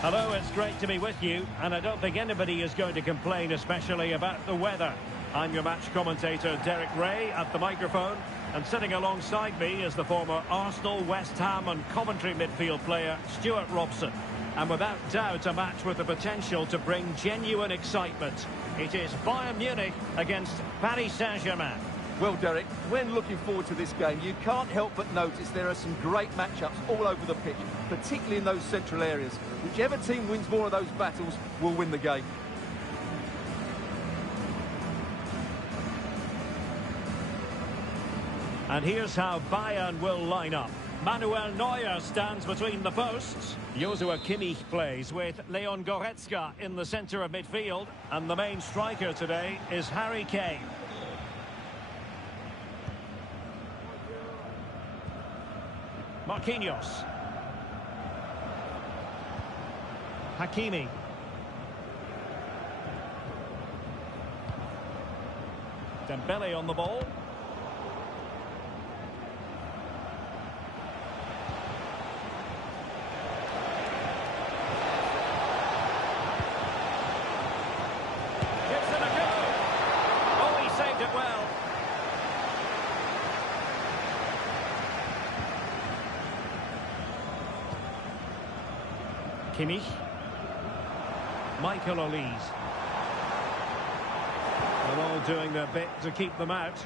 Hello, it's great to be with you, and I don't think anybody is going to complain, especially about the weather. I'm your match commentator, Derek Ray, at the microphone, and sitting alongside me is the former Arsenal, West Ham and Coventry midfield player, Stuart Robson. And without doubt, a match with the potential to bring genuine excitement. It is Bayern Munich against Paris Saint-Germain. Well, Derek, when looking forward to this game, you can't help but notice there are some great matchups all over the pitch, particularly in those central areas. Whichever team wins more of those battles will win the game. And here's how Bayern will line up. Manuel Neuer stands between the posts. Joshua Kimmich plays with Leon Goretzka in the centre of midfield. And the main striker today is Harry Kane. Marquinhos. Hakimi. Dembele on the ball. Gives it a go. Oh, he saved it well. Kimmich. Michael Olise. They're all doing their bit to keep them out.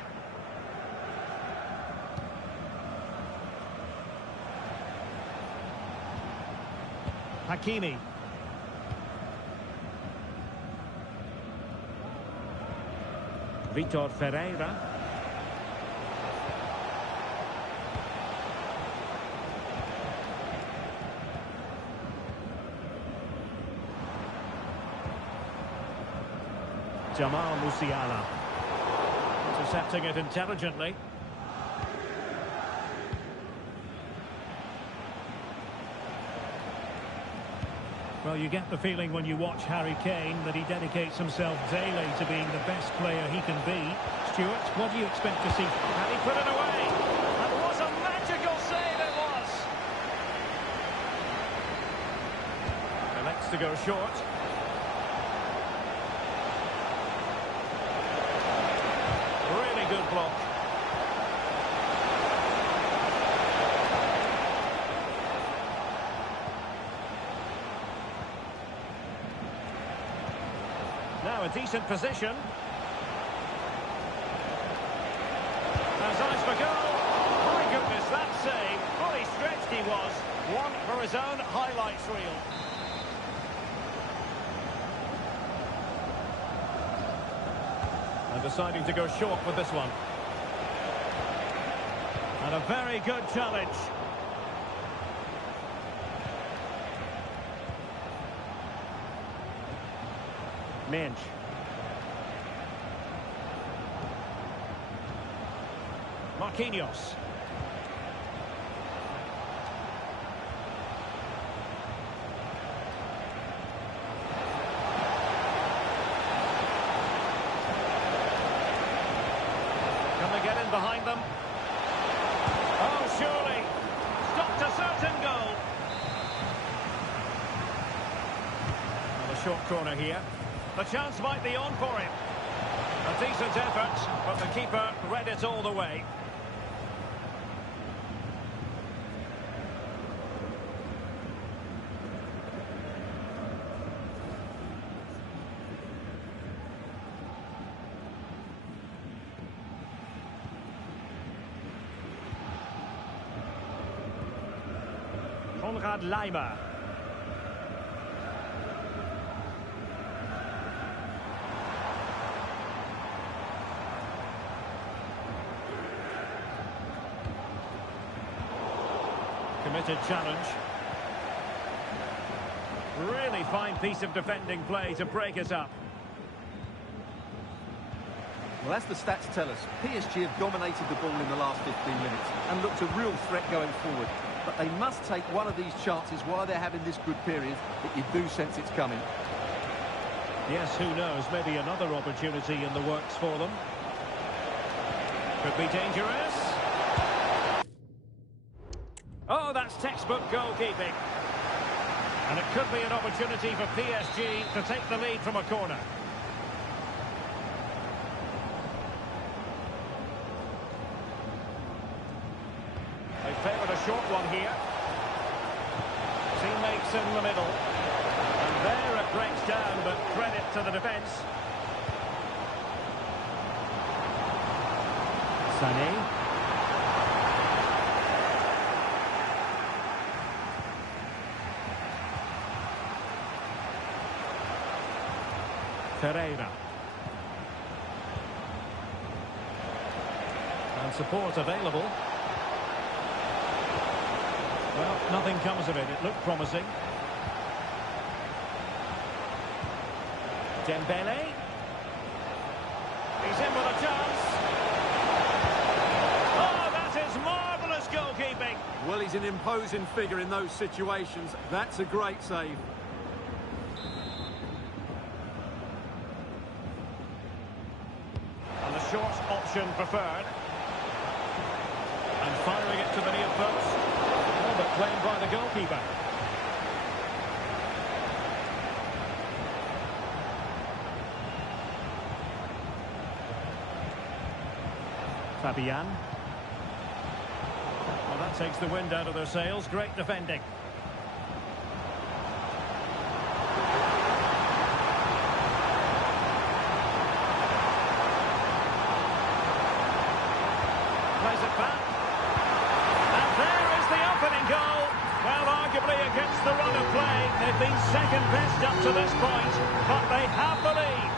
Hakimi. Vitor Ferreira. Jamal Musiala. Intercepting it intelligently. Well, you get the feeling when you watch Harry Kane that he dedicates himself daily to being the best player he can be. Stuart, what do you expect to see? And he put it away. That was a magical save, it was. Elects to go short. Really good block. Now a decent position. Has eyes for goal. My goodness, that save. Fully stretched he was. One for his own highlights reel. And deciding to go short with this one. And a very good challenge. Minch. Marquinhos. Can they get in behind them? Oh, surely. Stopped a certain goal. And a short corner here. The chance might be on for him. A decent effort, but the keeper read it all the way. Konrad Laimer. Committed challenge. Really fine piece of defending play to break it up. Well, as the stats tell us, PSG have dominated the ball in the last 15 minutes and looked a real threat going forward. But they must take one of these chances while they're having this good period that you do sense it's coming. Yes, who knows, maybe another opportunity in the works for them. Could be dangerous. Oh, that's textbook goalkeeping. And it could be an opportunity for PSG to take the lead from a corner. They favoured a short one here. Teammates in the middle. And there it breaks down, but credit to the defence. Sané. Pereira. And support available. Well, nothing comes of it. It looked promising. Dembele. He's in with a chance. Oh, that is marvellous goalkeeping. Well, he's an imposing figure in those situations. That's a great save. And the short option preferred. And firing it to the near post. Oh, but claimed by the goalkeeper. Fabian. Well, that takes the wind out of their sails. Great defending. Plays it back. And there is the opening goal. Well, arguably against the run of play, they've been second best up to this point, but they have the lead.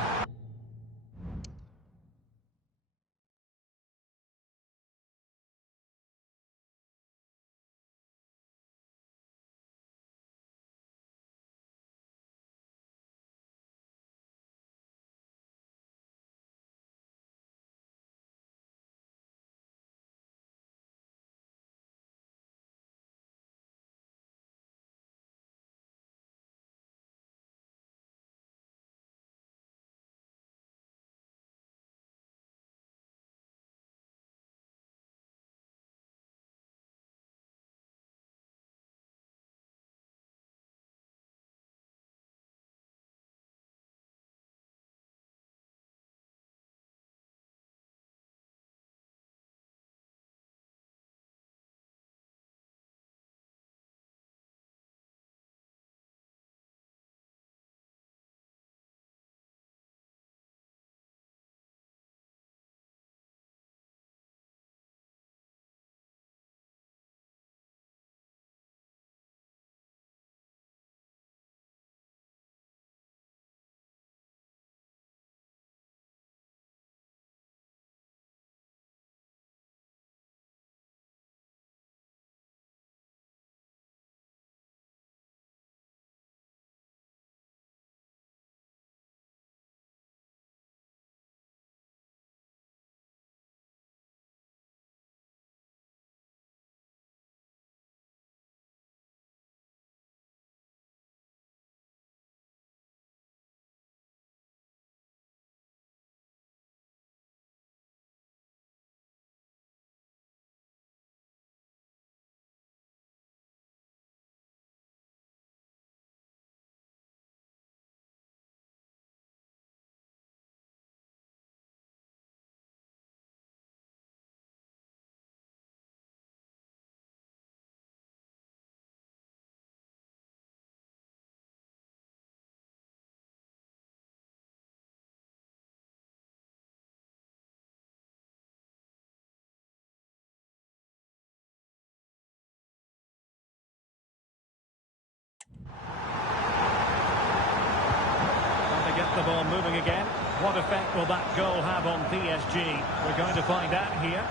Get the ball moving again. What effect will that goal have on PSG? We're going to find out here.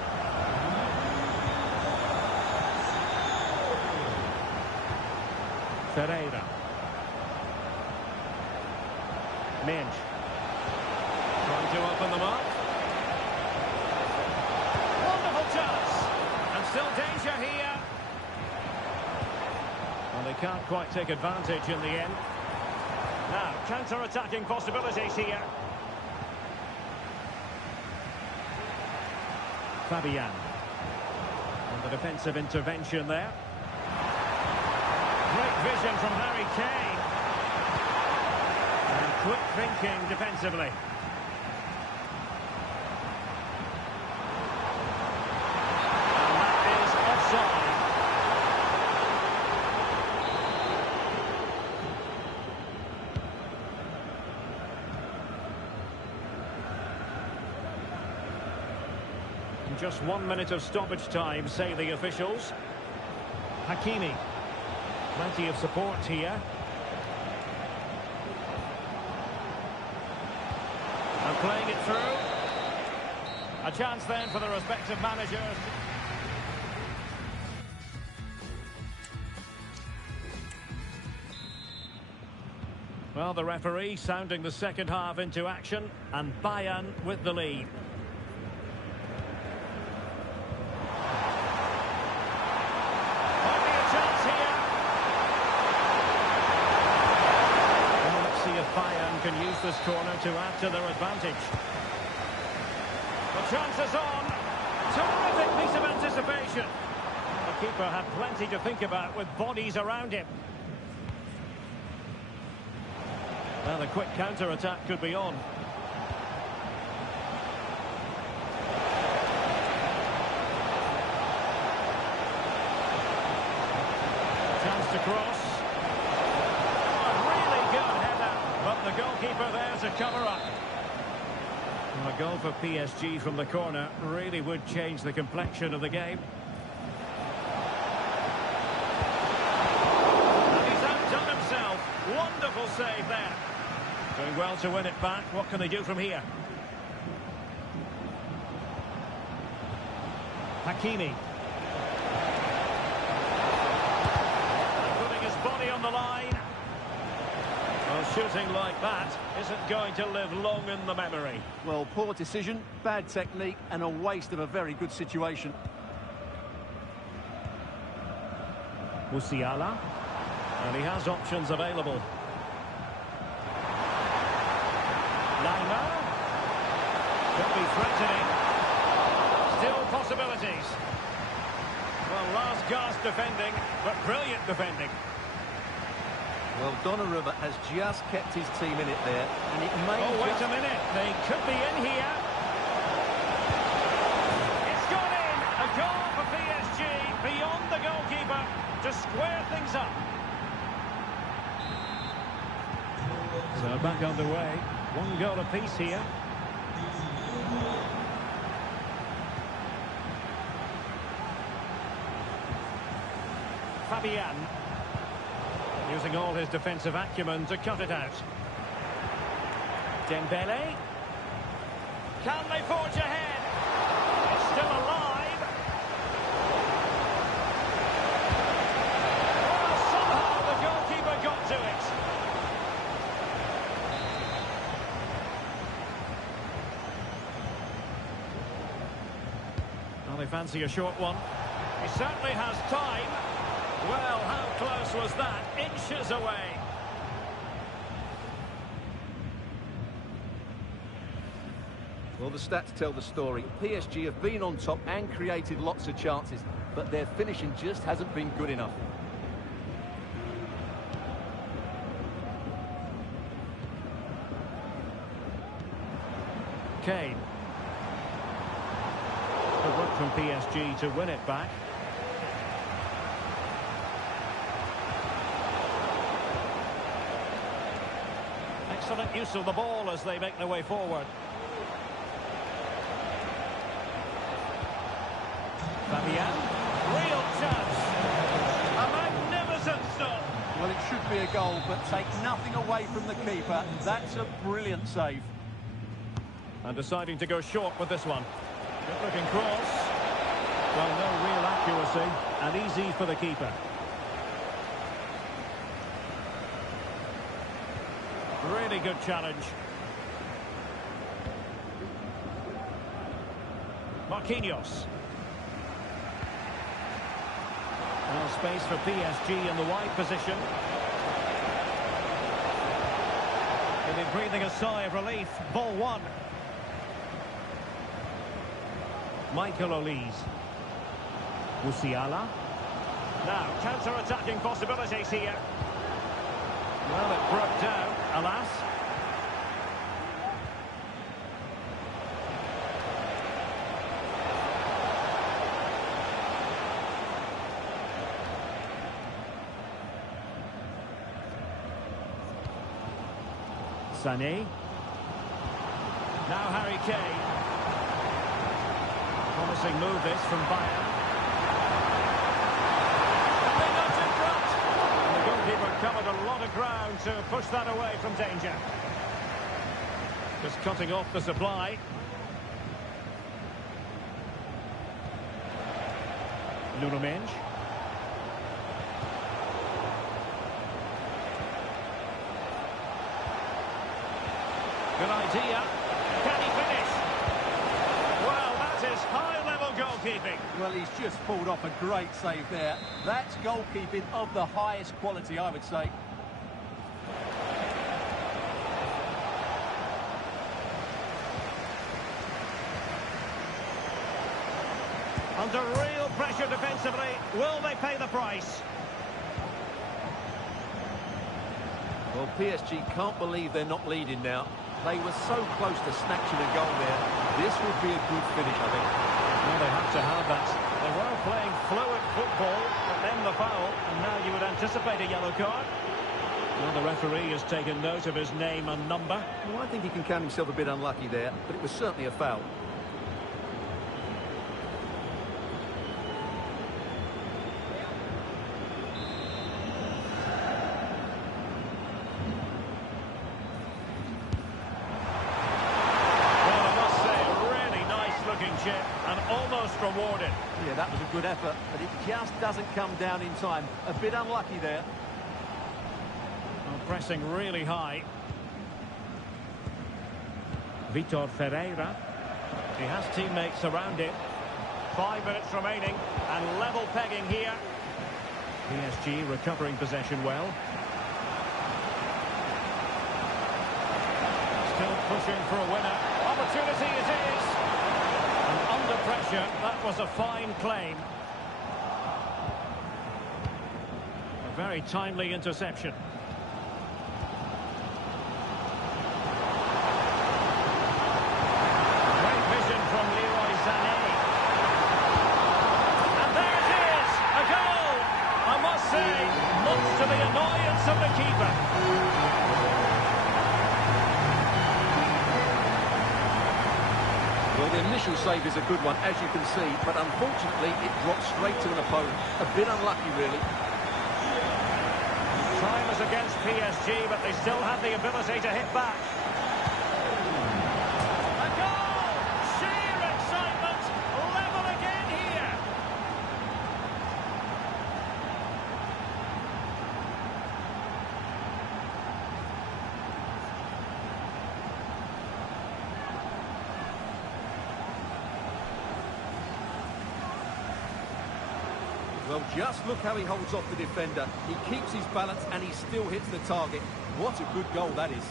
Pereira. Minge. Trying to open them up. Wonderful chance. And still danger here. Well, they can't quite take advantage in the end. Now, counter-attacking possibilities here. Fabian. And the defensive intervention there. Great vision from Harry Kane. And quick thinking defensively. And that is offside. Just 1 minute of stoppage time, say the officials. Hakimi. Plenty of support here. And playing it through. A chance then for the respective managers. Well, the referee sounding the second half into action, and Bayern with the lead. Bayern can use this corner to add to their advantage. The chance is on. Terrific piece of anticipation. The keeper had plenty to think about with bodies around him. Well, the quick counter-attack could be on. Chance to cross. The goalkeeper there to cover up. And a goal for PSG from the corner really would change the complexion of the game. And he's outdone himself. Wonderful save there. Doing well to win it back. What can they do from here? Hakimi. Putting his body on the line. Well, shooting like that isn't going to live long in the memory. Well, poor decision, bad technique, and a waste of a very good situation. Musiala. And he has options available. Lima. Could be threatening. Still possibilities. Well, last gasp defending, but brilliant defending. Well, Donnarumma has just kept his team in it there, and it may... Oh, wait a minute. They could be in here. It's gone in. A goal for PSG beyond the goalkeeper to square things up. So back underway. 1 goal apiece here. Fabian. Using all his defensive acumen to cut it out. Dembele. Can they forge ahead? It's still alive. Well, somehow the goalkeeper got to it. Well, they fancy a short one. He certainly has time. Well, how close was that? Inches away. Well, the stats tell the story. PSG have been on top and created lots of chances, but their finishing just hasn't been good enough. Kane. Good work from PSG to win it back. Excellent use of the ball as they make their way forward. Fabian, real chance. A magnificent stop. Well, it should be a goal, but take nothing away from the keeper. That's a brilliant save. And deciding to go short with this one. Good looking cross. Well, no real accuracy, and easy for the keeper. Really good challenge. Marquinhos. Well, space for PSG in the wide position. They'll be breathing a sigh of relief. Ball one. Michael Olise. Musiala. Now, counter-attacking possibilities here. Well, it broke down, alas. Sané. Now Harry Kane. Promising move this from Bayern. And they got in front. And the goalkeeper covered a lot of ground to push that away from danger. Just cutting off the supply. Nuno Mendes. Good idea. Can he finish? Well, that is high-level goalkeeping. Well, he's just pulled off a great save there. That's goalkeeping of the highest quality, I would say. Under real pressure defensively. Will they pay the price? Well, PSG can't believe they're not leading now. They were so close to snatching a goal there. This would be a good finish, I think. Well, they have to have that. They were playing fluid football, but then the foul, and now you would anticipate a yellow card. Well, the referee has taken note of his name and number. Well, I think he can count himself a bit unlucky there, but it was certainly a foul. And almost rewarded. Yeah, that was a good effort, but it just doesn't come down in time. A bit unlucky there. Well, pressing really high. Vitor Ferreira. He has teammates around him. 5 minutes remaining and level pegging here. PSG recovering possession well. Still pushing for a winner. Opportunity it is. Under pressure, that was a fine claim. A very timely interception. Great vision from Leroy Sané. And there it is, a goal! I must say, much to the annoyance of the keeper. Well, the initial save is a good one, as you can see, but unfortunately it dropped straight to an opponent. A bit unlucky, really. Time is against PSG, but they still have the ability to hit back. A goal! Sheer excitement! Level again here! Well, just look how he holds off the defender. He keeps his balance and he still hits the target. What a good goal that is.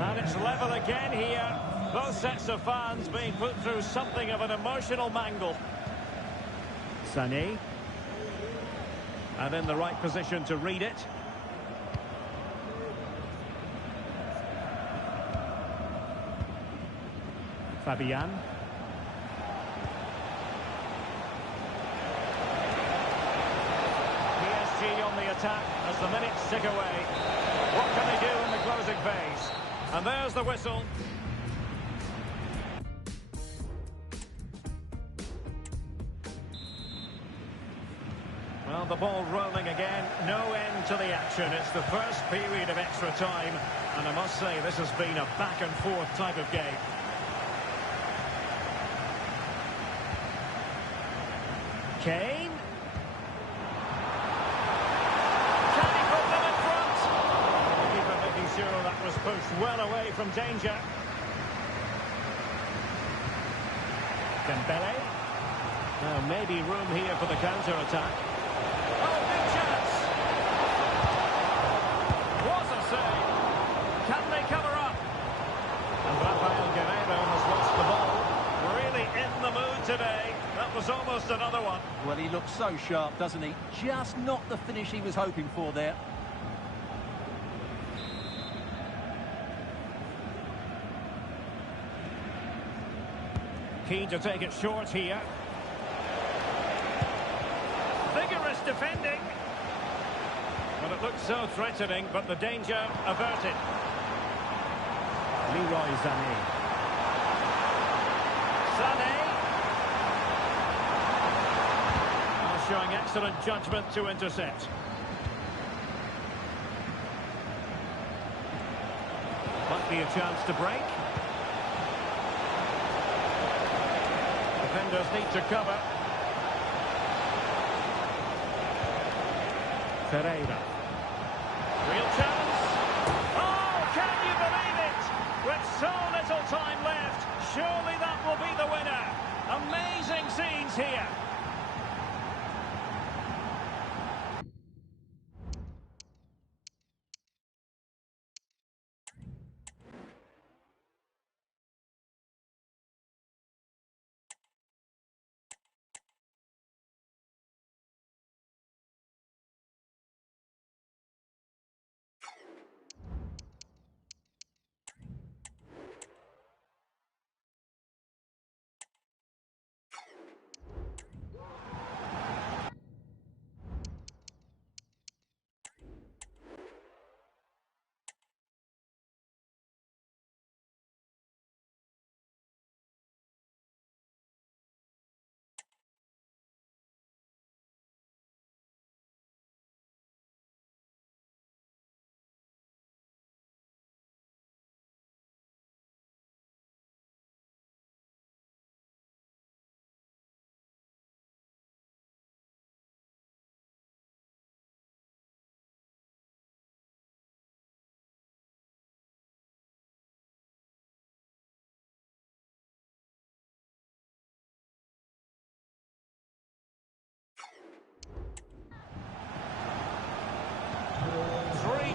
And it's level again here. Both sets of fans being put through something of an emotional mangle. Sané. And in the right position to read it. Fabian. PSG on the attack as the minutes tick away. What can they do in the closing phase? And there's the whistle. Well, the ball rolling again. No end to the action. It's the first period of extra time. And I must say, this has been a back-and-forth type of game. Kane. Can he put them in front? The keeper making sure that was pushed well away from danger. Dembele. Now maybe room here for the counter-attack. Oh, big chance! What a save! Can they cover up? And Rafael Guerreiro has lost the ball. Really in the mood today. That was almost another one. Well, he looks so sharp, doesn't he? Just not the finish he was hoping for there. Keen to take it short here. Vigorous defending. Well, it looked so threatening, but the danger averted. Leroy Sané. Sané. Showing excellent judgment to intercept. Might be a chance to break. Defenders need to cover. Ferreira. Real chance. Oh, can you believe it? With so little time left, surely that will be the winner. Amazing scenes here.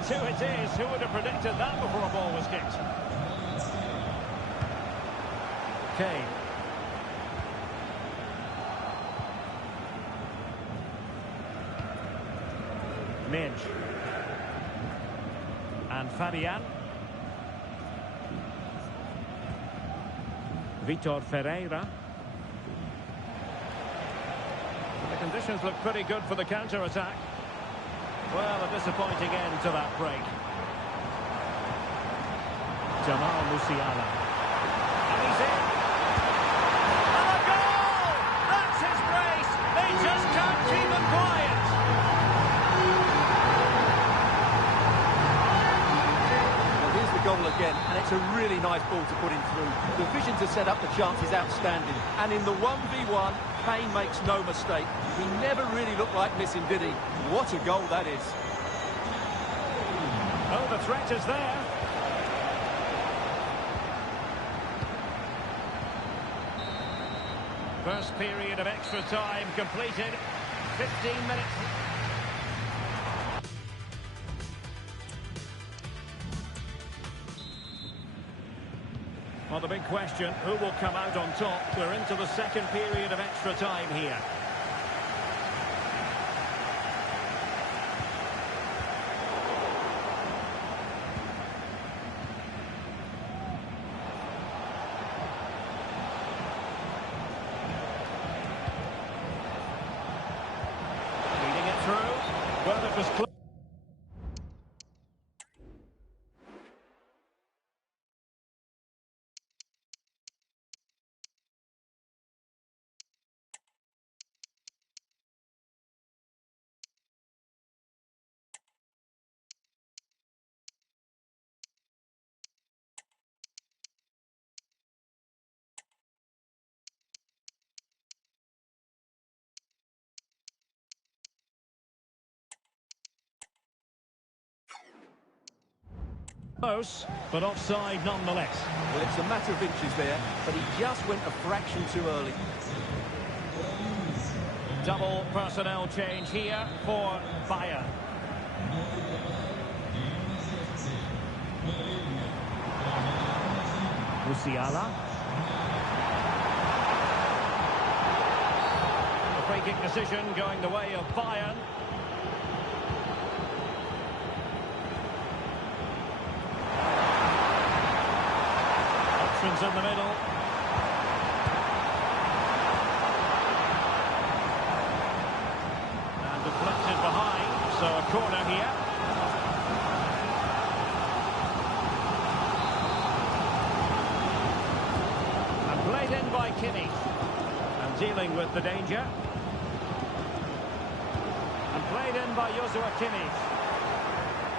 Two it is. Who would have predicted that before a ball was kicked? Kane. Midge. And Fabian. Vitor Ferreira. The conditions look pretty good for the counter-attack. Well, a disappointing end to that break. Jamal Musiala. And he's in. And a goal! That's his brace! They just can't keep him quiet. Well, here's the goal again, and it's a really nice ball to put him through. The vision to set up the chance is outstanding. And in the 1v1, Kane makes no mistake. He never really looked like missing, did he? What a goal that is. Oh, the threat is there. First period of extra time completed. 15 minutes. Well, the big question, who will come out on top? We're into the second period of extra time here. Close, but offside nonetheless. Well, it's a matter of inches there, but he just went a fraction too early. Double personnel change here for Bayern. Musiala. The free-kick decision going the way of Bayern. Options in the middle. And deflected behind, so a corner here. Played in by Kimmich. And dealing with the danger. And played in by Joshua Kimmich.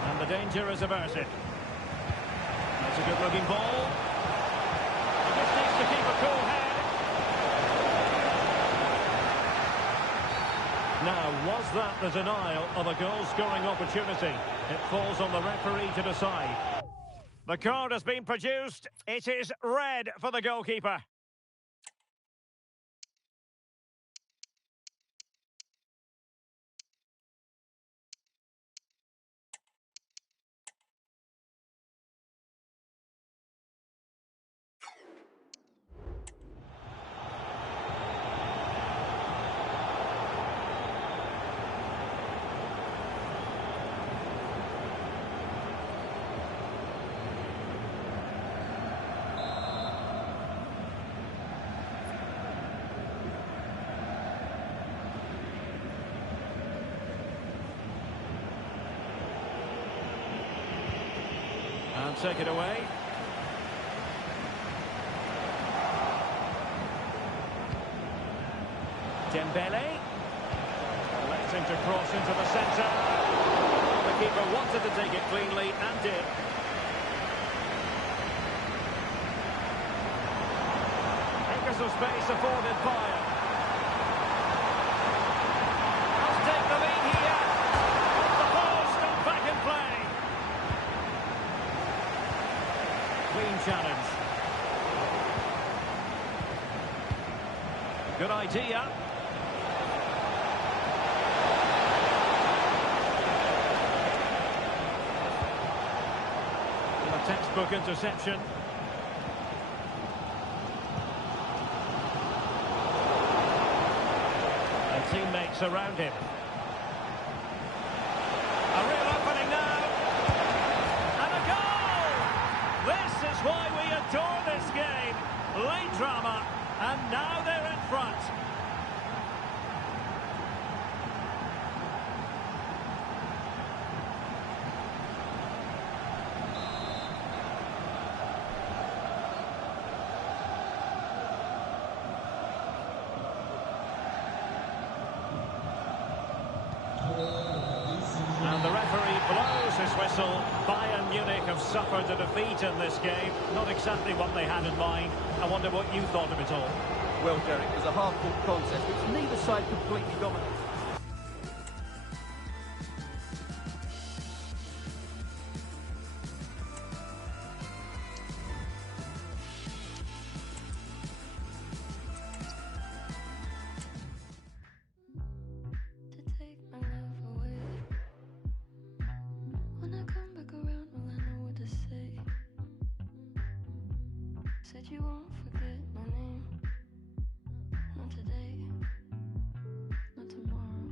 And the danger is averted. That's a good-looking ball. He just needs to keep a cool head. Now, was that the denial of a goal-scoring opportunity? It falls on the referee to decide. The card has been produced. It is red for the goalkeeper. And take it away. Dembele. Electing to cross into the centre. The keeper wanted to take it cleanly and did. Acres of space afforded Bayern. Must take the lead here. Off the post and back in play. Clean challenge. Good idea. A textbook interception. And teammates around him. A real opening now. And a goal! This is why we adore this game. Late drama, and now they're in front. And the referee blows his whistle. Bayern Munich have suffered a defeat in this game. Not exactly what they had in mind. I wonder what you thought of it all. Well, Derek, it was a hard-fought contest, which neither side completely dominated. Said you won't forget my name. Not today, not tomorrow.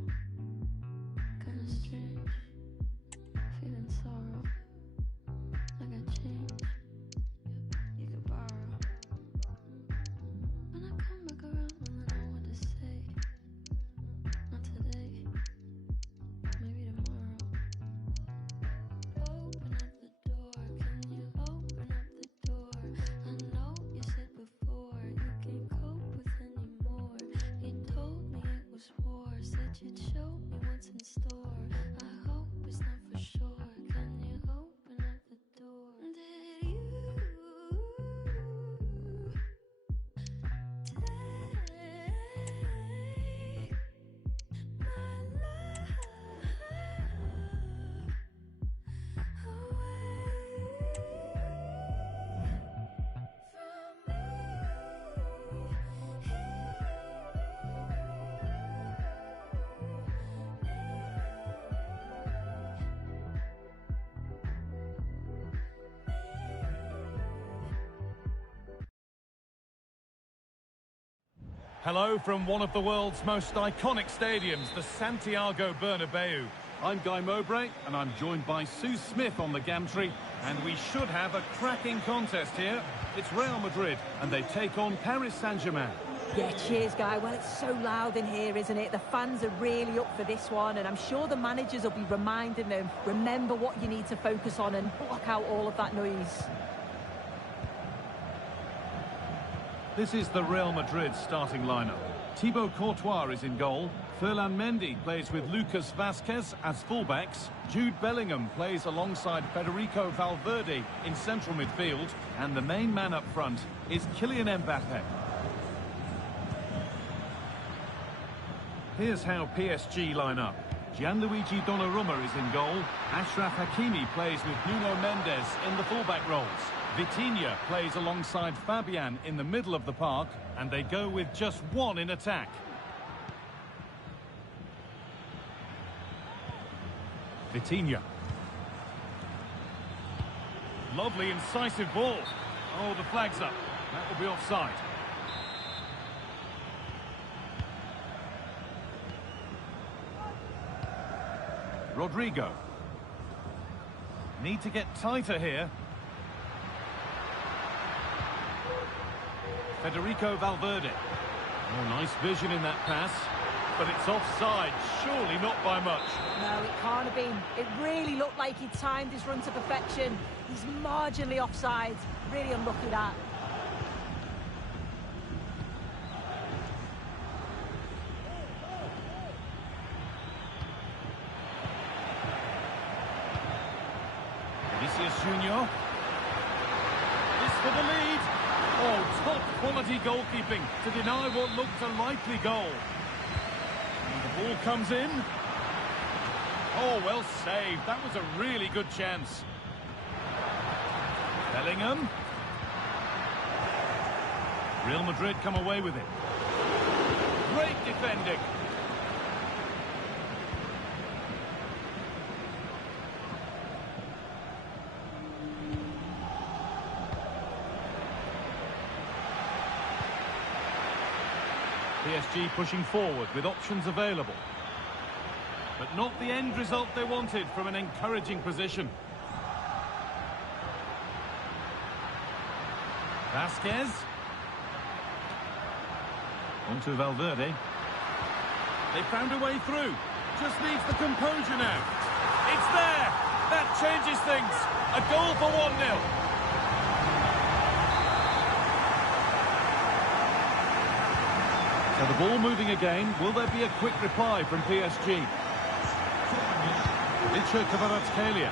Kinda strange, feeling sorrow. I got change, you could borrow. When I come back around, will I know what to say? Not today, maybe tomorrow. Open up the door, can you open up the door? I know you said before you can't cope with anymore. You told me it was war, said you'd show me what's in store. I hope it's not for sure. Can you open up the door? Did you take my love away? Hello from one of the world's most iconic stadiums, the Santiago Bernabeu. I'm Guy Mowbray, and I'm joined by Sue Smith on the gantry, and we should have a cracking contest here. It's Real Madrid, and they take on Paris Saint-Germain. Yeah, cheers, Guy. Well, it's so loud in here, isn't it? The fans are really up for this one, and I'm sure the managers will be reminding them, remember what you need to focus on and block out all of that noise. This is the Real Madrid starting lineup. Thibaut Courtois is in goal. Ferland Mendy plays with Lucas Vazquez as fullbacks. Jude Bellingham plays alongside Federico Valverde in central midfield. And the main man up front is Kylian Mbappe. Here's how PSG line up. Gianluigi Donnarumma is in goal. Achraf Hakimi plays with Nuno Mendes in the fullback roles. Vitinha plays alongside Fabian in the middle of the park, and they go with just one in attack. Vitinha. Lovely, incisive ball. Oh, the flag's up. That will be offside. Rodrigo. Need to get tighter here. Federico Valverde. Oh, nice vision in that pass. But it's offside, surely not by much. No, it can't have been. It really looked like he timed his run to perfection. He's marginally offside. Really unlucky that. Vinicius Junior. This for the lead. Oh, top quality goalkeeping to deny what looked a likely goal. And the ball comes in. Oh, well saved. That was a really good chance. Bellingham. Real Madrid come away with it. Great defending. PSG pushing forward with options available. But not the end result they wanted from an encouraging position. Vazquez. Onto Valverde. They found a way through. Just needs the composure now. It's there. That changes things. A goal for 1-0. So the ball moving again. Will there be a quick reply from PSG? Licha Kvaratskhelia.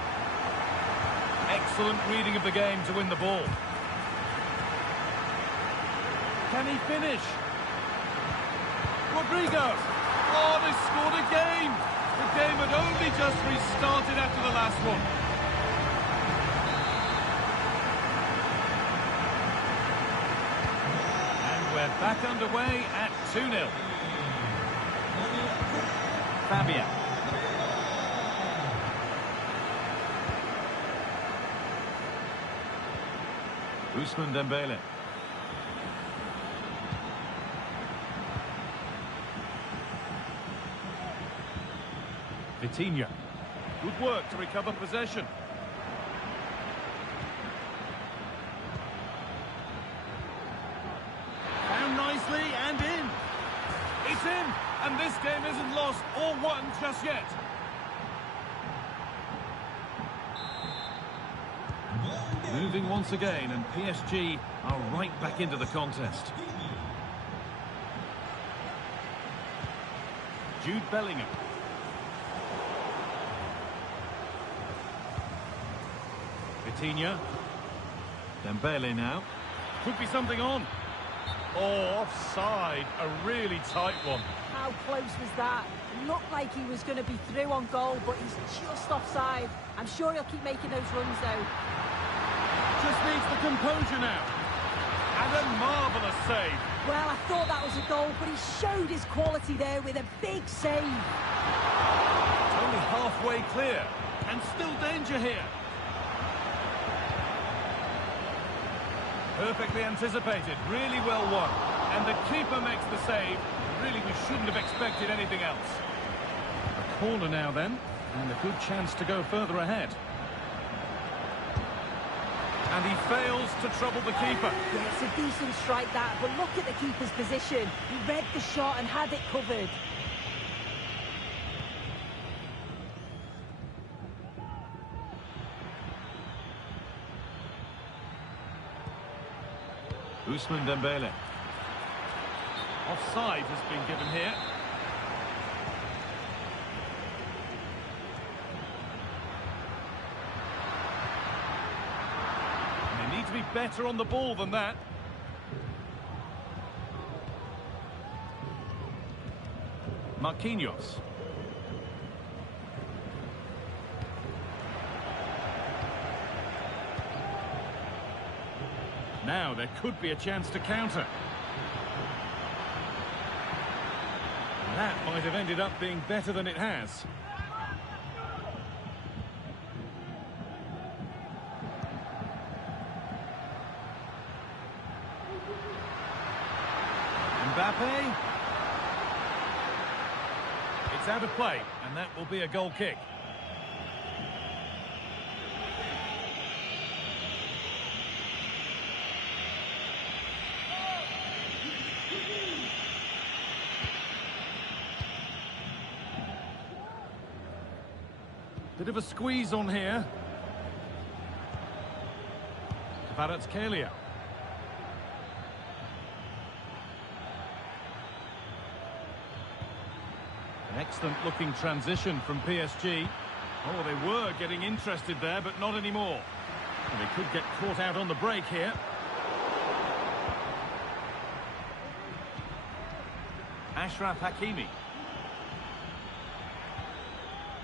Excellent reading of the game to win the ball. Can he finish? Rodrigo. Oh, they scored again. The game had only just restarted after the last one. We're back underway at 2-0. Fabian. Ousmane Dembele. Vitinha. Good work to recover possession. And in. It's in. And this game isn't lost or won just yet. Moving once again, and PSG are right back into the contest. Jude Bellingham. Vitinha. Dembele now. Could be something on. Oh, offside. A really tight one. How close was that? Looked like he was going to be through on goal, but he's just offside. I'm sure he'll keep making those runs, though. Just needs the composure now. And a marvellous save. Well, I thought that was a goal, but he showed his quality there with a big save. Only halfway clear. And still danger here. Perfectly anticipated, really well won. And the keeper makes the save. Really, we shouldn't have expected anything else. A corner now then, and a good chance to go further ahead. And he fails to trouble the keeper. Yeah, it's a decent strike that, but look at the keeper's position. He read the shot and had it covered. Ousmane Dembele. Offside has been given here. And they need to be better on the ball than that. Marquinhos. Now there could be a chance to counter. That might have ended up being better than it has. Mbappe. It's out of play, and that will be a goal kick. Bit of a squeeze on here. Kvaratskhelia. An excellent looking transition from PSG. Oh, they were getting interested there, but not anymore. And they could get caught out on the break here. Achraf Hakimi.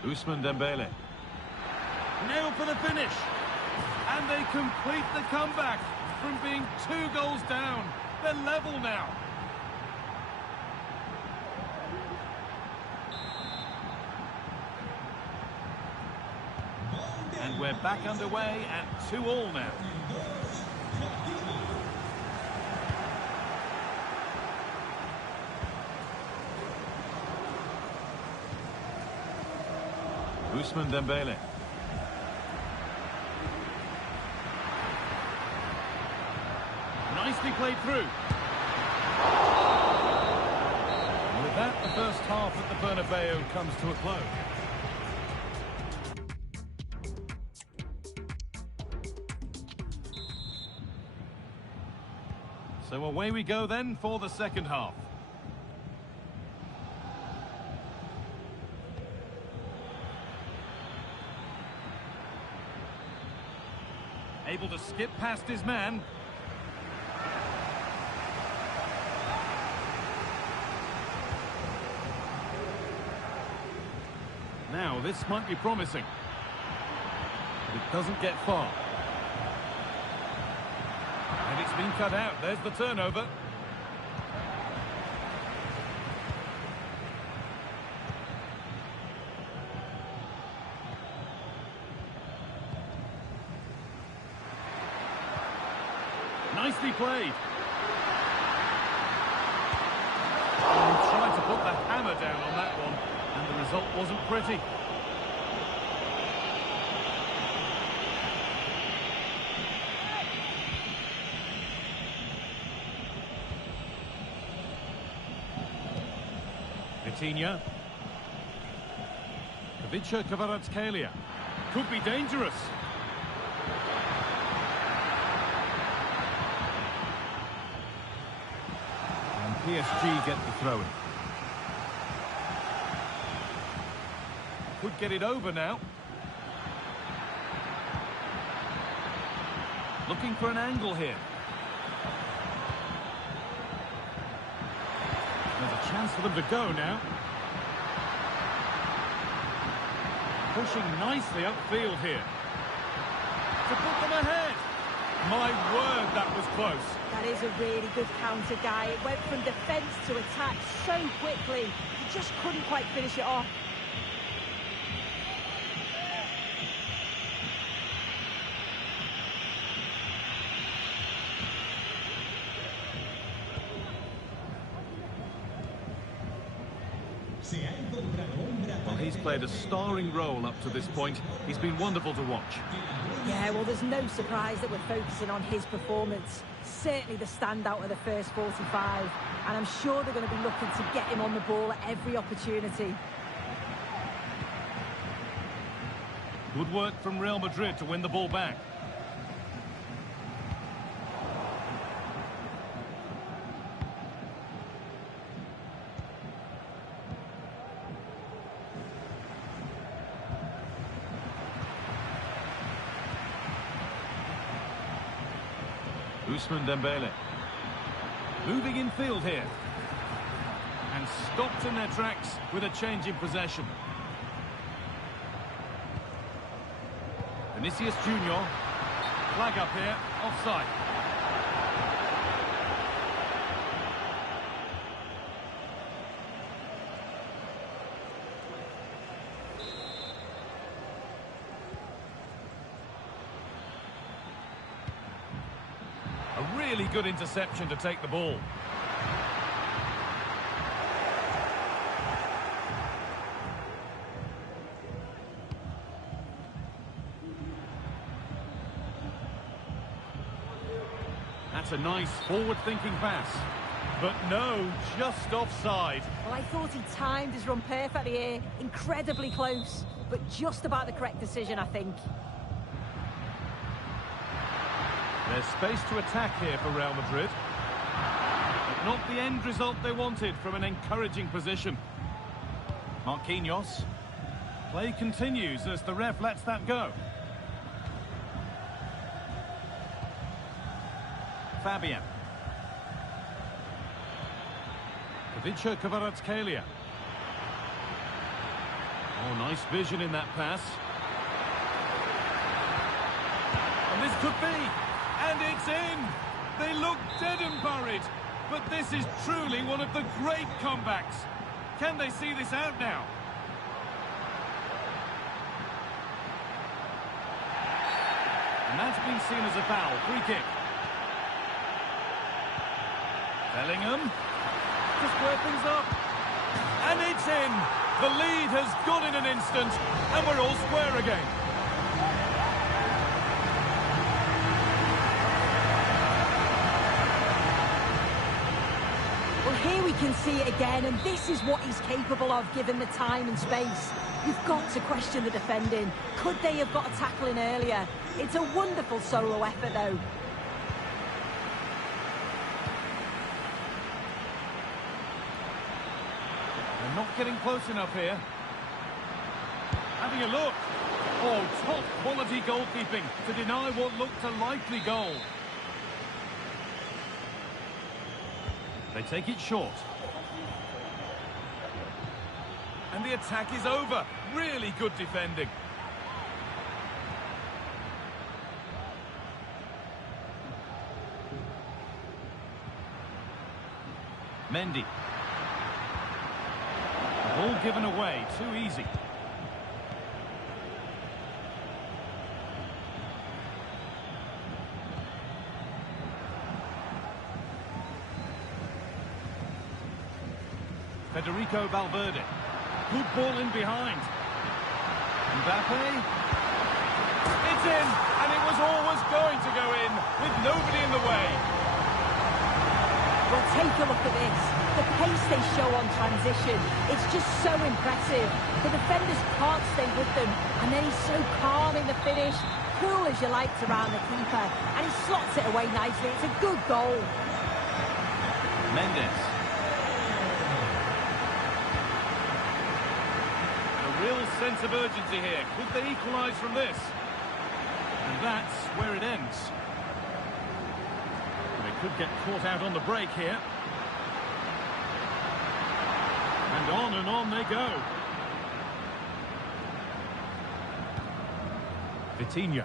Ousmane Dembele. Nailed for the finish. And they complete the comeback from being 2 goals down. They're level now. And we're back underway at 2-2 now. Ousmane Dembele. Nicely played through. And with that, the first half at the Bernabeu comes to a close. So away we go then for the second half. Able to skip past his man. Now, this might be promising. But it doesn't get far. And it's been cut out. There's the turnover. Nicely played. Oh, he tried to put the hammer down on that one, and the result wasn't pretty. Vitinha. Ivica Kvaratskhelia. Could be dangerous. PSG get the throw-in. Could get it over now. Looking for an angle here. There's a chance for them to go now. Pushing nicely upfield here. To put them ahead. My word, that was close. That is a really good counter, Guy. It went from defence to attack so quickly. He just couldn't quite finish it off. Well, he's played a starring role up to this point. He's been wonderful to watch. Yeah, well, there's no surprise that we're focusing on his performance. Certainly the standout of the first 45. And I'm sure they're going to be looking to get him on the ball at every opportunity. Good work from Real Madrid to win the ball back. Ousmane Dembele. Moving in field here. And stopped in their tracks with a change in possession. Vinicius Junior. Flag up here. Offside. A really good interception to take the ball. That's a nice forward-thinking pass. But no, just offside. Well, I thought he timed his run perfectly here. Incredibly close, but just about the correct decision, I think. There's space to attack here for Real Madrid. But not the end result they wanted from an encouraging position. Marquinhos. Play continues as the ref lets that go. Fabian. Ivica Kvaratskhelia. Oh, nice vision in that pass. And this could be. And it's in! They look dead and buried. But this is truly one of the great comebacks. Can they see this out now? And that's been seen as a foul. Free kick. Bellingham. To square things up. And it's in! The lead has gone in an instant. And we're all square again. Here we can see it again, and this is what he's capable of given the time and space. You've got to question the defending. Could they have got a tackle in earlier? It's a wonderful solo effort, though. They're not getting close enough here. Having a look. Oh, top quality goalkeeping to deny what looked a likely goal. They take it short. And the attack is over. Really good defending. Mendy. The ball given away, too easy. Federico Valverde. Good ball in behind. Mbappe. It's in, and it was always going to go in, with nobody in the way. Well, take a look at this. The pace they show on transition, it's just so impressive. The defenders can't stay with them, and then he's so calm in the finish, cool as you like around the keeper, and he slots it away nicely. It's a good goal. Mendes. Real sense of urgency here. Could they equalise from this? And that's where it ends. They could get caught out on the break here. And on they go. Vitinha.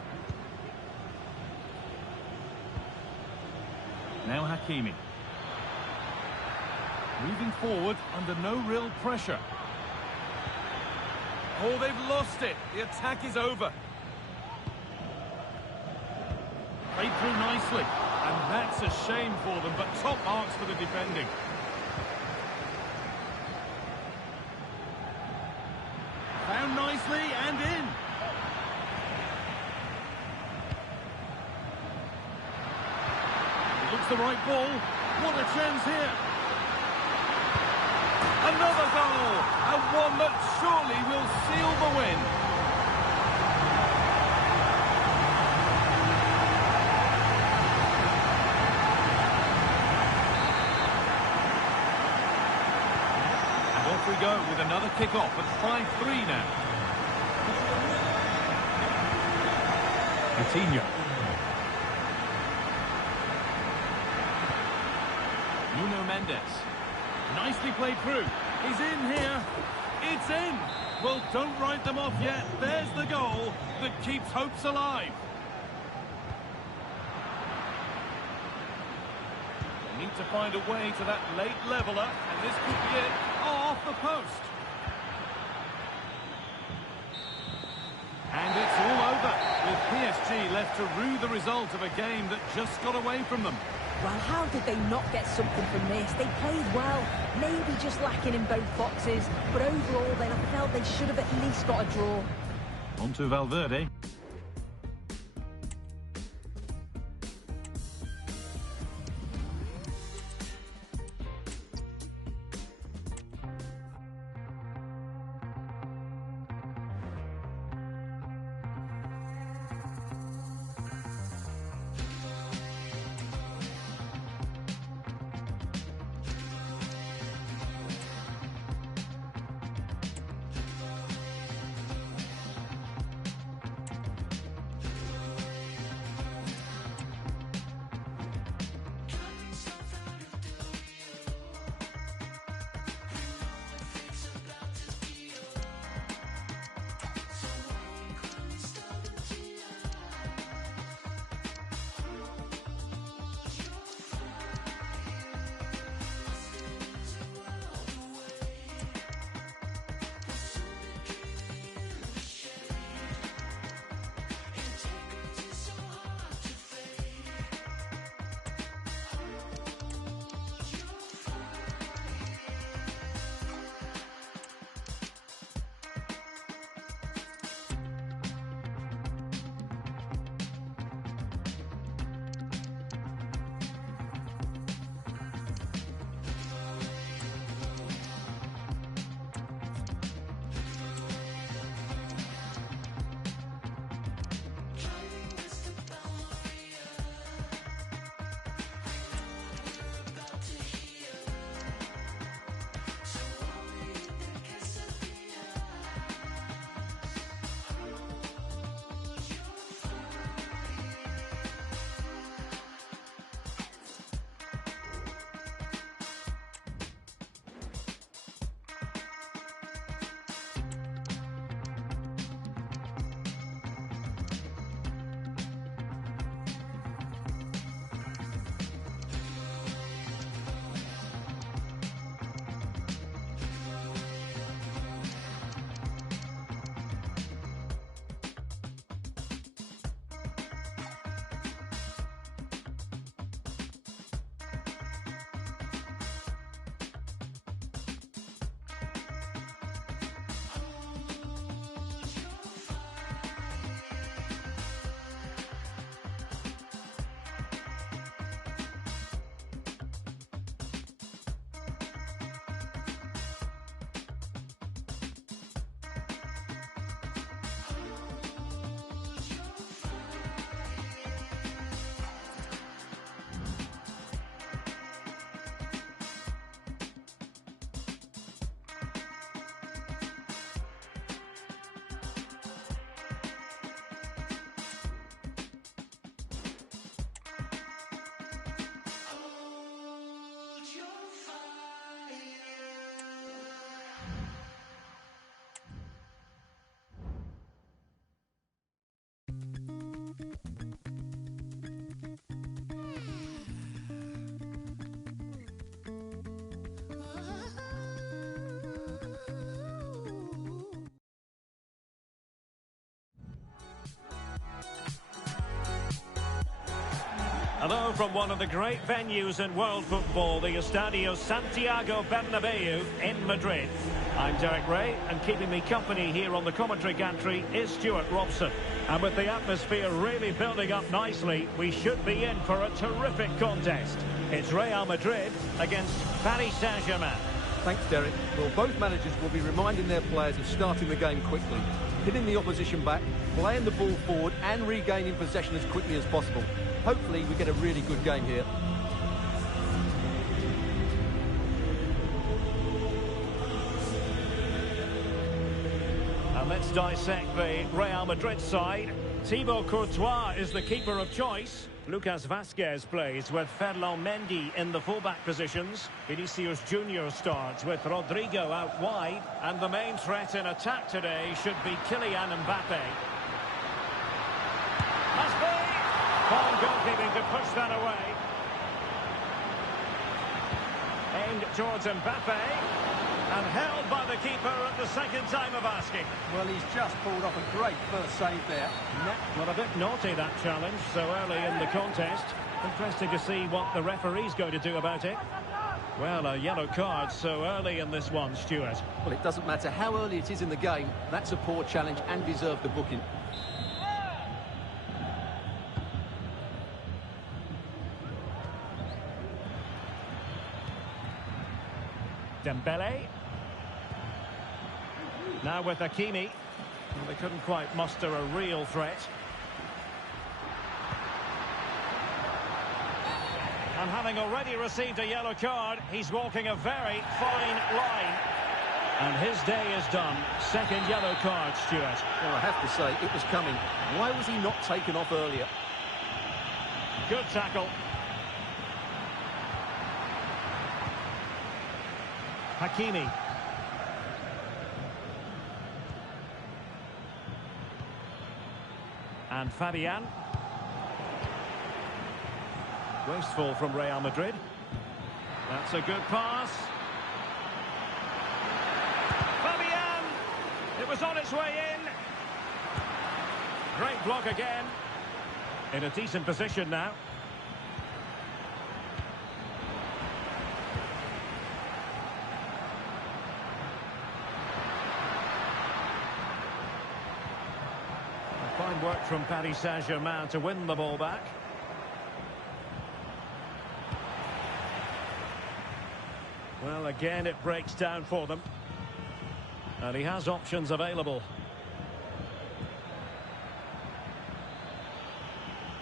Now Hakimi. Moving forward under no real pressure. Oh, they've lost it. The attack is over. Played through nicely. And that's a shame for them, but top marks for the defending. nicely and in. It looks the right ball. What a chance here. Another goal, and one that surely will seal the win. And off we go with another kick-off at 5-3 now. Coutinho. Nuno Mendes. Nicely played through. He's in here. It's in. Well, don't write them off yet. There's the goal that keeps hopes alive. They need to find a way to that late leveller, and this could be it. Oh, off the post. And it's all over, with PSG left to rue the result of a game that just got away from them. Well, how did they not get something from this? They played well, maybe just lacking in both boxes, but overall then I felt they should have at least got a draw. On to Valverde. Hello from one of the great venues in world football, the Estadio Santiago Bernabeu in Madrid. I'm Derek Ray, and keeping me company here on the commentary gantry is Stuart Robson. And with the atmosphere really building up nicely, we should be in for a terrific contest. It's Real Madrid against Paris Saint-Germain. Thanks, Derek. Well, both managers will be reminding their players of starting the game quickly, hitting the opposition back, playing the ball forward and regaining possession as quickly as possible. Hopefully we get a really good game here. And let's dissect the Real Madrid side. Thibaut Courtois is the keeper of choice. Lucas Vazquez plays with Ferland Mendy in the fullback positions. Vinicius Junior starts with Rodrigo out wide. And the main threat in attack today should be Kylian Mbappe. Must be! Fine goalkeeping to push that away. Aimed towards Mbappe. And held by the keeper at the second time of asking. Well, he's just pulled off a great first save there. Well, a bit naughty, that challenge, so early in the contest. Interesting to see what the referee's going to do about it. Well, a yellow card so early in this one, Stuart. Well, it doesn't matter how early it is in the game. That's a poor challenge and deserved the booking. Dembele. Now with Hakimi. Well, they couldn't quite muster a real threat. And having already received a yellow card, he's walking a very fine line. And his day is done. Second yellow card, Stuart. Well, I have to say, it was coming. Why was he not taken off earlier? Good tackle. Hakimi. And Fabian. Wasteful from Real Madrid. That's a good pass. Fabian! It was on its way in. Great block again. In a decent position now. Fine work from Paris Saint-Germain to win the ball back. Well, again, it breaks down for them. And he has options available.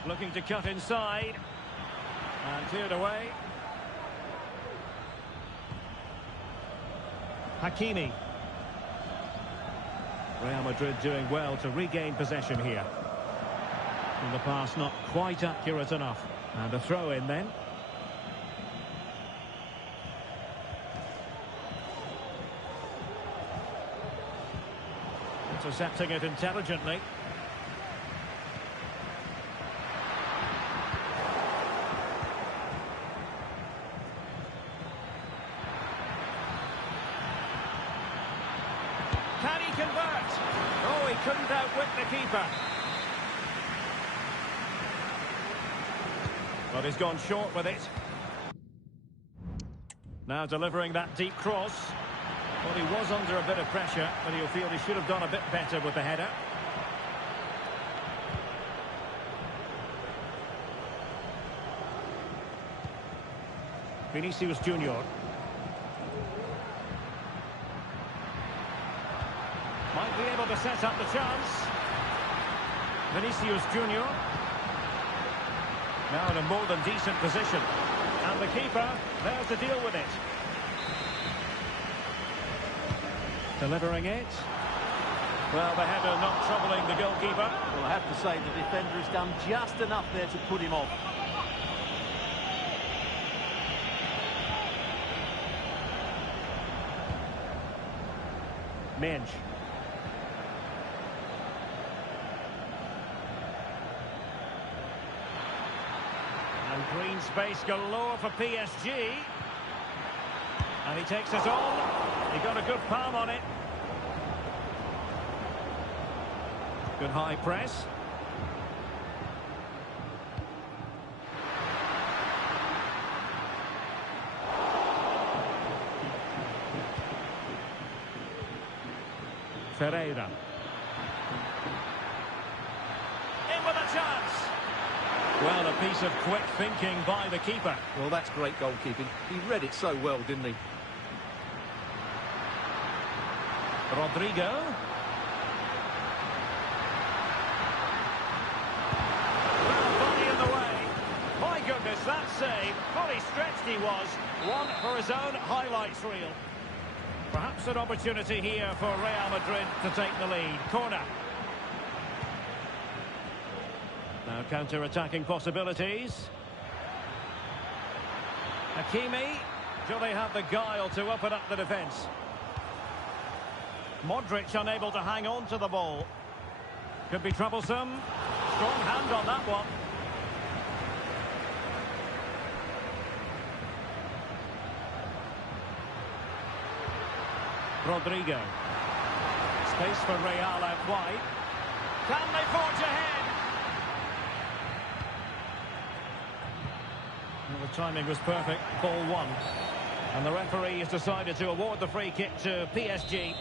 Looking to cut inside. And cleared away. Hakimi. Real Madrid doing well to regain possession here. And the pass not quite accurate enough. And a throw in then. Intercepting it intelligently. Can he convert? Oh, he couldn't outwit the keeper. But he's gone short with it. Now delivering that deep cross. Well, he was under a bit of pressure, but he'll feel he should have done a bit better with the header. Vinicius Junior. Might be able to set up the chance. Vinicius Junior. Now in a more than decent position. And the keeper there to deal with it. Delivering it. Well, the header not troubling the goalkeeper. Well, I have to say the defender has done just enough there to put him off. Minge. And green space galore for PSG. And he takes it on. He got a good palm on it. Good high press. Ferreira. In with a chance. Well, a piece of quick thinking by the keeper. Well, that's great goalkeeping. He read it so well, didn't he? Rodrigo. Well, body in the way. My goodness, that save. Fully stretched he was. One for his own highlights reel. Perhaps an opportunity here for Real Madrid to take the lead. Corner. Now counter-attacking possibilities. Hakimi. Do they have the guile to open up the defence? Modric unable to hang on to the ball. Could be troublesome. Strong hand on that one. Rodrigo. Space for Real out wide. Can they forge ahead? Well, the timing was perfect. Ball one. And the referee has decided to award the free kick to PSG.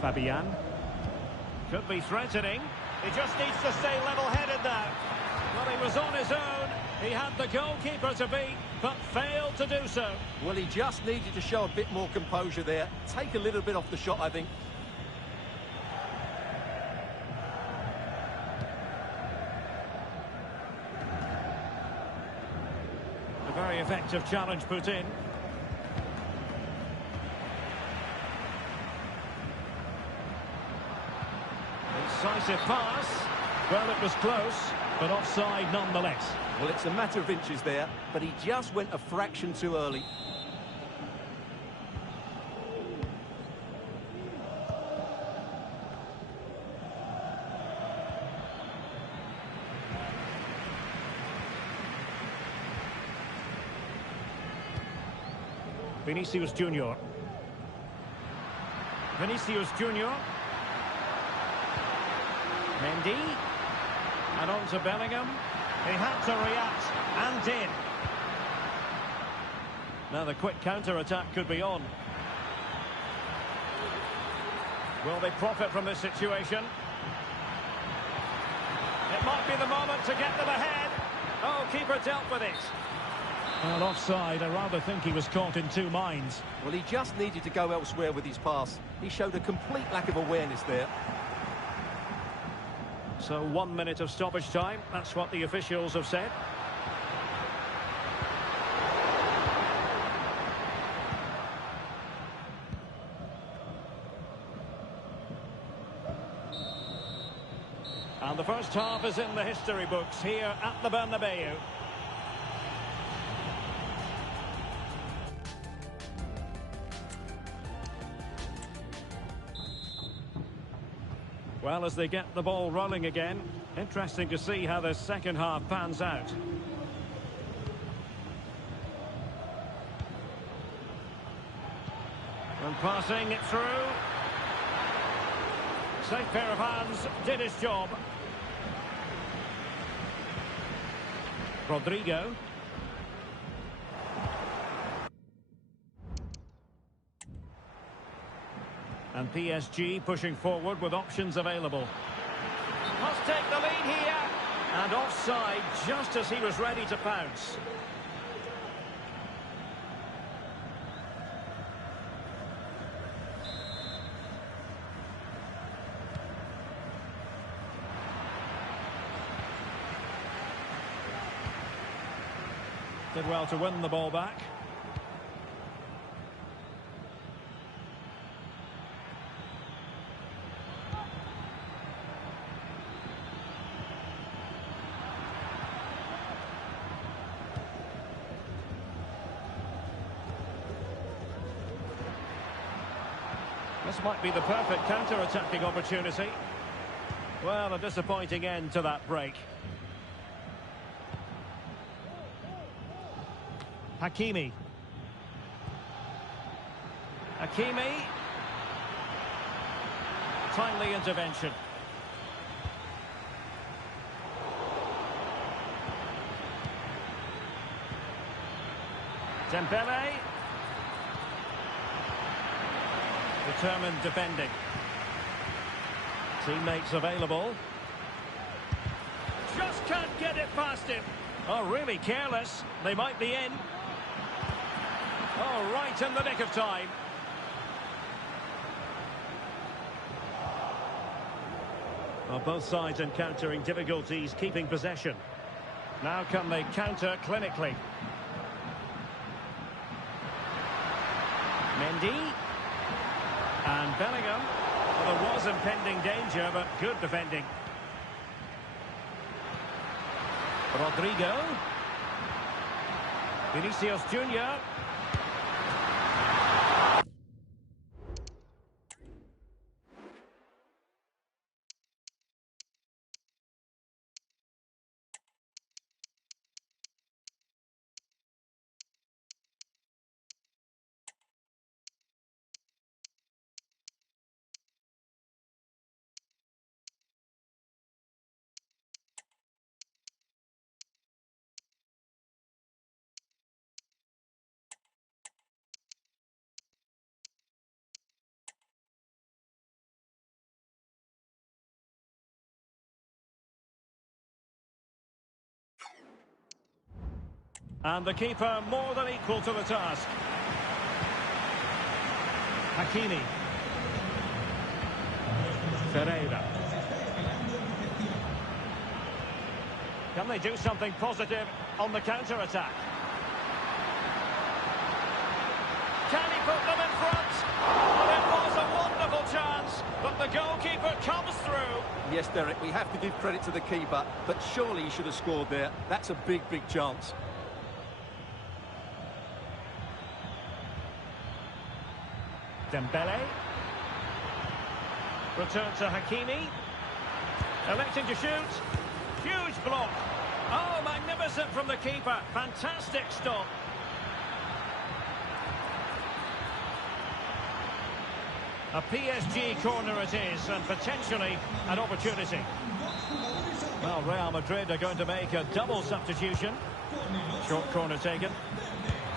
Fabian. Could be threatening. He just needs to stay level-headed now. Well, he was on his own. He had the goalkeeper to beat, but failed to do so. Well, he just needed to show a bit more composure there. Take a little bit off the shot, I think. A very effective challenge put in. Decisive pass. Well, it was close, but offside nonetheless. Well, it's a matter of inches there, but he just went a fraction too early. Vinicius Junior. Vinicius Junior. Mendy. And on to Bellingham. He had to react, and did. Now the quick counter-attack could be on. Will they profit from this situation? It might be the moment to get them ahead. Oh, keeper dealt with it. Well, offside. I rather think he was caught in two minds. Well, he just needed to go elsewhere with his pass. He showed a complete lack of awareness there. So 1 minute of stoppage time. That's what the officials have said. And the first half is in the history books here at the Bernabeu. Well, as they get the ball rolling again, interesting to see how the second half pans out. And passing it through. Safe pair of hands, did his job. Rodrigo. And PSG pushing forward with options available. Must take the lead here. And offside just as he was ready to pounce. Did well to win the ball back. This might be the perfect counter-attacking opportunity. Well, a disappointing end to that break. Hakimi. Hakimi. Timely intervention. Dembele. Determined defending. Teammates available. Just can't get it past him. Oh, really careless. They might be in. Oh, right in the nick of time. Well, both sides encountering difficulties keeping possession. Now can they counter clinically? Mendy. And Bellingham. Well, there was impending danger, but good defending. Rodrigo. Vinicius Junior. And the keeper more than equal to the task. Hakimi. Ferreira. Can they do something positive on the counter-attack? Can he put them in front? Well, it was a wonderful chance, but the goalkeeper comes through. Yes, Derek, we have to give credit to the keeper, but surely he should have scored there. That's a big, big chance. Dembele. Return to Hakimi. Electing to shoot. Huge block. Oh, magnificent from the keeper. Fantastic stop. A PSG corner it is, and potentially an opportunity. Well, Real Madrid are going to make a double substitution. Short corner taken.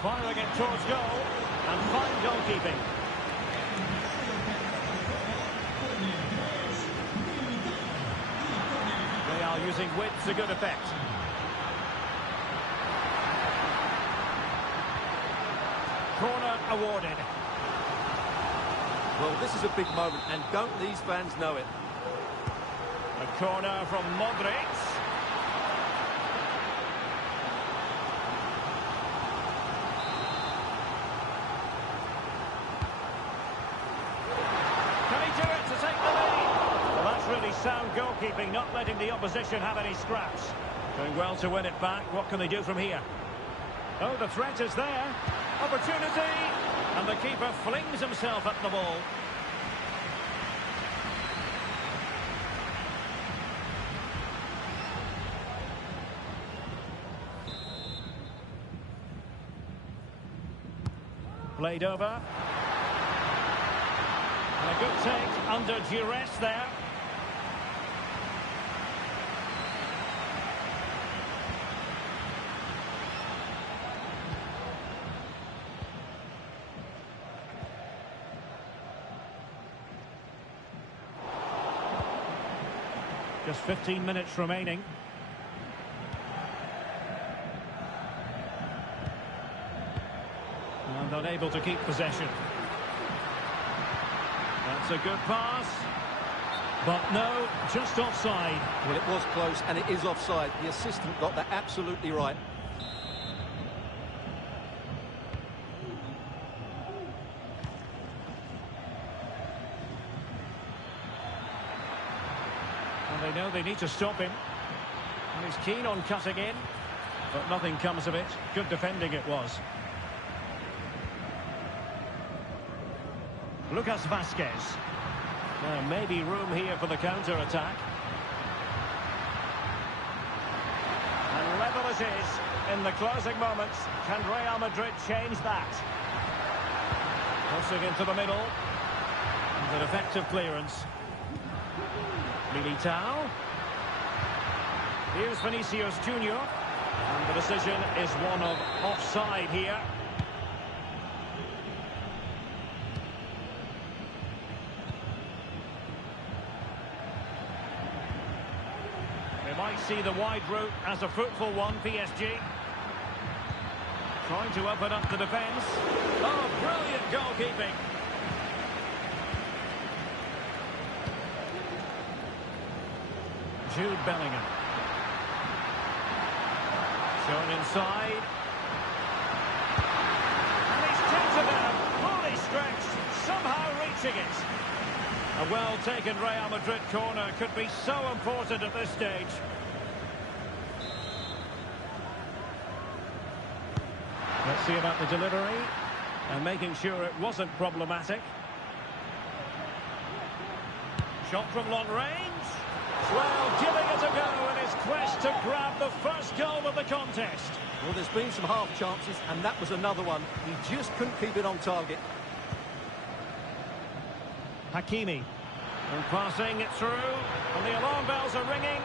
Firing it towards goal, and fine goalkeeping. They are using width to good effect. Corner awarded. Well, this is a big moment, and don't these fans know it? A corner from Modric. Can he do it to take the lead? Well, that's really sound goalkeeping, not letting the opposition have any scraps. Doing well to win it back. What can they do from here? Oh, the threat is there. Opportunity! And the keeper flings himself at the ball. Played over. And a good take under duress there. Just 15 minutes remaining. And unable to keep possession. That's a good pass. But no, just offside. Well, it was close, and it is offside. The assistant got that absolutely right. And they know they need to stop him. And he's keen on cutting in. But nothing comes of it. Good defending it was. Lucas Vazquez. Now maybe room here for the counter-attack. And level it is in the closing moments. Can Real Madrid change that? Crossing into the middle. And an effective clearance. Militao. Here's Vinicius Junior. And the decision is one of offside here. might see the wide route as a fruitful one, PSG. Trying to open up the defence. Oh, brilliant goalkeeping. Jude Bellingham. Shown inside. And he's tipped it out. Fully stretched. Somehow reaching it. A well-taken Real Madrid corner could be so important at this stage. Let's see about the delivery. And making sure it wasn't problematic. Shot from long range. Well, giving it a go in his quest to grab the first goal of the contest. Well, there's been some half chances, and that was another one. He just couldn't keep it on target. Hakimi. And passing it through. And the alarm bells are ringing.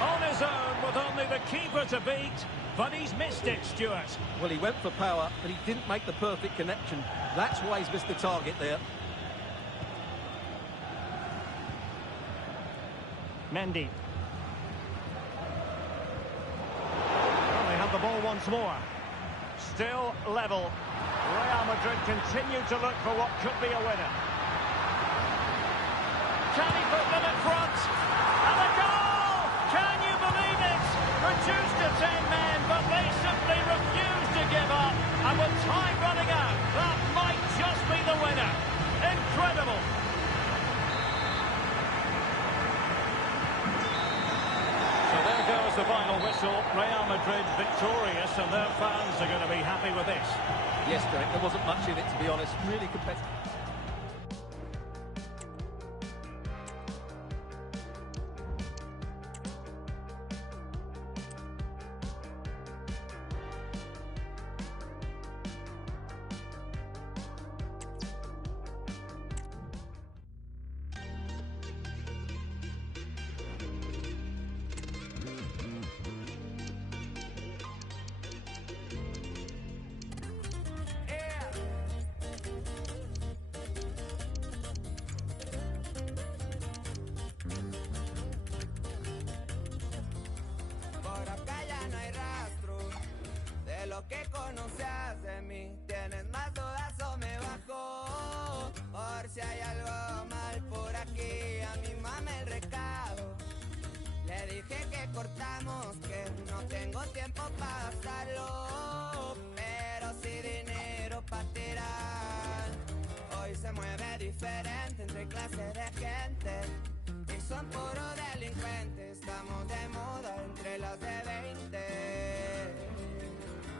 On his own with only the keeper to beat. But he's missed it, Stuart. Well, he went for power, but he didn't make the perfect connection. That's why he's missed the target there. Mendy. Well, they have the ball once more. Still level. Real Madrid continue to look for what could be a winner. Can he put them in front? And a goal! Can you believe it? Reduced to 10 men, but they simply refuse to give up. And with time running out, that might just be the winner. Incredible! So there goes the final whistle. Real Madrid victorious, and their fans are going to be happy with this. Yes, Derek, there wasn't much in it, to be honest. Really competitive. Lo que conocías de mí, tienes más dudas o me bajó. Por si hay algo mal por aquí, a mi mamá el recado. Le dije que cortamos, que no tengo tiempo para gastarlo, pero sí dinero para tirar. Hoy se mueve diferente entre clases de gente y son puros delincuentes. Estamos de moda entre las de 20.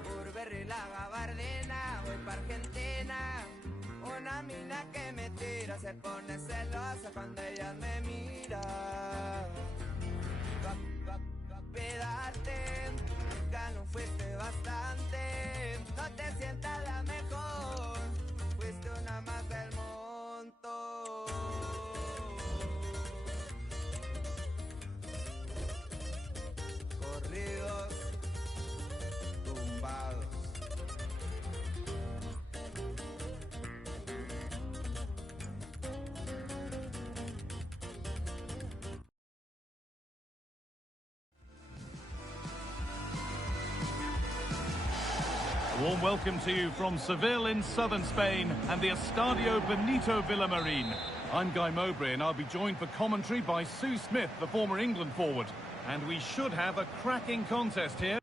Burberry, la gabardina, voy pa' Argentina. Una mina que me tira, se pone celosa cuando ella me mira. Cuídate, nunca no fuiste bastante. No te sientas la mejor, fuiste una más del montón. Corridos, tumbados. Warm welcome to you from Seville in southern Spain and the Estadio Benito Villamarin. I'm Guy Mowbray and I'll be joined for commentary by Sue Smith, the former England forward. And we should have a cracking contest here.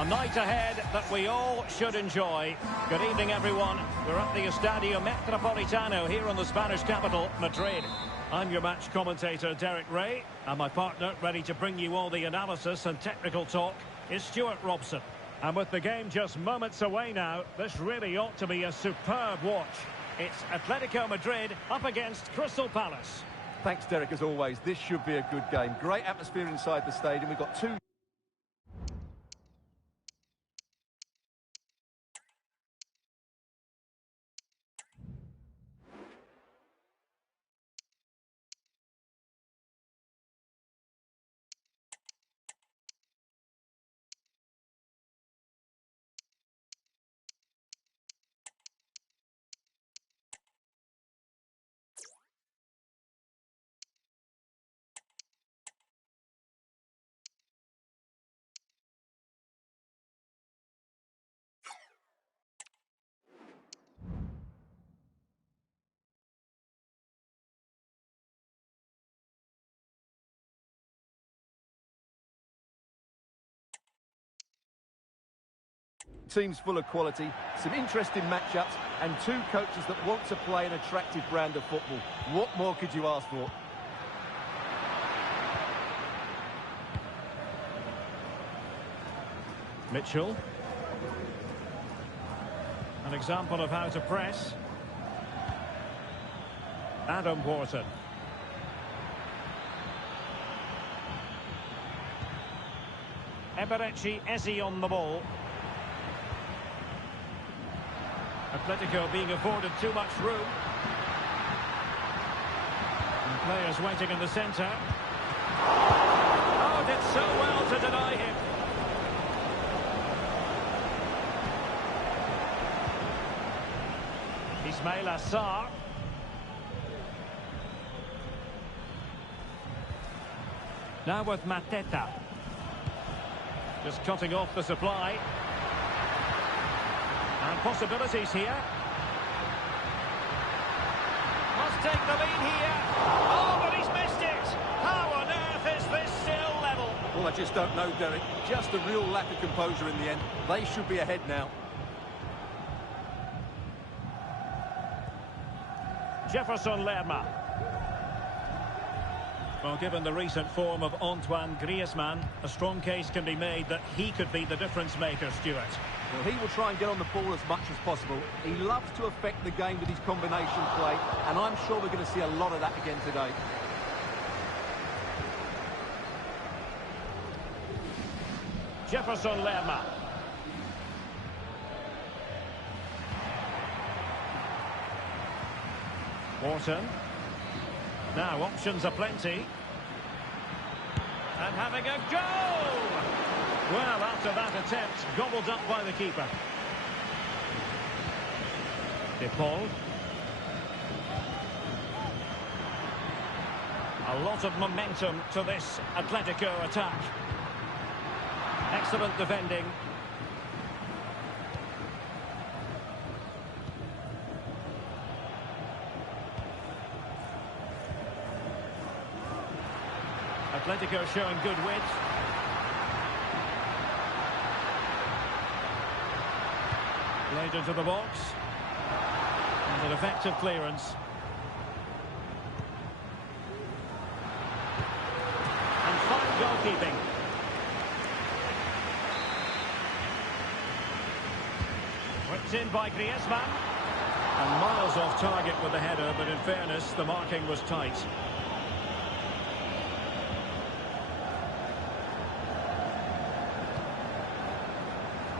A night ahead that we all should enjoy. Good evening, everyone. We're at the Estadio Metropolitano here in the Spanish capital, Madrid. I'm your match commentator, Derek Ray, and my partner, ready to bring you all the analysis and technical talk, is Stuart Robson. And with the game just moments away now, this really ought to be a superb watch. It's Atletico Madrid up against Crystal Palace. Thanks, Derek, as always. This should be a good game. Great atmosphere inside the stadium. We've got two... Teams full of quality, some interesting matchups, and two coaches that want to play an attractive brand of football. What more could you ask for? Mitchell. An example of how to press. Adam Wharton. Eberechi Eze on the ball. Atletico being afforded too much room. And players waiting in the centre. Oh, did so well to deny him. Ismail Assar. Now with Mateta. Just cutting off the supply. And possibilities here. Must take the lead here. Oh, but he's missed it. How on earth is this still level? Well, I just don't know, Derek. Just a real lack of composure in the end. They should be ahead now. Jefferson Lerma. Well, given the recent form of Antoine Griezmann, a strong case can be made that he could be the difference maker, Stuart. Well, he will try and get on the ball as much as possible. He loves to affect the game with his combination play, and I'm sure we're going to see a lot of that again today. Jefferson Lerma. Wharton. Now options are plenty. And having a go! Well, after that attempt, gobbled up by the keeper. De Paul. A lot of momentum to this Atletico attack. Excellent defending. Atletico showing good width. Played into the box. And an effective clearance. And fine goalkeeping. Whipped in by Griezmann. And miles off target with the header, but in fairness, the marking was tight.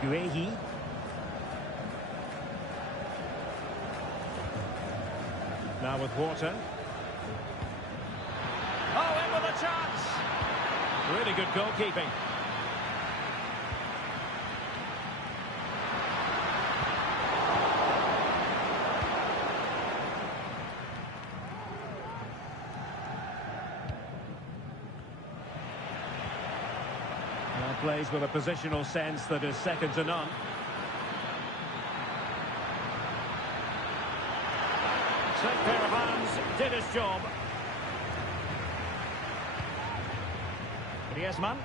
Guehi. Now with Wharton. Oh, in with a chance! Really good goalkeeping. Plays with a positional sense that is second to none. Set pair of hands, did his job. Griezmann.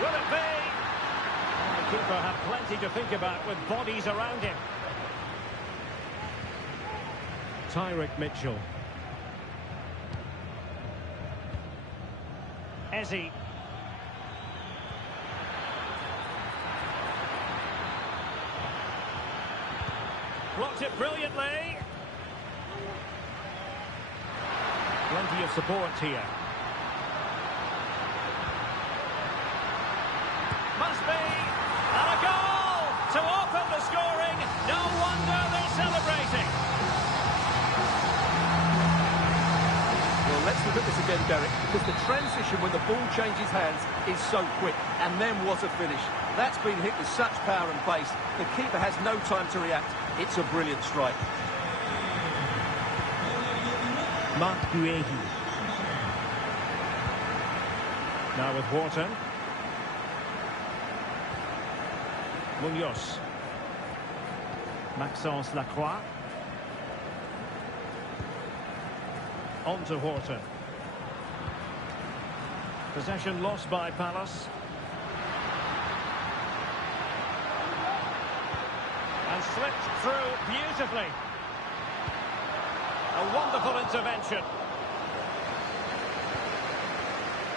Will it be? The keeper had plenty to think about with bodies around him. Tyrick Mitchell. Ezzy. Blocked it brilliantly. Plenty of support here. Must be. And a goal to open the scoring. No wonder they're celebrating. Well, let's look at this again, Derek, because the transition when the ball changes hands is so quick. And then what a finish. That's been hit with such power and pace. The keeper has no time to react. It's a brilliant strike. Opue. Now with Wharton. Munoz. Maxence Lacroix. On to Wharton. Possession lost by Palace. And slipped through beautifully. A wonderful intervention.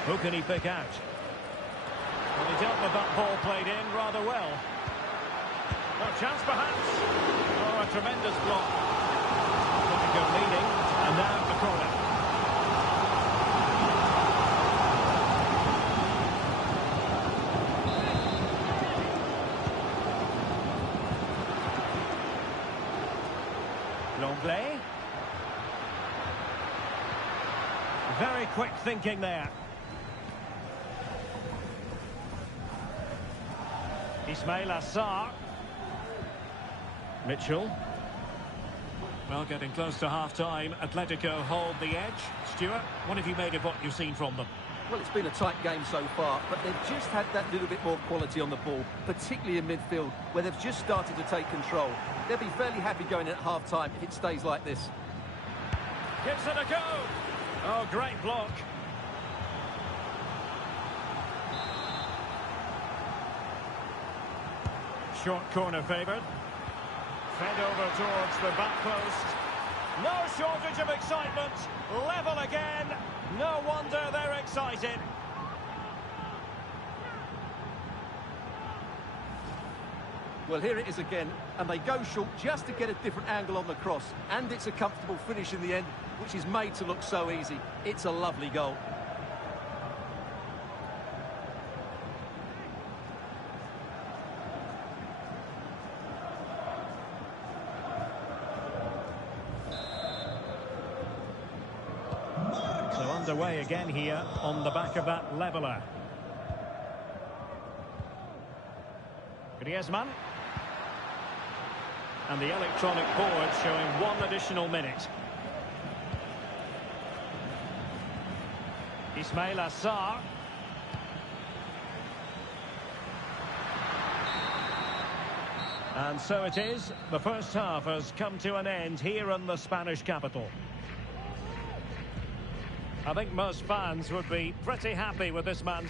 Who can he pick out? Well, he dealt with that ball played in rather well. No chance perhaps. Oh, a tremendous block. Atletico leading, and now the corner. Longley. Very quick thinking there. Ismail Assar. Mitchell. Well, getting close to half-time. Atletico hold the edge. Stuart, what have you made of what you've seen from them? Well, it's been a tight game so far, but they've just had that little bit more quality on the ball, particularly in midfield, where they've just started to take control. They'll be fairly happy going in at half-time if it stays like this. Gives it a go. Oh, great block. Short corner favoured. Fed over towards the back post. No shortage of excitement. Level again. No wonder they're excited. Well, here it is again, and they go short just to get a different angle on the cross. And it's a comfortable finish in the end, which is made to look so easy. It's a lovely goal. So underway again here on the back of that leveller. Griezmann. And the electronic board showing one additional minute. Ismail Assar. And so it is. The first half has come to an end here in the Spanish capital. I think most fans would be pretty happy with this man's...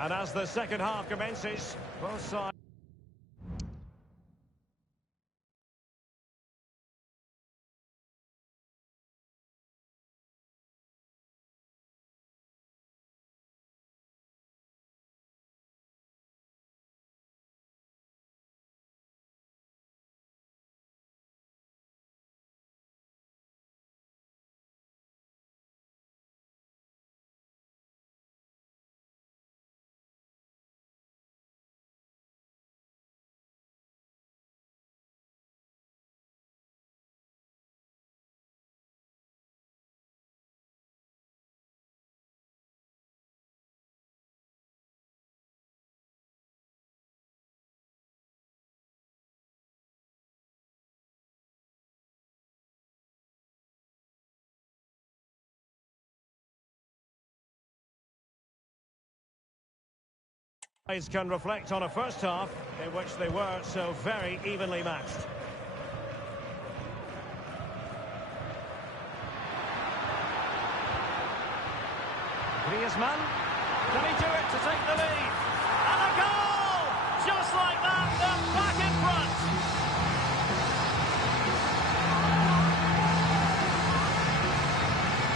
And as the second half commences, both sides... Eyes can reflect on a first half in which they were so very evenly matched. Griezmann, can he do it to take the lead? And a goal! Just like that, they're back in front.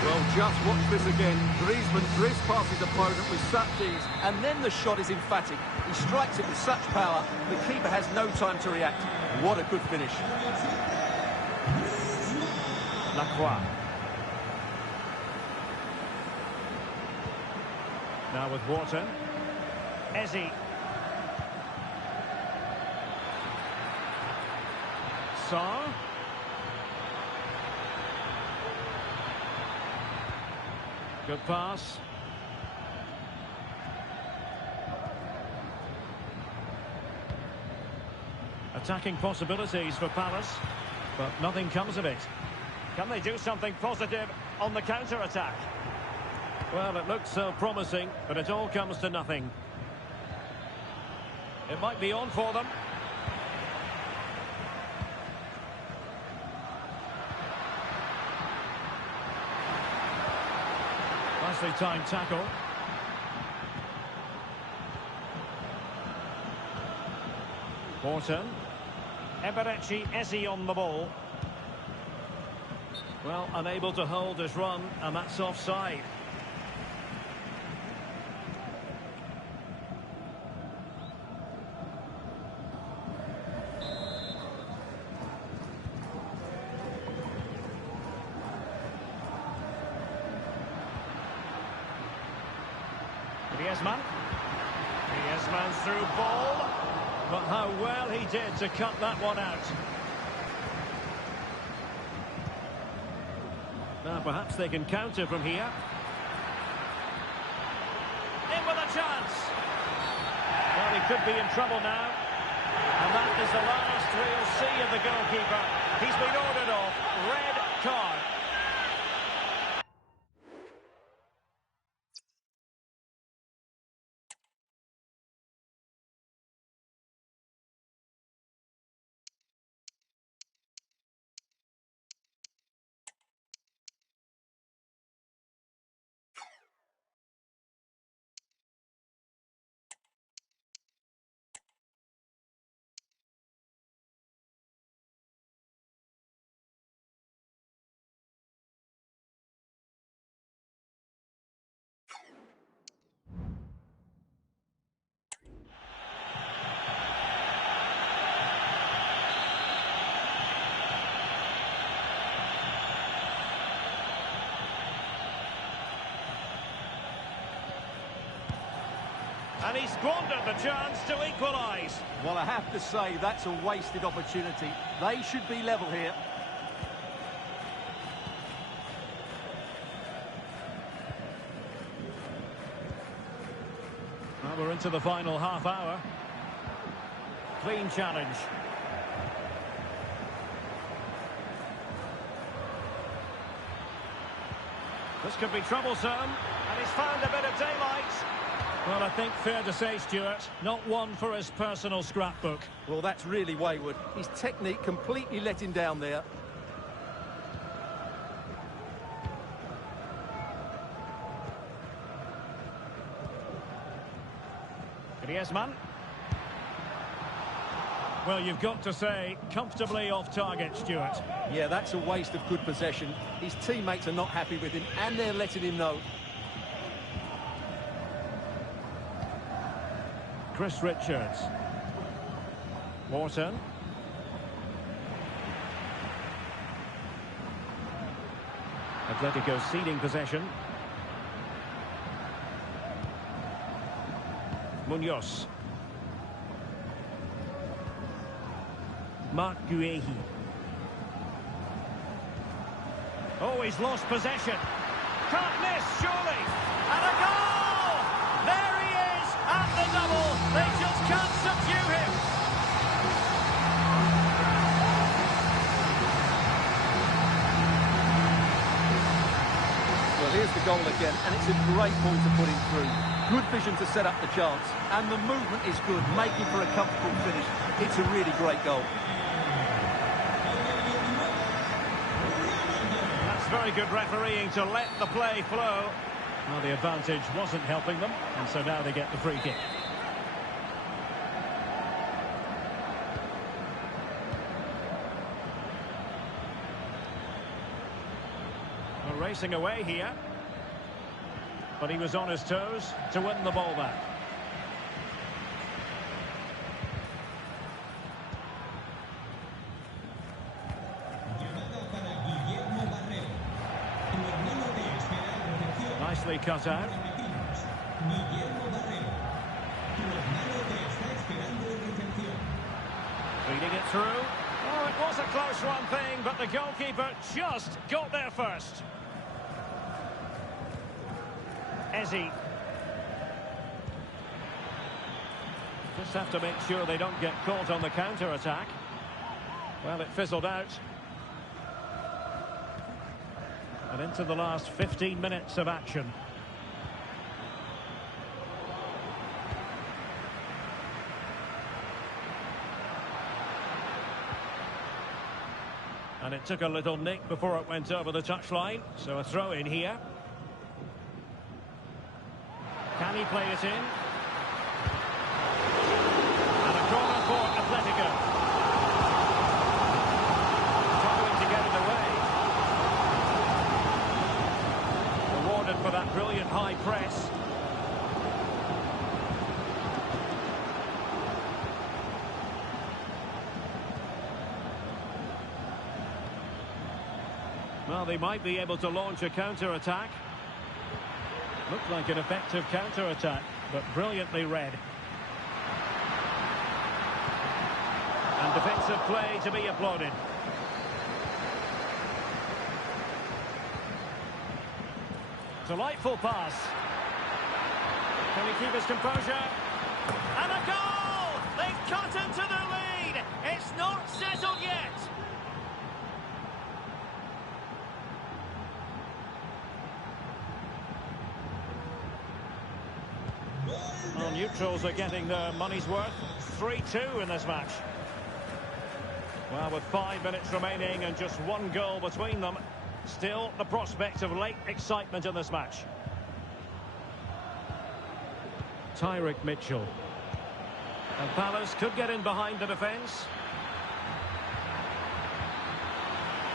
Well, just watch this again. Griezmann drifts past his opponent with such ease, and then the shot is emphatic. He strikes it with such power, the keeper has no time to react. What a good finish. Lacroix. Now with Wharton. Eze. Sarr. Good pass. Attacking possibilities for Palace, but nothing comes of it. Can they do something positive on the counter-attack? Well, it looked so promising, but it all comes to nothing. It might be on for them. Nicely timed tackle. Wharton. Eberechi Eze on the ball. Well, unable to hold his run, and that's offside. Griezmann's through ball, but how well he did to cut that one out. Now perhaps they can counter from here. In with a chance. Well, he could be in trouble now. And that is the last we'll see of the goalkeeper. He's been ordered off. Red card. And he squandered the chance to equalise. Well, I have to say, that's a wasted opportunity. They should be level here. Well, we're into the final half hour. Clean challenge. This could be troublesome, and he's found a bit of daylight. Well, I think fair to say, Stuart, not one for his personal scrapbook. Well, that's really wayward. His technique completely let him down there. Griezmann. Well, you've got to say, comfortably off target, Stuart. Yeah, that's a waste of good possession. His teammates are not happy with him, and they're letting him know. Chris Richards. Wharton. Atletico ceding possession. Munoz. Marc Guehi. Oh, he's lost possession. Can't miss, surely. And a goal! There he is at the double. They just can't subdue him. Well, here's the goal again, and it's a great ball to put him through. Good vision to set up the chance. And the movement is good, making for a comfortable finish. It's a really great goal. That's very good refereeing to let the play flow. Well, the advantage wasn't helping them, and so now they get the free kick. We're racing away here. But he was on his toes to win the ball back. Nicely cut out. Feeding it through. Oh, it was a close one thing, but the goalkeeper just got there first. Ezzy. Just have to make sure they don't get caught on the counter-attack. Well, it fizzled out. And into the last 15 minutes of action. And it took a little nick before it went over the touchline. So a throw in here. Can he play it in? And a corner for Atletico. Struggling to get it away. Rewarded for that brilliant high press. Well, they might be able to launch a counter-attack. Looked like an effective counter-attack, but brilliantly read. And defensive play to be applauded. Delightful pass. Can he keep his composure? And a goal! They've cut into their lead! It's not settled yet! Well, neutrals are getting their money's worth. 3-2 in this match. Well, with 5 minutes remaining and just one goal between them, still the prospect of late excitement in this match. Tyrick Mitchell. And Palace could get in behind the defence.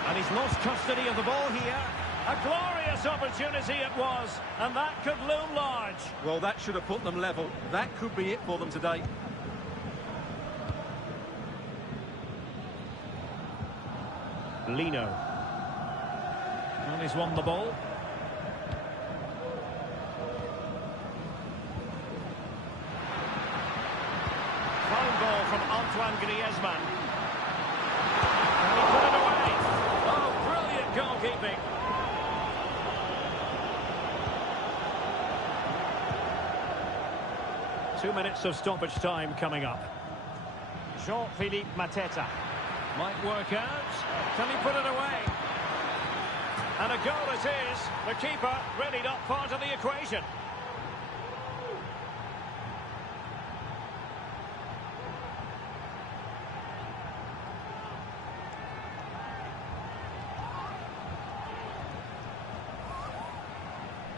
And he's lost custody of the ball here. A glorious opportunity it was, and that could loom large. Well, that should have put them level. That could be it for them today. Lino. And he's won the ball. Fine ball from Antoine Griezmann. And he put it away. Oh, brilliant goalkeeping. Two minutes of stoppage time coming up. Jean-Philippe Mateta. Might work out. Can he put it away? And a goal it is. The keeper really not part of the equation.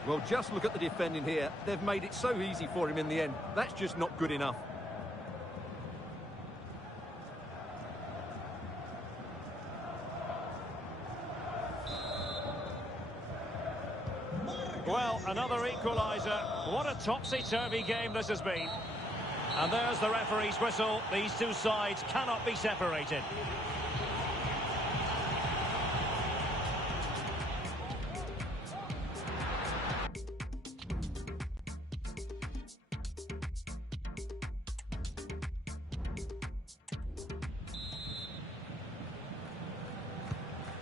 Well, just look at the defending here. They've made it so easy for him in the end. That's just not good enough. Well, another equaliser. What a topsy-turvy game this has been. And there's the referee's whistle. These two sides cannot be separated.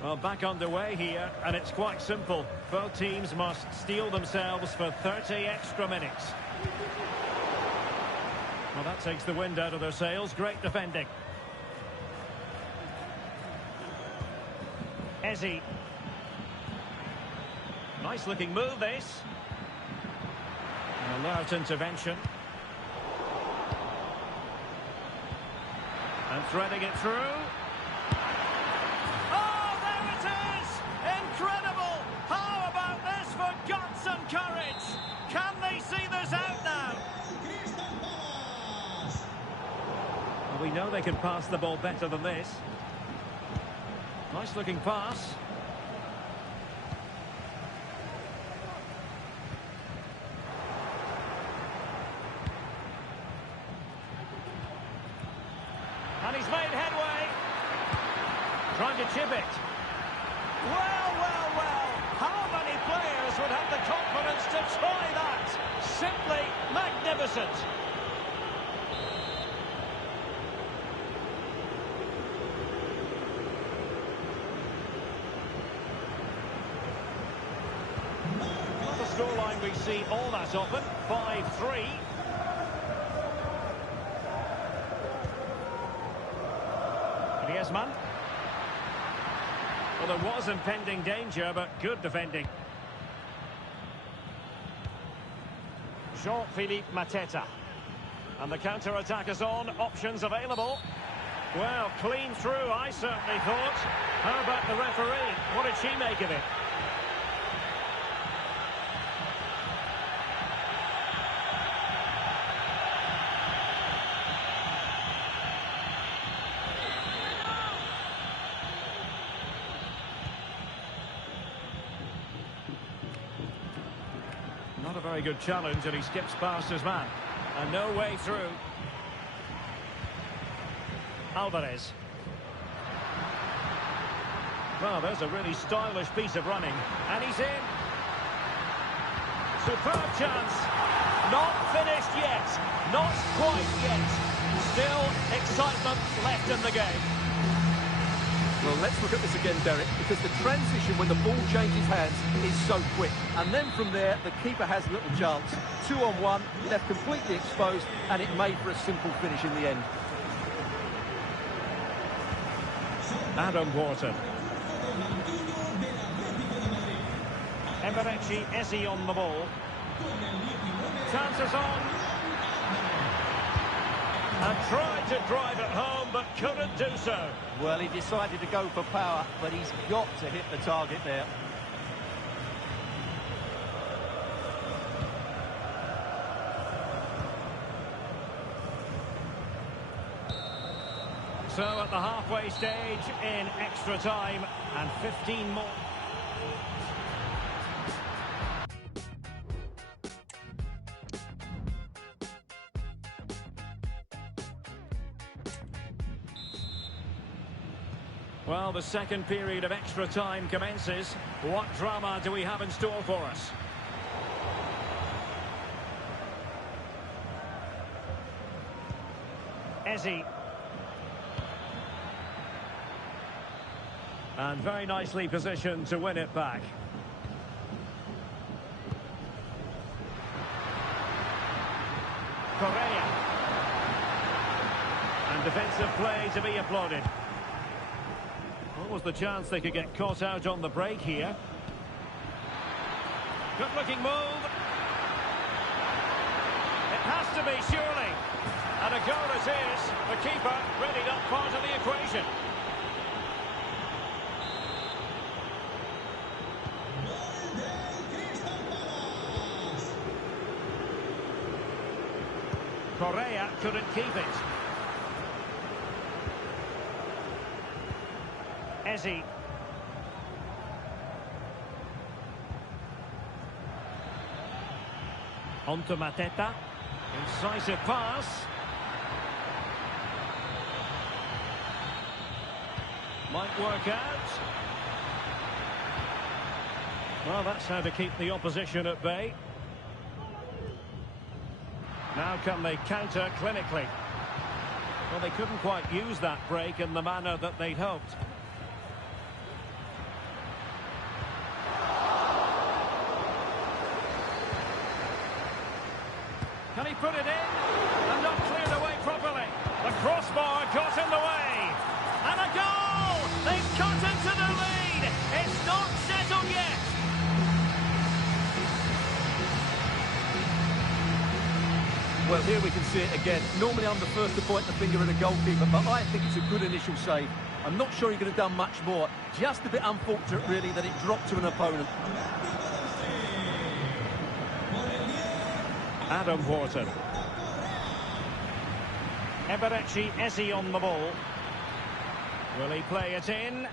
Well, back underway here, and it's quite simple. Both teams must steel themselves for 30 extra minutes. Well, that takes the wind out of their sails. Great defending. Ezzy. Nice looking move, this. And a Without intervention. And threading it through. Oh, there it is! Incredible! How about this for guts and courage? Can they see this out now? Well, we know they can pass the ball better than this. Nice looking pass. And he's made headway. Trying to chip it. Well, well, well. How many players would have the confidence to try that? Simply magnificent. Not a scoreline we see all that often. 5-3. Griezmann. Well, there was impending danger, but good defending. Jean-Philippe Mateta. And the counter-attack is on. Options available. Well, clean through, I certainly thought. How about the referee? What did she make of it? Not a very good challenge, and he skips past his man. And no way through. Alvarez. Well, there's a really stylish piece of running. And he's in. Superb chance. Not finished yet. Not quite yet. Still excitement left in the game. Well, let's look at this again, Derek, because the transition when the ball changes hands is so quick. And then from there, the keeper has little chance. 2-on-1, left completely exposed, and it made for a simple finish in the end. Adam Wharton. Eberechi Eze on the ball. Chances on. And tried to drive it home, but couldn't do so. Well, he decided to go for power, but he's got to hit the target there. So at the halfway stage in extra time, and 15 more. Well, the second period of extra time commences. What drama do we have in store for us? Eze. And very nicely positioned to win it back. Correa. And defensive play to be applauded. What was the chance they could get caught out on the break here? Good-looking move. It has to be, surely. And a goal it is. The keeper really not part of the equation. Correa couldn't keep it. Eze. On to Mateta. Incisive pass. Might work out. Well, that's how to keep the opposition at bay. Now can they counter clinically? Well, they couldn't quite use that break in the manner that they'd hoped. Can he put it in? And not cleared away properly. The crossbar got in the way. And a goal! They've cut into the lead. It's not settled yet. Well, here we can see it again. Normally I'm the first to point the finger at a goalkeeper, but I think it's a good initial save. I'm not sure he could have done much more. Just a bit unfortunate, really, that it dropped to an opponent. Adam Wharton. Eberechi Eze on the ball. Will he play it in?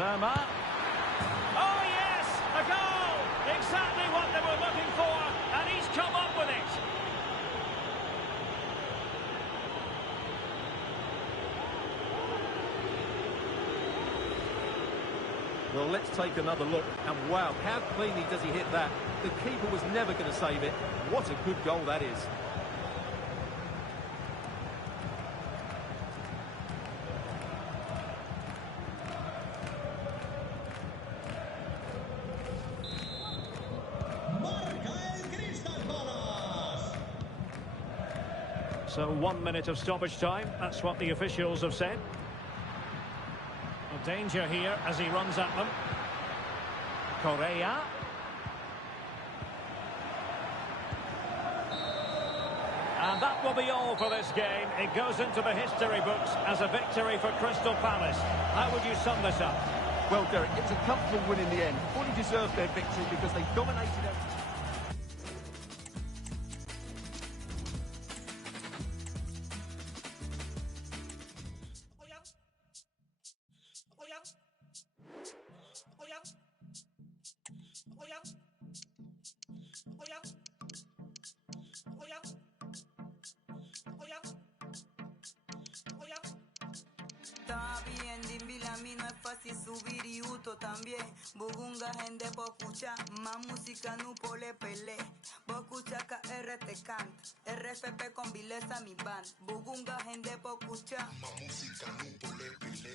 Lerma. Oh yes! A goal! Exactly what they were looking for, and he's come up with it. Well, let's take another look. And wow, how cleanly does he hit that? The keeper was never going to save it. What a good goal that is. So 1 minute of stoppage time. That's what the officials have said. Danger here as he runs at them. Correa. And that will be all for this game. It goes into the history books as a victory for Crystal Palace. How would you sum this up? Well, Derek, it's a comfortable win in the end. Fully deserved their victory because they dominated everything. Está bien, Dimbila, a mí no es fácil subir y uto también. Bugunga, gente, po' escuchar más música, no pole pele. Po' escuchar KRT canta, RFP con vileza mi band. Bugunga, gente, po' escuchar más música, no pole pele.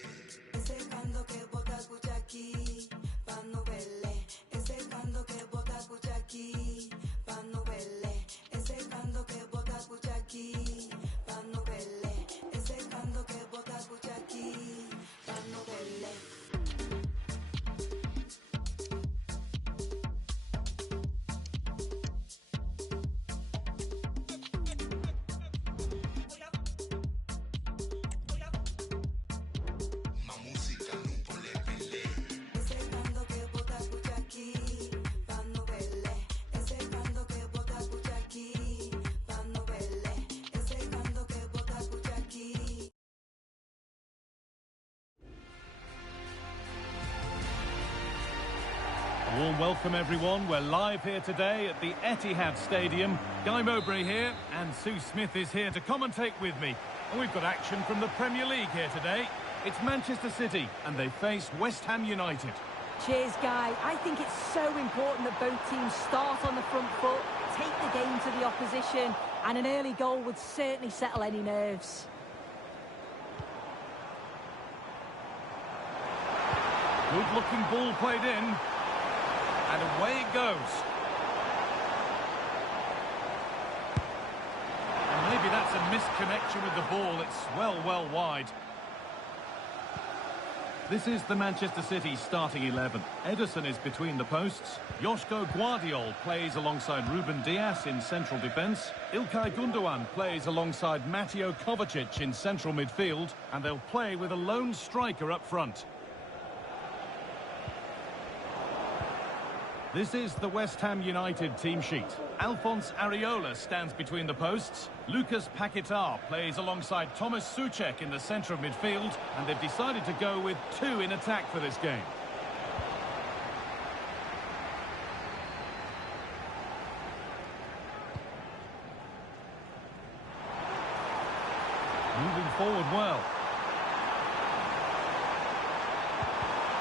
Ese canto que bota escucha aquí, pa' no verle. Ese canto que bota escucha aquí, pa' no verle. Ese canto que bota escucha aquí, pa' no verle. Ese canto que bota escucha aquí, pa' no verle. A warm welcome, everyone. We're live here today at the Etihad Stadium. Guy Mowbray here, and Sue Smith is here to commentate with me. And we've got action from the Premier League here today. It's Manchester City, and they face West Ham United. Cheers, Guy. I think it's so important that both teams start on the front foot, take the game to the opposition, and an early goal would certainly settle any nerves. Good-looking ball played in. And away it goes. And maybe that's a misconnection with the ball. It's well wide. This is the Manchester City starting 11. Ederson is between the posts. Joško Guardiol plays alongside Ruben Dias in central defence. Ilkay Gundogan plays alongside Mateo Kovacic in central midfield. And they'll play with a lone striker up front. This is the West Ham United team sheet. Alphonse Areola stands between the posts. Lucas Paquetá plays alongside Thomas Souček in the centre of midfield. And they've decided to go with two in attack for this game. Moving forward well.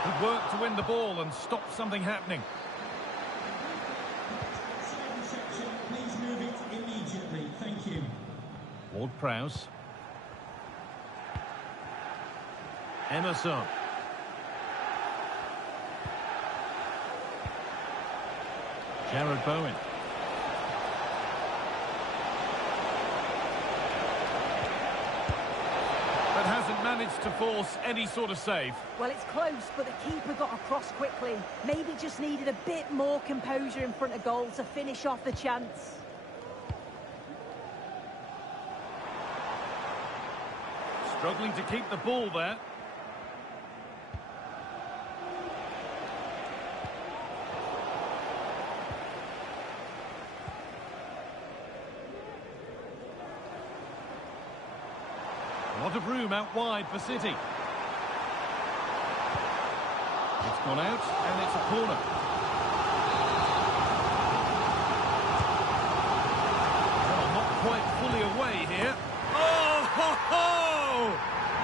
Good work to win the ball and stop something happening. Ward-Prowse. Emerson. Jared Bowen. But hasn't managed to force any sort of save. Well, it's close, but the keeper got across quickly. Maybe just needed a bit more composure in front of goal to finish off the chance. Struggling to keep the ball there. A lot of room out wide for City. It's gone out, and it's a corner. Well, not quite fully away here. Oh, ho, ho!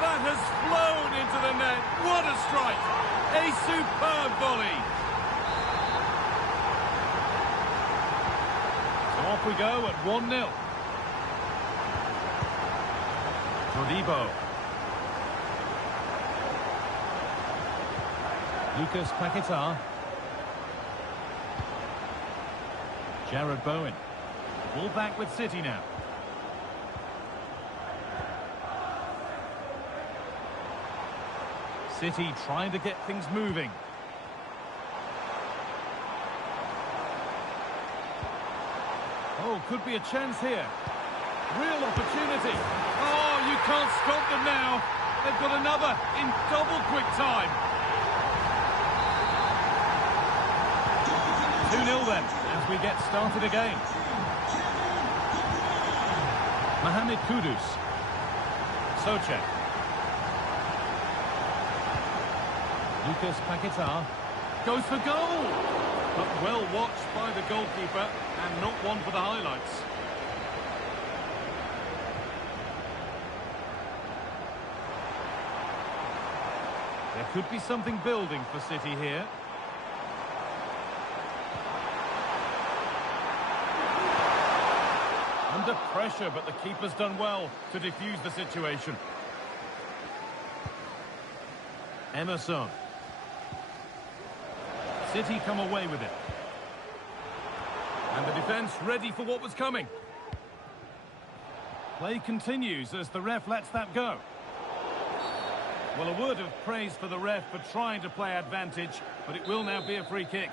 That has flown into the net. What a strike! A superb volley. So off we go at 1-0. Todibo. Lucas Paquetá. Jared Bowen. Ball back with City now. City trying to get things moving. Oh, could be a chance here. Real opportunity. Oh, you can't stop them now. They've got another in double quick time. 2-0 then, as we get started again. Mohamed Kudus. Socek. Lucas Paquetá goes for goal. But well watched by the goalkeeper and not one for the highlights. There could be something building for City here. Under pressure, but the keeper's done well to defuse the situation. Emerson. City come away with it. And the defence ready for what was coming. Play continues as the ref lets that go. Well, a word of praise for the ref for trying to play advantage, but it will now be a free kick.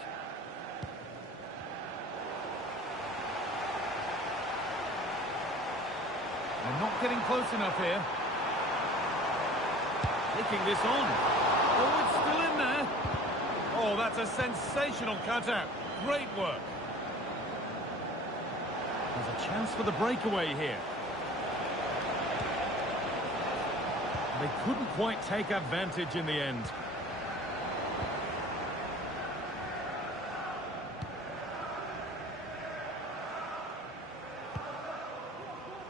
They're not getting close enough here. Taking this on. Oh, it's still in there. Oh, that's a sensational cutout. Great work. There's a chance for the breakaway here. They couldn't quite take advantage in the end.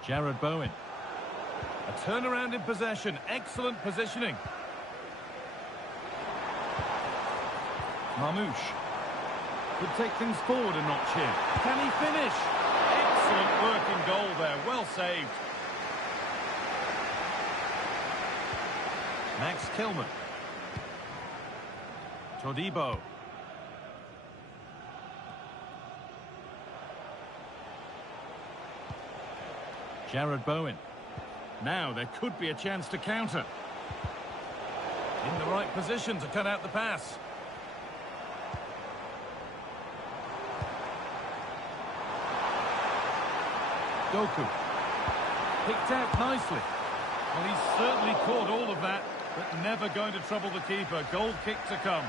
Jared Bowen. A turnaround in possession. Excellent positioning. Marmouche. Could take things forward a notch here. Can he finish? Excellent work in goal there. Well saved. Max Kilman. Todibo. Jared Bowen. Now there could be a chance to counter. In the right position to cut out the pass. Doku. Picked out nicely. Well, he's certainly caught all of that, but never going to trouble the keeper. Goal kick to come.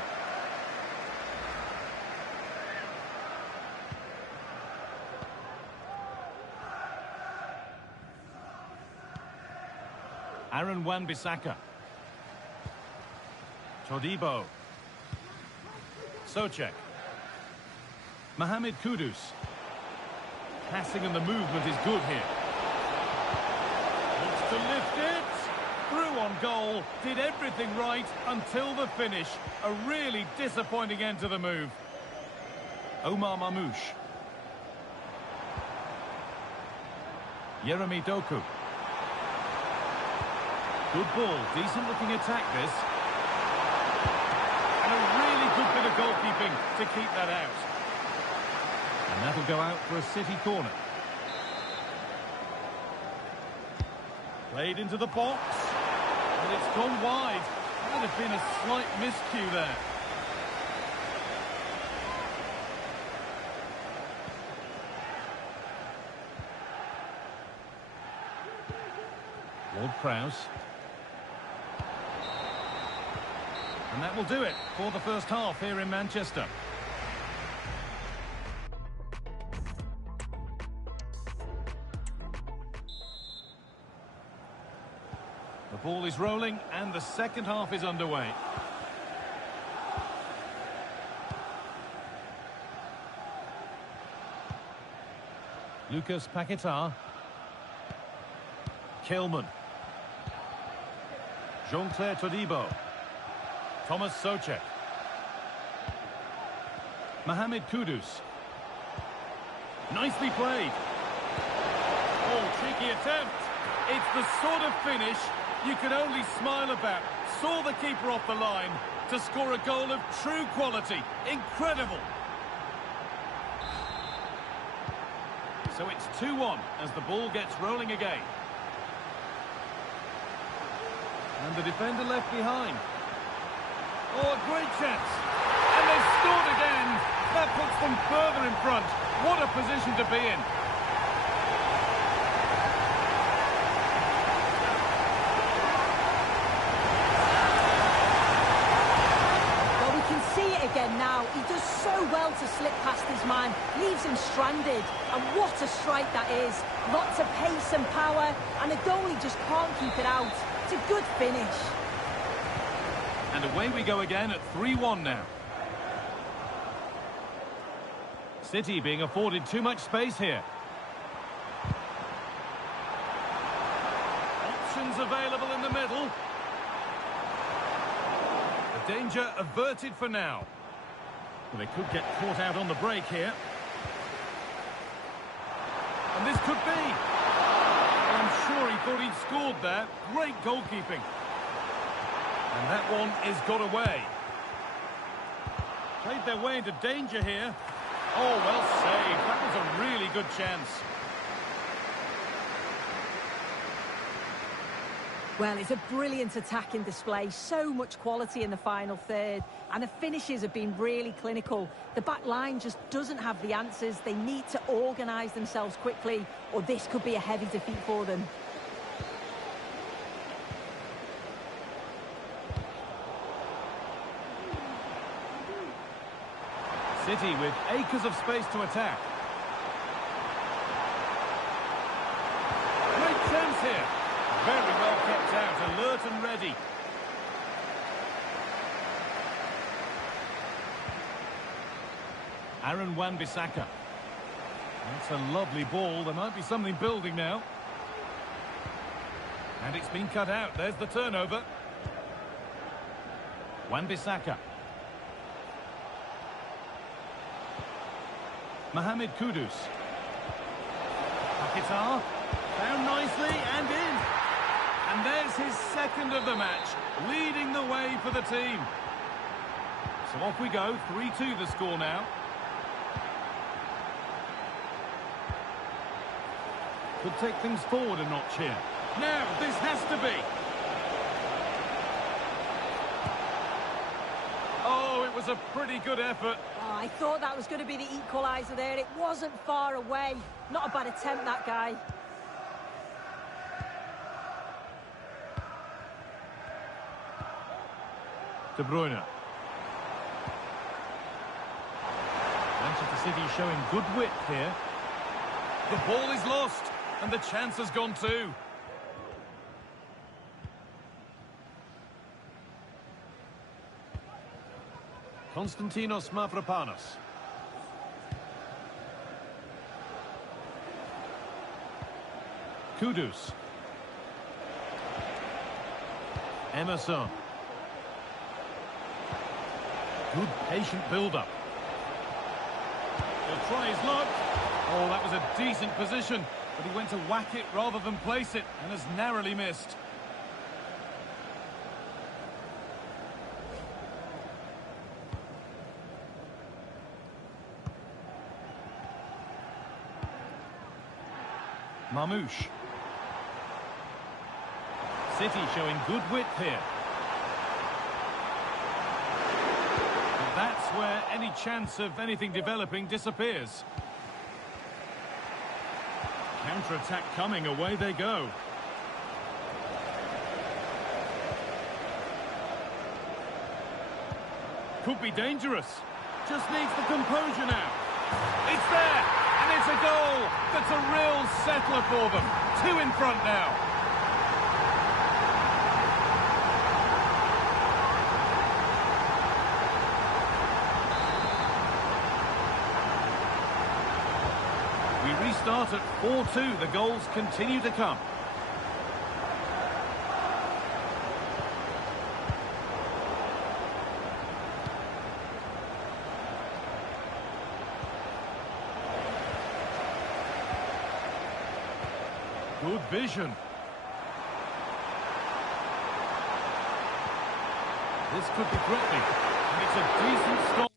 Aaron Wan-Bissaka. Todibo. Socek. Mohamed Kudus. Passing and the movement is good here. Wants to lift it. Through on goal. Did everything right until the finish. A really disappointing end to the move. Omar Marmouche. Yeremy Doku. Good ball. Decent looking attack this. And a really good bit of goalkeeping to keep that out. And that'll go out for a City corner. Played into the box. But it's gone wide. Might have been a slight miscue there. Ward-Prowse. And that will do it for the first half here in Manchester. The ball is rolling and the second half is underway. Lucas Paquetá. Kilman. Jean-Claire Todibo. Thomas Soucek. Mohamed Kudus. Nicely played. Oh, cheeky attempt. It's the sort of finish you can only smile about. Saw the keeper off the line to score a goal of true quality. Incredible. So it's 2-1 as the ball gets rolling again. And the defender left behind. Oh, a great chance. And they've scored again. That puts them further in front. What a position to be in. Well, we can see it again now. He does so well to slip past his man. Leaves him stranded. And what a strike that is. Lots of pace and power. And the goalie just can't keep it out. It's a good finish. And away we go again at 3-1 now. City being afforded too much space here. Options available in the middle. The danger averted for now. Well, they could get caught out on the break here. And this could be. I'm sure he thought he'd scored there. Great goalkeeping. And that one is got away. Played their way into danger here. Oh, well saved. That was a really good chance. Well, it's a brilliant attacking display. So much quality in the final third. And the finishes have been really clinical. The back line just doesn't have the answers. They need to organise themselves quickly, or this could be a heavy defeat for them. City with acres of space to attack. Great chance here. Very well kept out, alert and ready. Aaron Wan-Bissaka. That's a lovely ball. There might be something building now. And it's been cut out. There's the turnover. Wan-Bissaka. Mohamed Kudus. Paquetá. Found nicely and in. And there's his second of the match, leading the way for the team. So off we go, 3-2 the score now. Could take things forward a notch here. Now, this has to be. Oh, it was a pretty good effort. Oh, I thought that was going to be the equaliser there. It wasn't far away. Not a bad attempt, that guy. De Bruyne. Manchester City showing good width here. The ball is lost, and the chance has gone too. Konstantinos Mavropanos. Kudus. Emerson. Good patient build-up. He'll try his luck. Oh, that was a decent position, but he went to whack it rather than place it, and has narrowly missed. Marmouche. City showing good width here. But that's where any chance of anything developing disappears. Counter-attack coming, away they go. could be dangerous. Just needs the composure now. It's there, and it's a goal. That's a real settler for them. 2 in front now. We restart at 4-2. The goals continue to come. Good vision. This could be threatening, and it's a decent stop.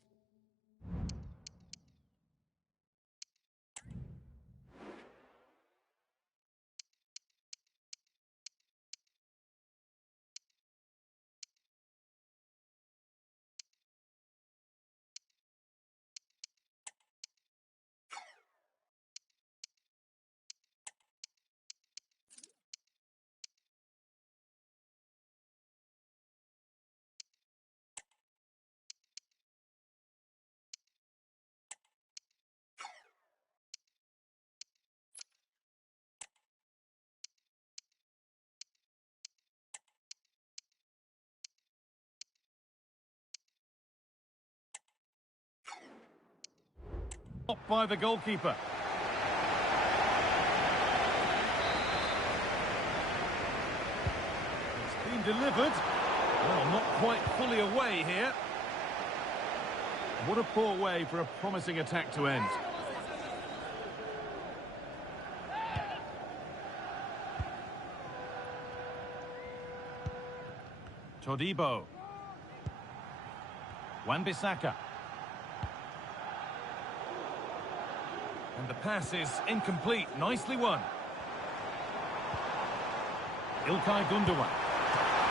By the goalkeeper. It's been delivered. Well, not quite fully away here. What a poor way for a promising attack to end. Todibo. Wan-Bissaka. And the pass is incomplete. Nicely won. Ilkay Gundogan.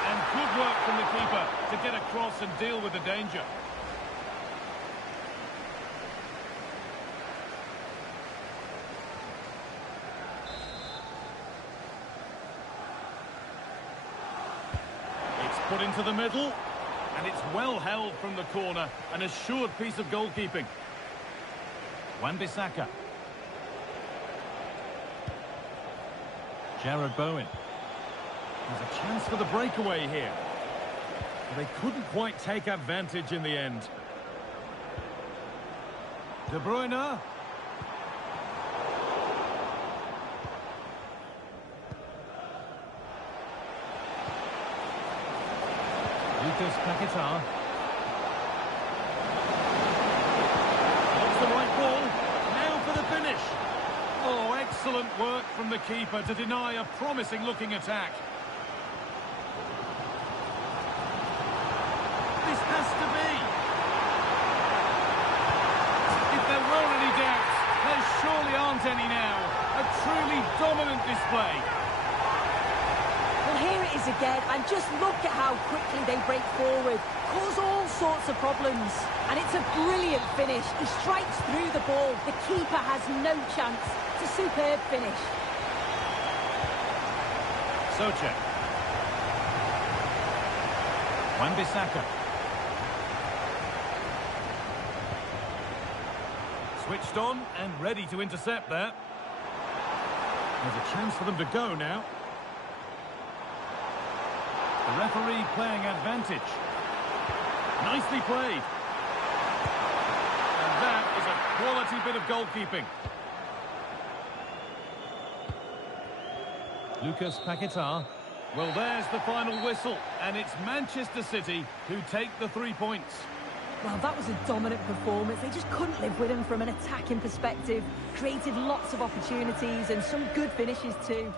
And good work from the keeper to get across and deal with the danger. It's put into the middle. And it's well held from the corner. An assured piece of goalkeeping. Wan-Bissaka. Jared Bowen. There's a chance for the breakaway here. But they couldn't quite take advantage in the end. De Bruyne. Lucas Paquetá. That's the right ball. Now for the finish. Oh, excellent work from the keeper to deny a promising-looking attack. This has to be. If there were any doubts, there surely aren't any now. A truly dominant display. Well, here it is again, and just look at how quickly they break forward. Cause all sorts of problems. And it's a brilliant finish. He strikes through the ball. The keeper has no chance. It's a superb finish. Socha. Wan-Bissaka. Switched on and ready to intercept there. There's a chance for them to go now. The referee playing advantage. Nicely played. And that is a quality bit of goalkeeping. Lucas Paquetá. Well, there's the final whistle, and it's Manchester City who take the 3 points. Well, that was a dominant performance. They just couldn't live with him from an attacking perspective. Created lots of opportunities and some good finishes too.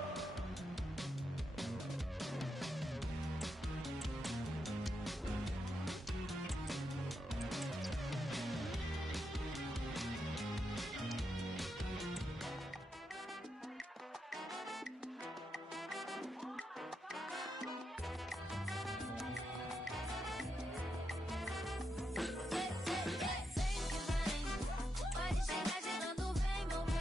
Pode chegar chegando, vem, meu bem.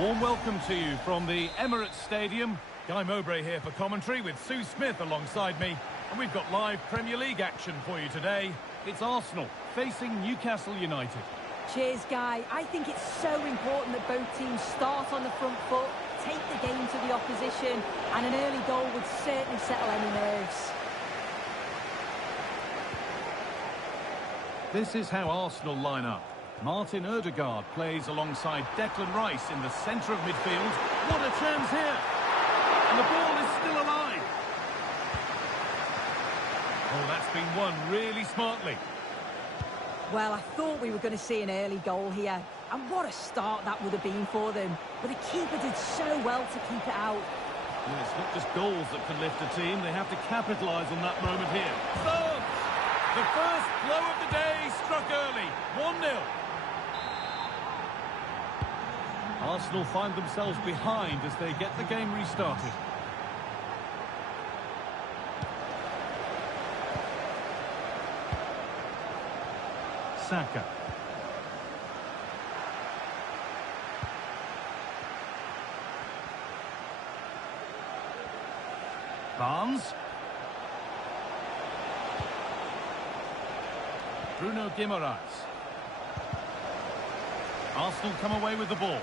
Warm welcome to you from the Emirates Stadium. Guy Mowbray here for commentary with Sue Smith alongside me. And we've got live Premier League action for you today. It's Arsenal facing Newcastle United. Cheers, Guy. I think it's so important that both teams start on the front foot, take the game to the opposition, and an early goal would certainly settle any nerves. This is how Arsenal line up. Martin Ødegaard plays alongside Declan Rice in the centre of midfield. What a chance here! And the ball is still alive. Oh, that's been won really smartly. Well, I thought we were going to see an early goal here. And what a start that would have been for them. But the keeper did so well to keep it out. Well, it's not just goals that can lift a team. They have to capitalise on that moment here. Subs! The first blow of the day struck early. 1-0. Arsenal find themselves behind as they get the game restarted. Saka. Barnes. Bruno Guimaraes. Arsenal come away with the ball.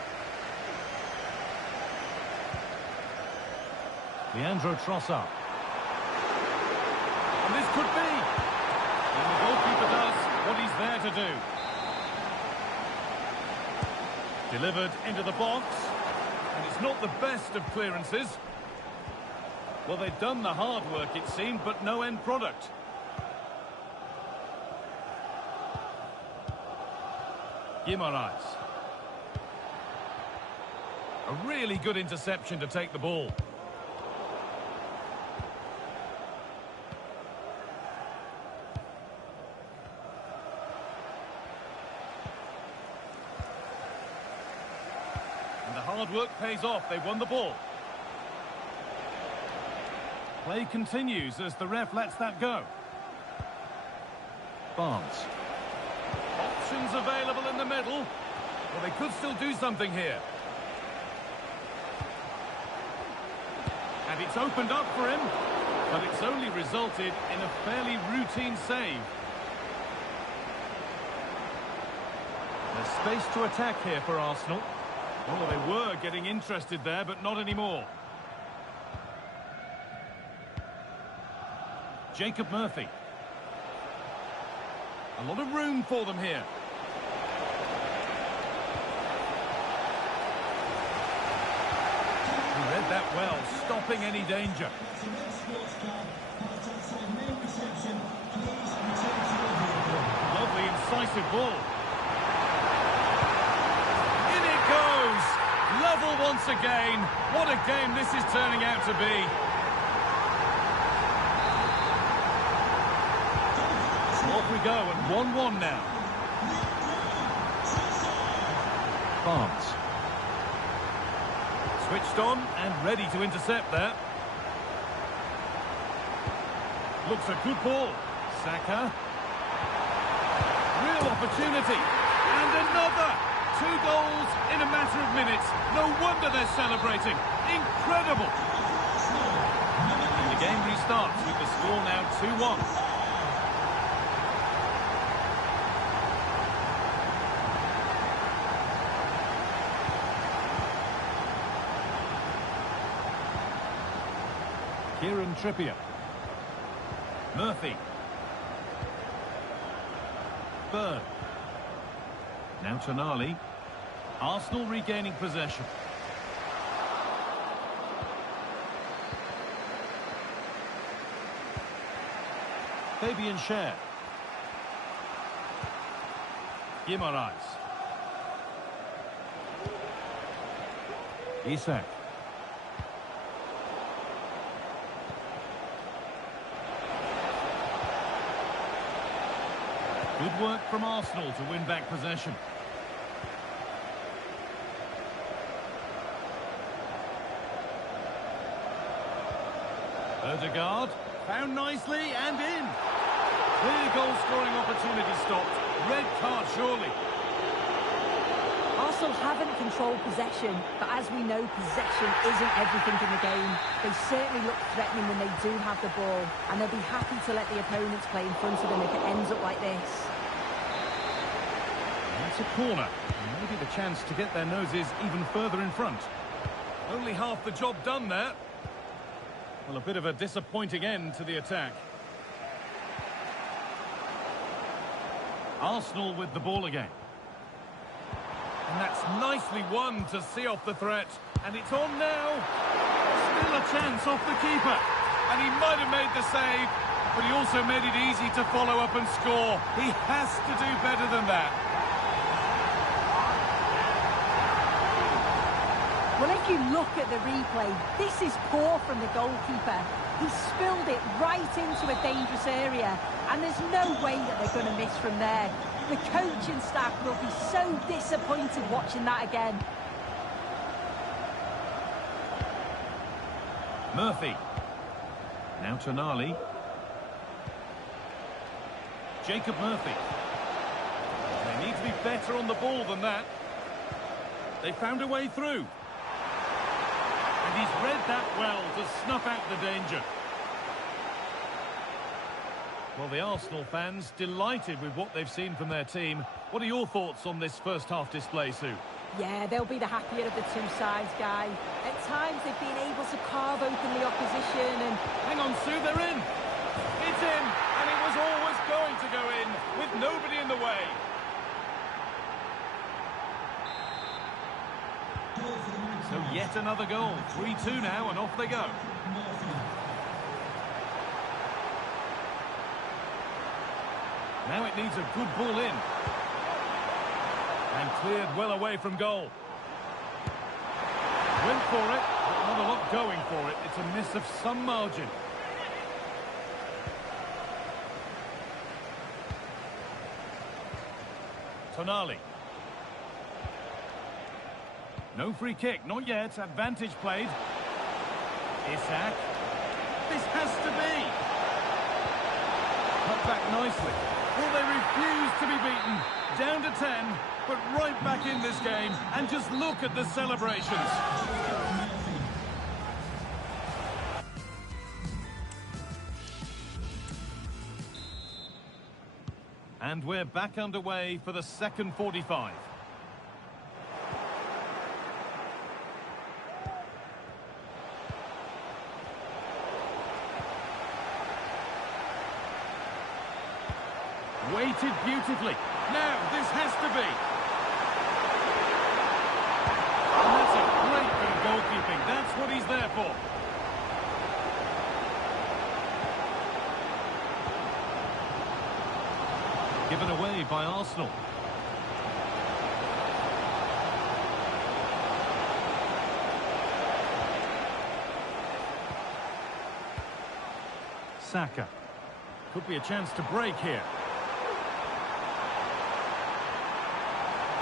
Leandro Trossard. And this could be. And the goalkeeper does what he's there to do. Delivered into the box. And it's not the best of clearances. Well, they've done the hard work, it seemed, but no end product. Guimaraes. A really good interception to take the ball. And the hard work pays off. They won the ball. Play continues as the ref lets that go. Barnes. Options available in the middle. Well, they could still do something here. And it's opened up for him, but it's only resulted in a fairly routine save. There's space to attack here for Arsenal. Well, they were getting interested there, but not anymore. Jacob Murphy. A lot of room for them here. He read that well, stopping any danger. Lovely, incisive ball. In it goes! Level once again. What a game this is turning out to be. Off we go at 1-1 now. Barnes. Switched on and ready to intercept there. Looks a good ball. Saka. Real opportunity. And another. 2 goals in a matter of minutes. No wonder they're celebrating. Incredible. And the game restarts with the score now 2-1. Kieran Trippier. Murphy. Bird. Now Tonali. Arsenal regaining possession. Fabian Schär. Guimaraes. Isak. Good work from Arsenal to win back possession. Ødegaard, found nicely and in. Clear goal-scoring opportunity stopped. Red card, surely. Arsenal haven't controlled possession, but as we know, possession isn't everything in the game. They certainly look threatening when they do have the ball, and they'll be happy to let the opponents play in front of them if it ends up like this. That's a corner. Maybe the chance to get their noses even further in front. Only half the job done there. Well, a bit of a disappointing end to the attack. Arsenal with the ball again. And that's nicely won to see off the threat. And it's on now. Still a chance off the keeper. And he might have made the save, but he also made it easy to follow up and score. He has to do better than that. Well, if you look at the replay, this is poor from the goalkeeper. He spilled it right into a dangerous area, and there's no way that they're going to miss from there. The coaching staff will be so disappointed watching that again. Murphy. Now Tonali. Jacob Murphy. They need to be better on the ball than that. They found a way through. And he's read that well to snuff out the danger. Well, the Arsenal fans delighted with what they've seen from their team. What are your thoughts on this first half display, Sue? Yeah, they'll be the happier of the two sides, Guy. At times they've been able to carve open the opposition and... Hang on, Sue, they're in! It's in, and it was always going to go in, with nobody in the way. So yet another goal. 3-2 now, and off they go. Now it needs a good ball in. And cleared well away from goal. Went for it, but not a lot going for it. It's a miss of some margin. Tonali. No free kick, not yet. Advantage played. Isak. This has to be. Cut back nicely. Well, they refuse to be beaten. Down to 10, but right back in this game. And just look at the celebrations. And we're back underway for the second 45. Weighted beautifully. Now, this has to be. And that's a great bit of goalkeeping. That's what he's there for. Given away by Arsenal. Saka. Could be a chance to break here.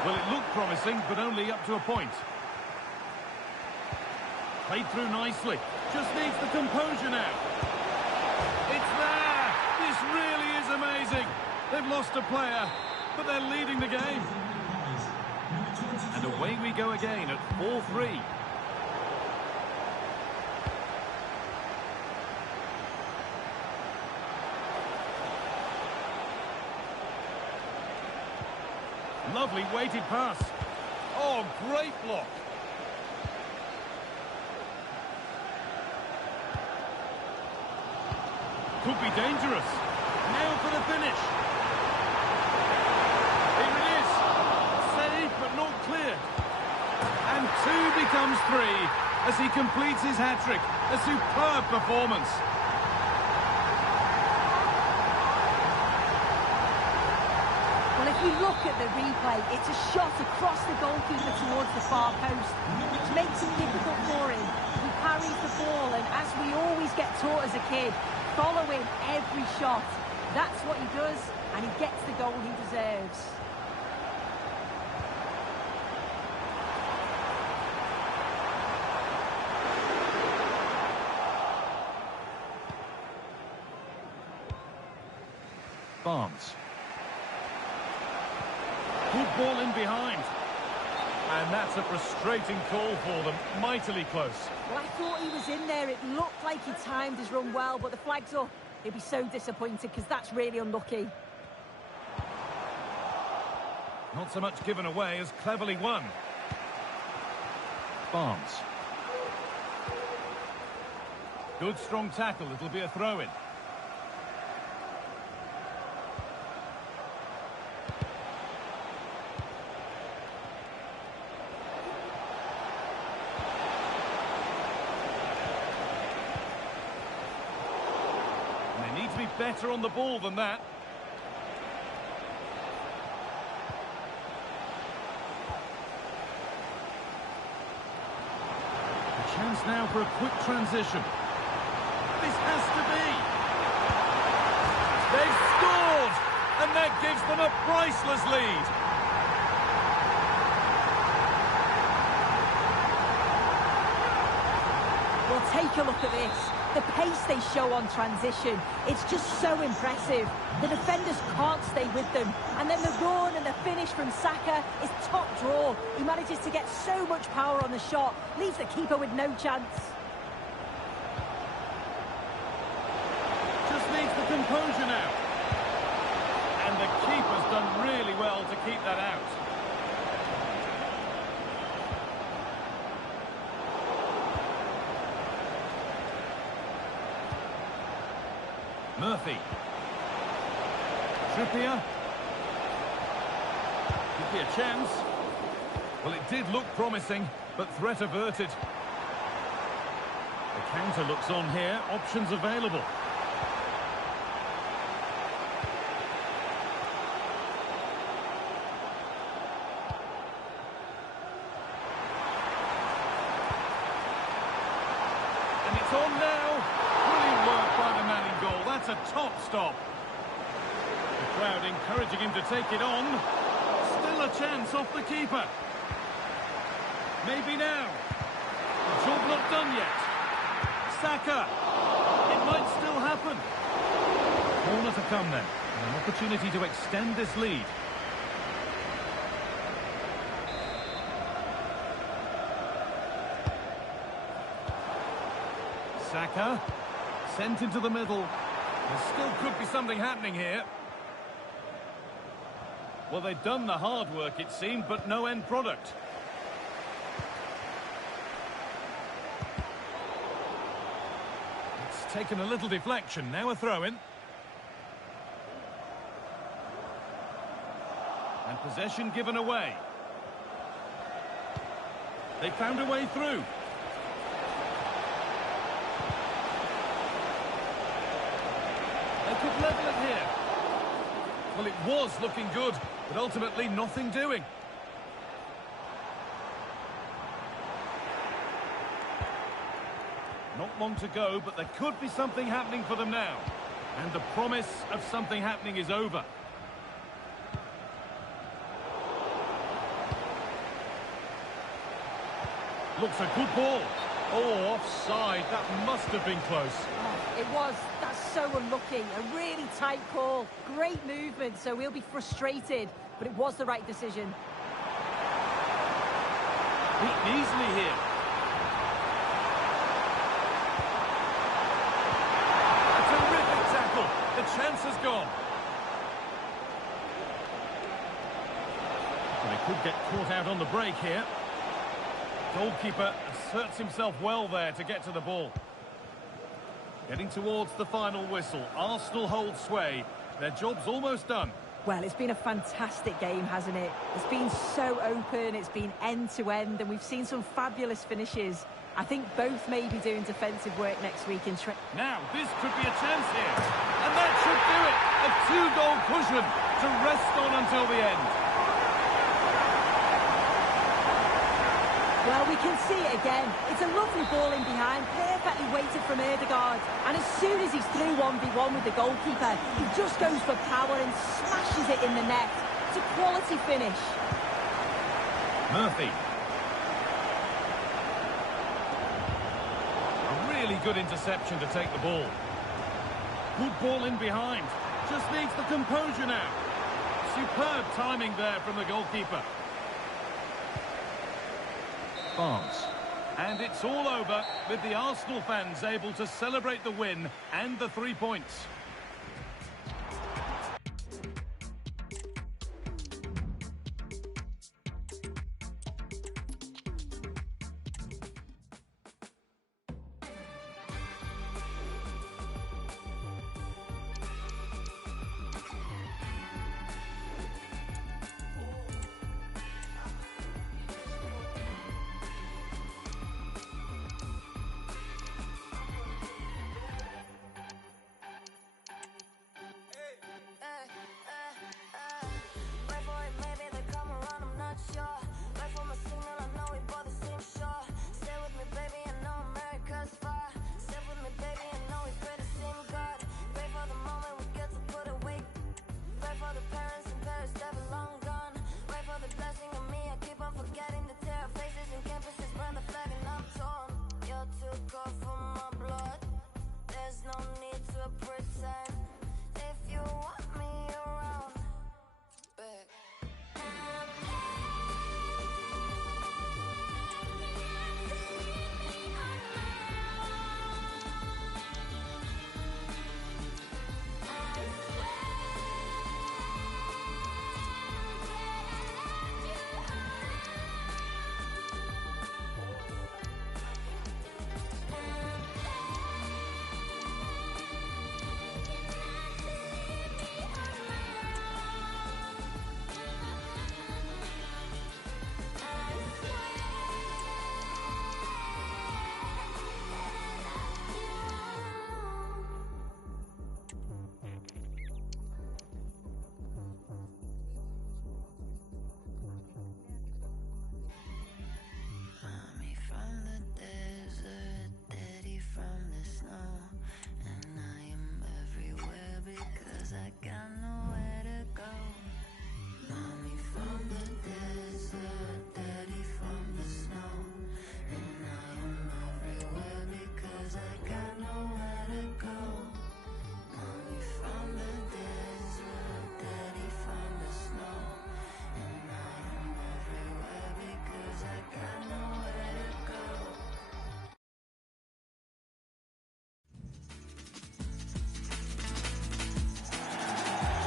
Well, it looked promising, but only up to a point. Played through nicely. Just needs the composure now. It's there! This really is amazing. They've lost a player, but they're leading the game. And away we go again at 4-3. Lovely weighted pass. Oh, great block. Could be dangerous. Now for the finish. Here it is. Saved but not clear. And 2 becomes 3 as he completes his hat-trick. A superb performance. If you look at the replay, it's a shot across the goalkeeper towards the far post, which makes it difficult for him. He carries the ball, and as we always get taught as a kid, following every shot. That's what he does, and he gets the goal he deserves. Barnes. Good ball in behind. And that's a frustrating call for them. Mightily close. Well, I thought he was in there. It looked like he timed his run well, but the flag's up. He'll be so disappointed because that's really unlucky. Not so much given away as cleverly won. Barnes. Good strong tackle. It'll be a throw-in. They need to be better on the ball than that. A chance now for a quick transition. This has to be. They've scored! And that gives them a priceless lead. Well, take a look at this. The pace they show on transition, it's just so impressive. The defenders can't stay with them. And then the run and the finish from Saka is top draw. He manages to get so much power on the shot, leaves the keeper with no chance. Just needs the composure now. And the keeper's done really well to keep that out. Murphy. Trippier. Could be a chance. Well, it did look promising, but threat averted. The counter looks on here. Options available. And it's on now. Brilliant work by the man in goal. That's a top stop. The crowd encouraging him to take it on. Still a chance off the keeper. Maybe now. The job not done yet. Saka. It might still happen. Corner to come then. An opportunity to extend this lead. Saka. Sent into the middle. There still could be something happening here. Well, they've done the hard work, it seemed, but no end product. It's taken a little deflection. Now a throw-in. And possession given away. They found a way through. They could level it here. Well, it was looking good, but ultimately nothing doing. Not long to go, but there could be something happening for them now. And the promise of something happening is over. Looks a good ball. Oh, offside. That must have been close. Oh, it was. That's so unlucky. A really tight call. Great movement, so we'll be frustrated. But it was the right decision. Beaten easily here. A terrific tackle. The chance has gone. And they could get caught out on the break here. Goalkeeper asserts himself well there to get to the ball. Getting towards the final whistle. Arsenal hold sway. Their job's almost done. Well, it's been a fantastic game, hasn't it? It's been so open, it's been end-to-end, and we've seen some fabulous finishes. I think both may be doing defensive work next week in Now, this could be a chance here. And that should do it. A two-goal cushion to rest on until the end. Well, we can see it again. It's a lovely ball in behind, perfectly weighted from Ødegaard. And as soon as he's through 1v1 with the goalkeeper, he just goes for power and smashes it in the net. It's a quality finish. Murphy. A really good interception to take the ball. Good ball in behind. Just needs the composure now. Superb timing there from the goalkeeper. France. And it's all over with the Arsenal fans able to celebrate the win and the 3 points.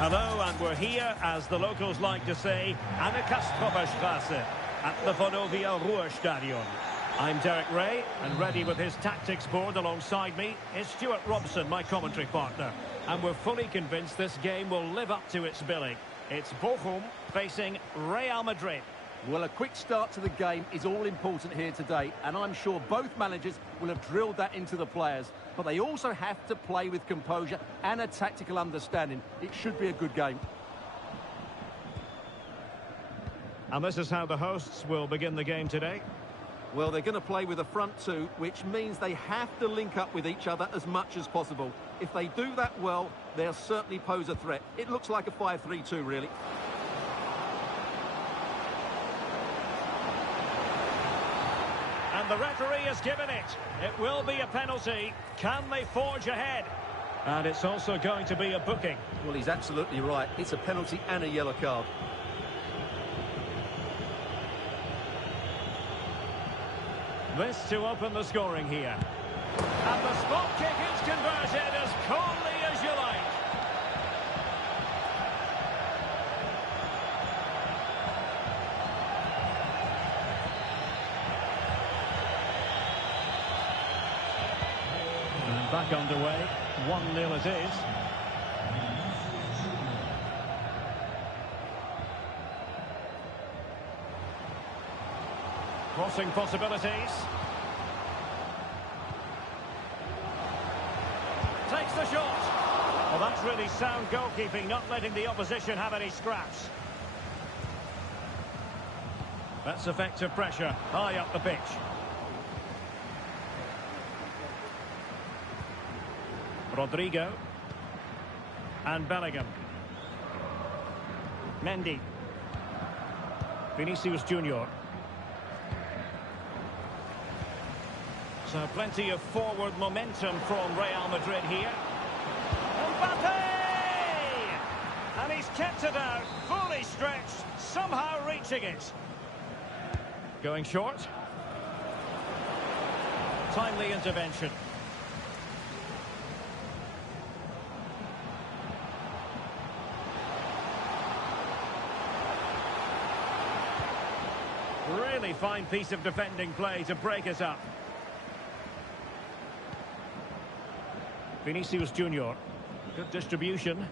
Hello, and we're here, as the locals like to say, an der Kastroberstraße at the Vonovia Ruhrstadion. I'm Derek Ray, and ready with his tactics board alongside me is Stuart Robson, my commentary partner. And we're fully convinced this game will live up to its billing. It's Bochum facing Real Madrid. Well, a quick start to the game is all important here today, and I'm sure both managers will have drilled that into the players. But they also have to play with composure and a tactical understanding. It should be a good game. And this is how the hosts will begin the game today. Well, they're going to play with a front two, which means they have to link up with each other as much as possible. If they do that well, they'll certainly pose a threat. It looks like a 5-3-2, really. And the referee has given it. It will be a penalty. Can they forge ahead? And it's also going to be a booking. Well, he's absolutely right. It's a penalty and a yellow card. This to open the scoring here. And the spot kick is converted as coolly as you like. And back underway. 1-0 it is. Crossing possibilities. Takes the shot. Well, that's really sound goalkeeping, not letting the opposition have any scraps. That's effective pressure, high up the pitch. Rodrigo. And Bellingham. Mendy. Vinicius Junior. So plenty of forward momentum from Real Madrid here. Mbappe! And he's kept it out, fully stretched, somehow reaching it. Going short. timely intervention. Really fine piece of defending play to break us up. Vinicius Junior. Good distribution.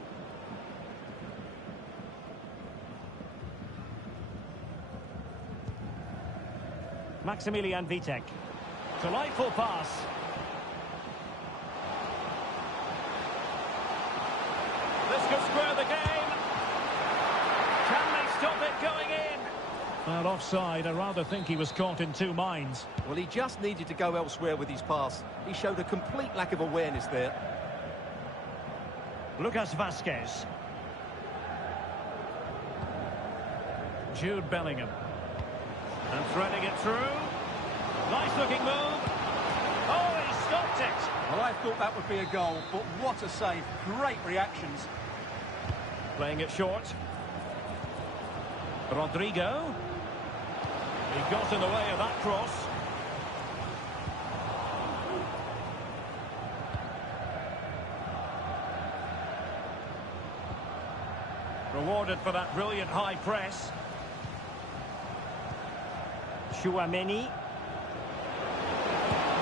Maximilian Vitek. Delightful pass. This could square the game. Can they stop it going in? Well, offside. I rather think he was caught in two minds. Well, he just needed to go elsewhere with his pass. He showed a complete lack of awareness there. Lucas Vasquez. Jude Bellingham. And threading it through. Nice looking move. Oh, he stopped it. Well, I thought that would be a goal, but what a save. Great reactions. Playing it short. Rodrigo. He got in the way of that cross. Rewarded for that brilliant high press. Chouameni.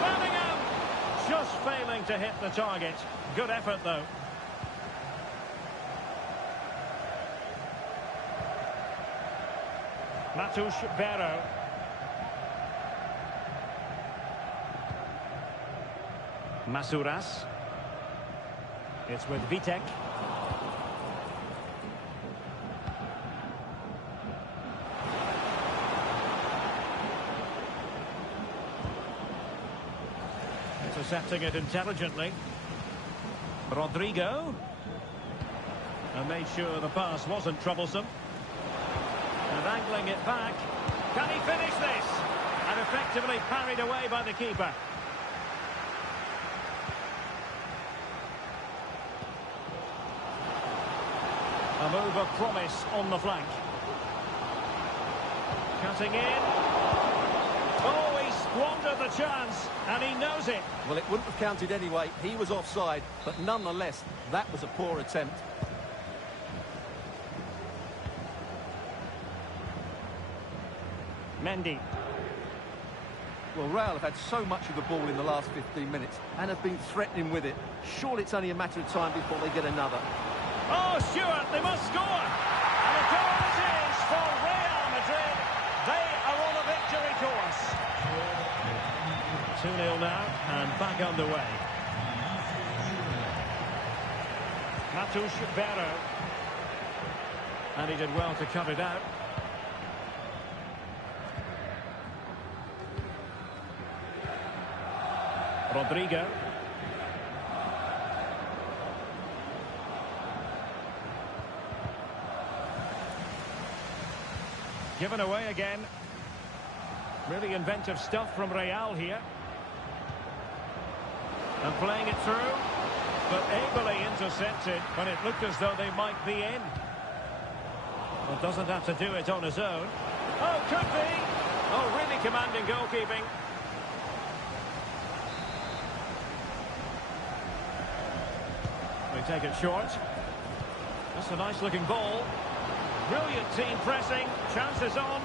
Bellingham! Just failing to hit the target. Good effort, though. Matus Vero. Masuras. It's with Vitek. Intercepting it intelligently. Rodrigo. And made sure the pass wasn't troublesome. And angling it back. Can he finish this? And effectively parried away by the keeper. A move of promise on the flank. Cutting in. Oh, he squandered the chance, and he knows it. Well, it wouldn't have counted anyway. He was offside, but nonetheless, that was a poor attempt. Mendy. Well, Real have had so much of the ball in the last 15 minutes and have been threatening with it. Surely it's only a matter of time before they get another. Oh, Stuart, they must score! And a goal it is for Real Madrid. They are on a victory course. 2-0 now, and back underway. Matus Vero. And he did well to cut it out. Rodrigo. Given away again. Really inventive stuff from Real here. And playing it through. But ably intercepted when it looked as though they might be in. Well, doesn't have to do it on his own. Oh, could be. Oh, really commanding goalkeeping. They take it short. That's a nice looking ball. Brilliant team pressing. Chances on.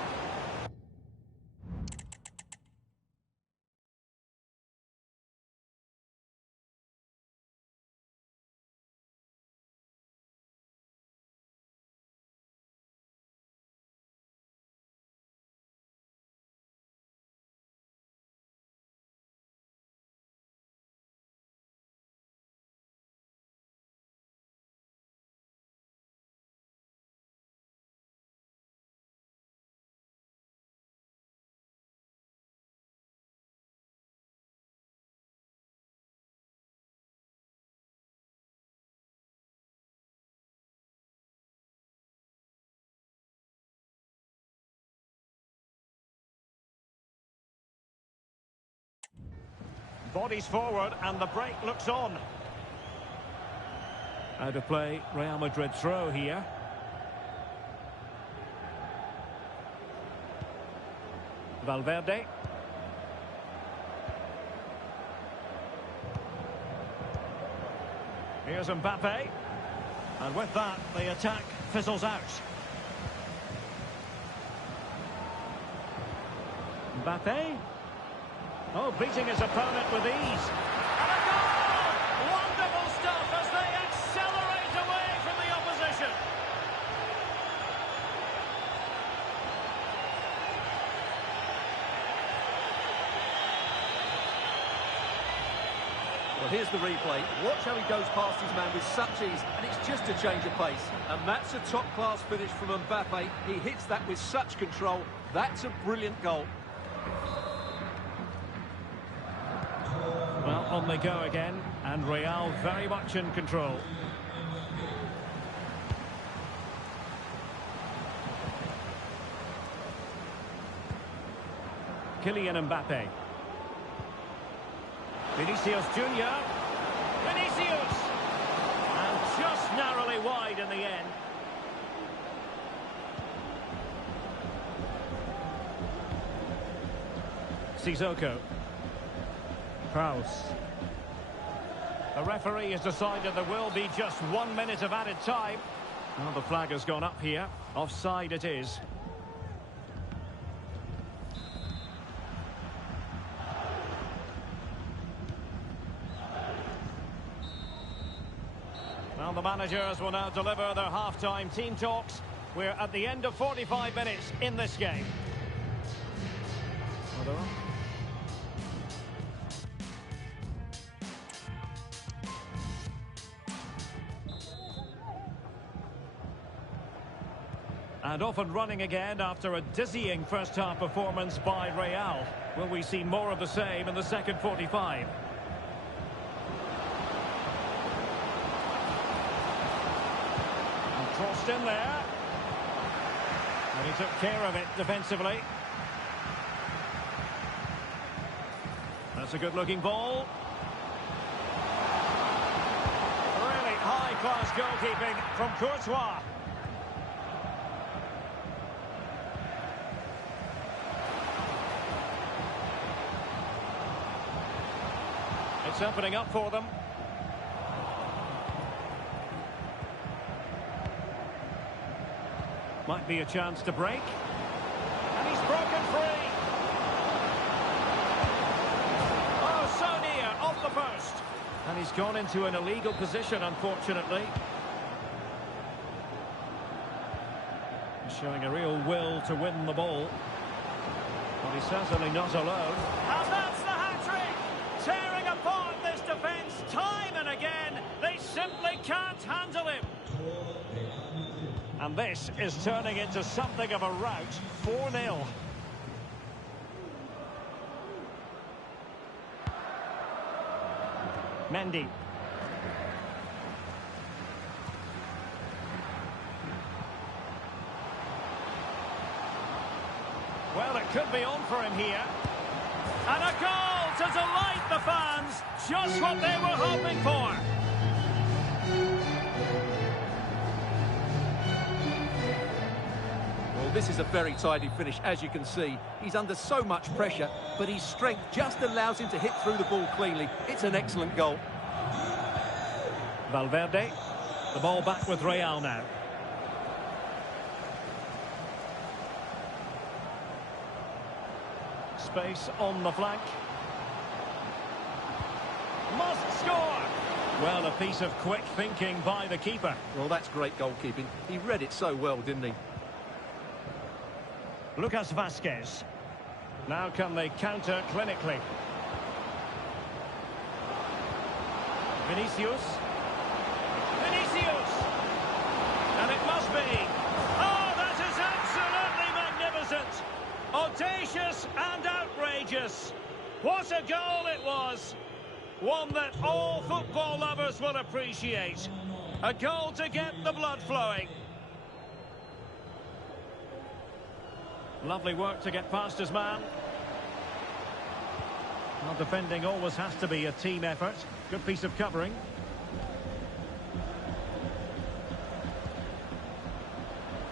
Bodies forward and the break looks on. Out of play, Real Madrid throw here. Valverde. Here's Mbappe. And with that, the attack fizzles out. Mbappe. Oh, beating his opponent with ease. And a goal! Wonderful stuff as they accelerate away from the opposition. Well, here's the replay. Watch how he goes past his man with such ease, and it's just a change of pace. And that's a top-class finish from Mbappe. He hits that with such control. That's a brilliant goal. Well, on they go again, and Real very much in control. Kylian Mbappe. Vinicius Junior. Vinicius! And just narrowly wide in the end. Sissoko. Kraus. The referee has decided there will be just 1 minute of added time. Well, the flag has gone up here. Offside it is. Well, the managers will now deliver their half-time team talks. We're at the end of 45 minutes in this game. And off and running again after a dizzying first-half performance by Real. Will we see more of the same in the second 45? And crossed in there. And he took care of it defensively. That's a good-looking ball. Really high-class goalkeeping from Courtois. It's opening up for them. Might be a chance to break. And he's broken free. Oh, so near, off the post. And he's gone into an illegal position, unfortunately. He's showing a real will to win the ball. But he's certainly not alone. And that's the hat-trick! Tearing apart this defence time and again. They simply can't handle him. And this is turning into something of a rout. 4-0. Mendy. Well, it could be on for him here. And a goal to delight the fans. Just what they were hoping for. Well, this is a very tidy finish, as you can see. He's under so much pressure, but his strength just allows him to hit through the ball cleanly. It's an excellent goal. Valverde. The ball back with Real now. Space on the flank. Must score! Well, a piece of quick thinking by the keeper. Well, that's great goalkeeping. He read it so well, didn't he? Lucas Vazquez. Now can they counter clinically? Vinicius. Vinicius! And it must be. Oh, that is absolutely magnificent! Audacious and outrageous. What a goal it was. One that all football lovers will appreciate. A goal to get the blood flowing. Lovely work to get past his man. Well, defending always has to be a team effort. Good piece of covering.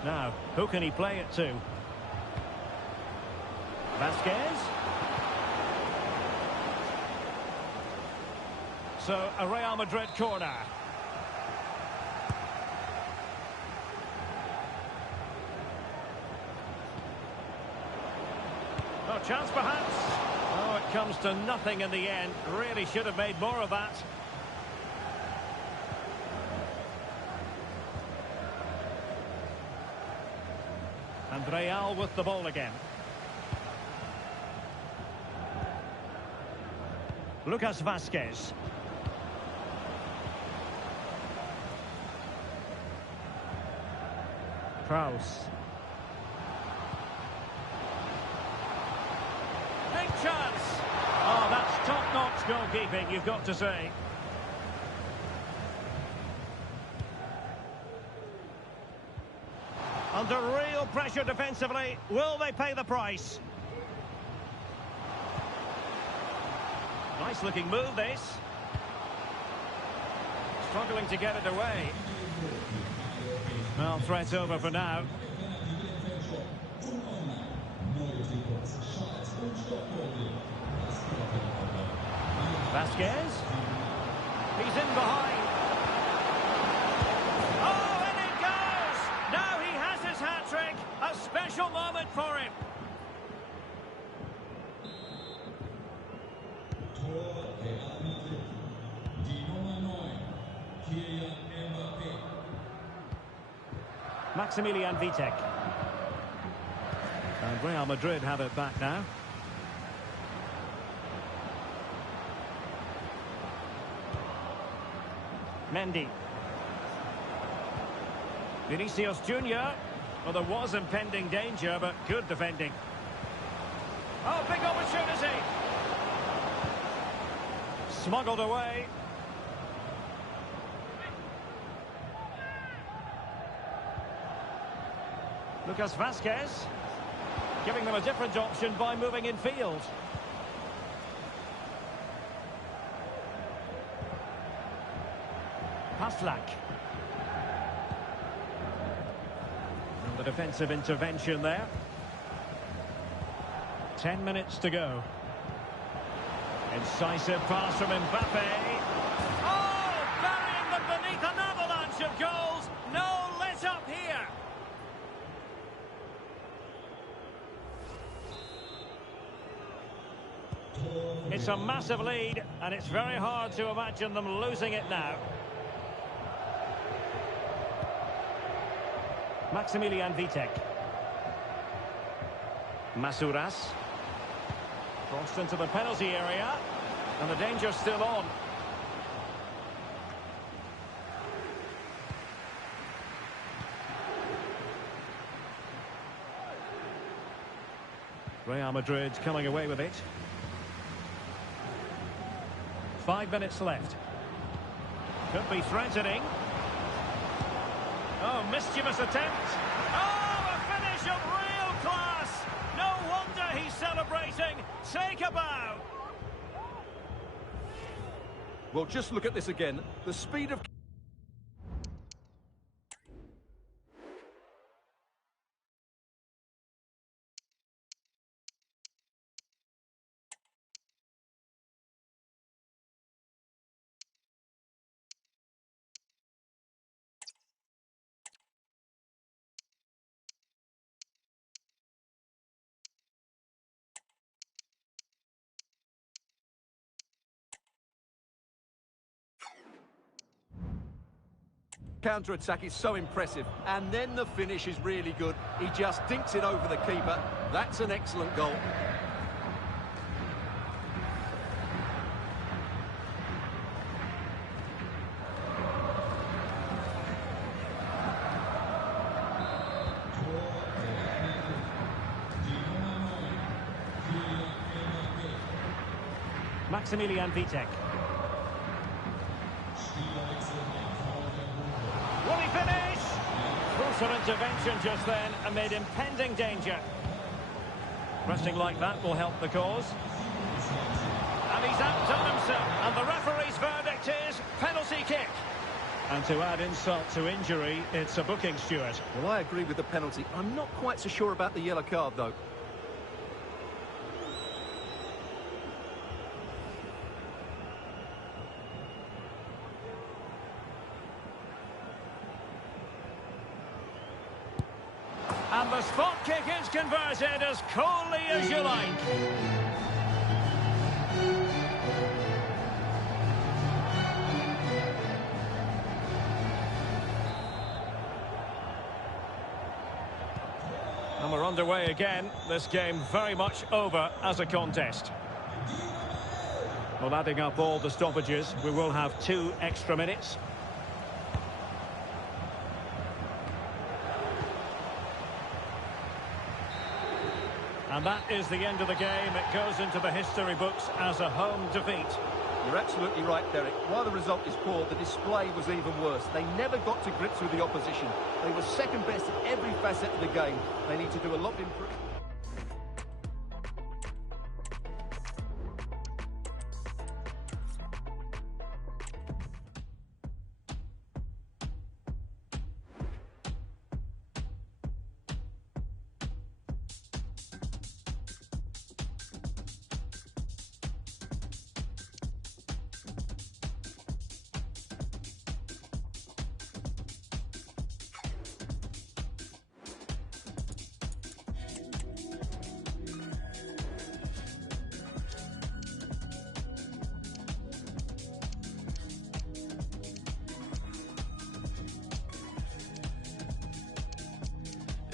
Now, who can he play it to? Vazquez. So, a Real Madrid corner. Oh, chance perhaps. Oh, it comes to nothing in the end. Really should have made more of that. And Real with the ball again. Lucas Vazquez. Kraus. Big chance. Oh, that's top-notch goalkeeping, you've got to say. Under real pressure defensively. Will they pay the price? Nice looking move, this. Struggling to get it away. Well, threat's over for now. Vazquez. He's in behind. Oh, and it goes! Now he has his hat-trick. A special moment for him. Maximilian Vitek. And Real Madrid have it back now. Mendy. Vinicius Junior. Well, there was impending danger, but good defending. Oh, big opportunity. Smuggled away. Lucas Vazquez, giving them a different option by moving in field. Paslak. And the defensive intervention there. 10 minutes to go. Incisive pass from Mbappe. Oh, burying them beneath an avalanche of goals. No let up here. It's a massive lead, and it's very hard to imagine them losing it now. Maximilian Vitek. Masouras. Crossed into the penalty area, and the danger's still on. Real Madrid coming away with it. 5 minutes left. Could be threatening. Oh, mischievous attempt. Oh, a finish of real class. No wonder he's celebrating. Take a bow. Well, just look at this again. The speed of... counter-attack is so impressive, and then the finish is really good. He just dinks it over the keeper. That's an excellent goal. Maximilian Vitek. Will he finish? Crucial intervention just then amid impending danger. Pressing like that will help the cause. And he's outdone himself. And the referee's verdict is penalty kick. And to add insult to injury, it's a booking, Stuart. Well, I agree with the penalty. I'm not quite so sure about the yellow card, though. And And the spot kick is converted as coolly as you like. And we're underway again. This game very much over as a contest. Well, adding up all the stoppages, we will have 2 extra minutes. And that is the end of the game. It goes into the history books as a home defeat. You're absolutely right, Derek. While the result is poor, the display was even worse. They never got to grips with the opposition. They were second best in every facet of the game. They need to do a lot of improvement.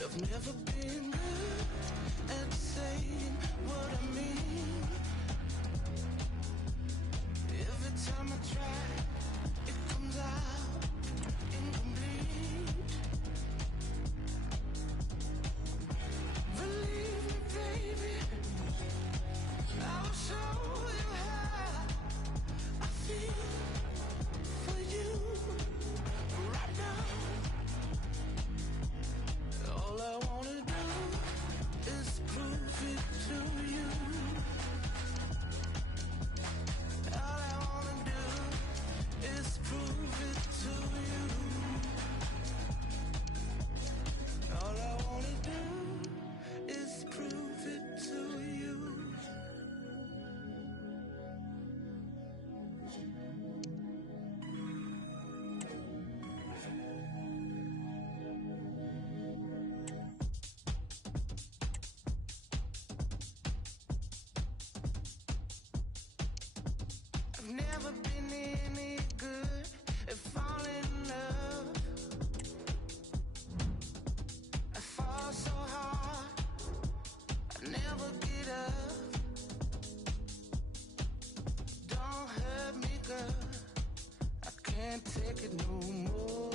I've never been good at saying what I mean. Every time I try, it comes out incomplete. Believe me, baby, I will show you how I feel for you right now. All I wanna do is prove it to you. All I wanna do is prove it to you. All I wanna do is prove it to you. I've never been any good at falling in love. I fall so hard, I never get up. Don't hurt me, girl, I can't take it no more.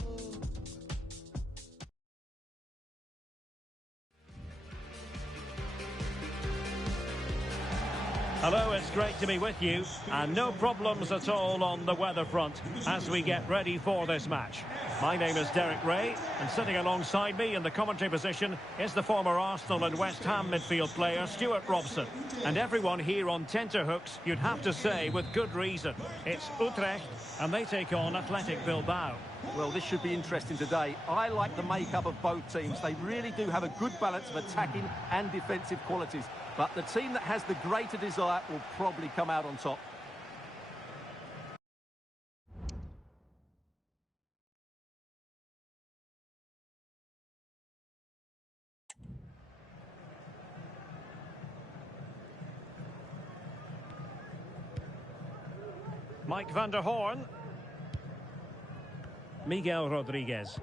Hello, it's great to be with you, and no problems at all on the weather front as we get ready for this match. My name is Derek Ray, and sitting alongside me in the commentary position is the former Arsenal and West Ham midfield player Stuart Robson. And everyone here on tenterhooks, you'd have to say with good reason. It's Utrecht, and they take on Athletic Bilbao. Well, this should be interesting today. I like the makeup of both teams. They really do have a good balance of attacking and defensive qualities. But the team that has the greater desire will probably come out on top. Mike van der Hoorn. Miguel Rodriguez.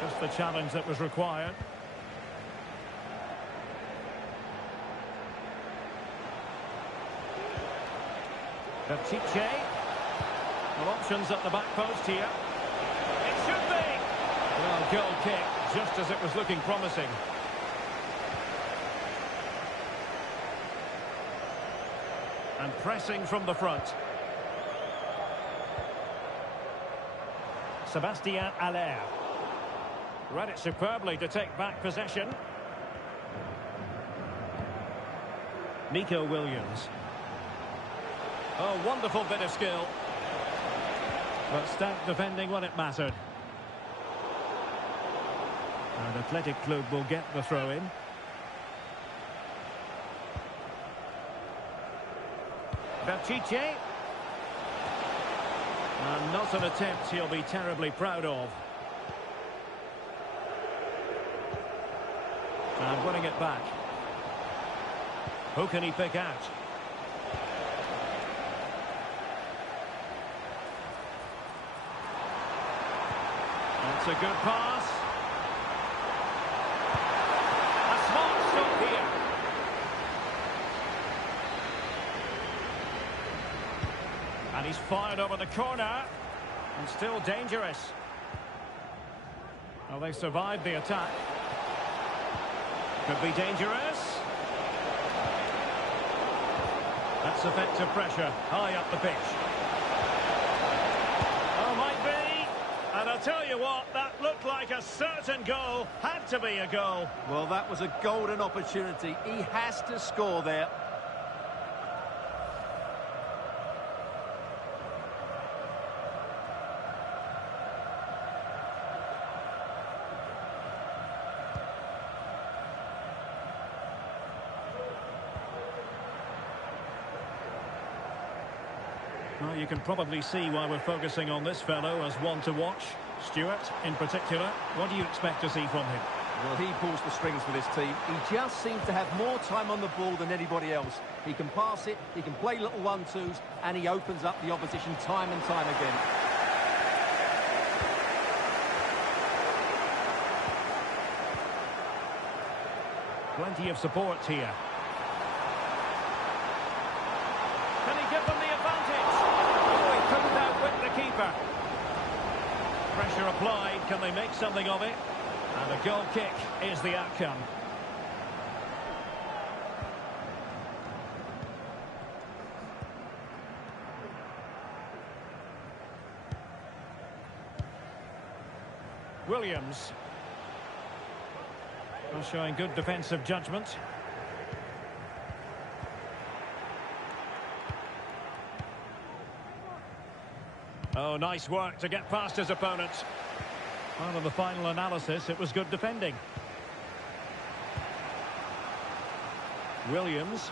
Just the challenge that was required. Bertice. Well, options at the back post here. It should be! Well, goal kick, just as it was looking promising. And pressing from the front. Sébastien Haller. Read it superbly to take back possession. Nico Williams. Oh, wonderful bit of skill. But stout defending when it mattered. And Athletic Club will get the throw in. Berchiche. And not an attempt he'll be terribly proud of. And winning it back. Who can he pick out? That's a good pass. A smart stop here. And he's fired over the corner. And still dangerous. Well, they survived the attack. Could be dangerous. That's effective pressure. High up the pitch. Oh, might be. And I'll tell you what, that looked like a certain goal. Had to be a goal. Well, that was a golden opportunity. He has to score there. Well, you can probably see why we're focusing on this fellow as one to watch. Stuart, in particular, what do you expect to see from him? Well, he pulls the strings for this team. He just seems to have more time on the ball than anybody else. He can pass it, he can play little one-twos, and he opens up the opposition time and time again. Plenty of support here. Can he give them the advantage? Oh, he couldn't outwit the keeper. Pressure applied. Can they make something of it? And a goal kick is the outcome. Williams. Well, showing good defensive judgment. Oh, nice work to get past his opponent. Well, in the final analysis, it was good defending. Williams.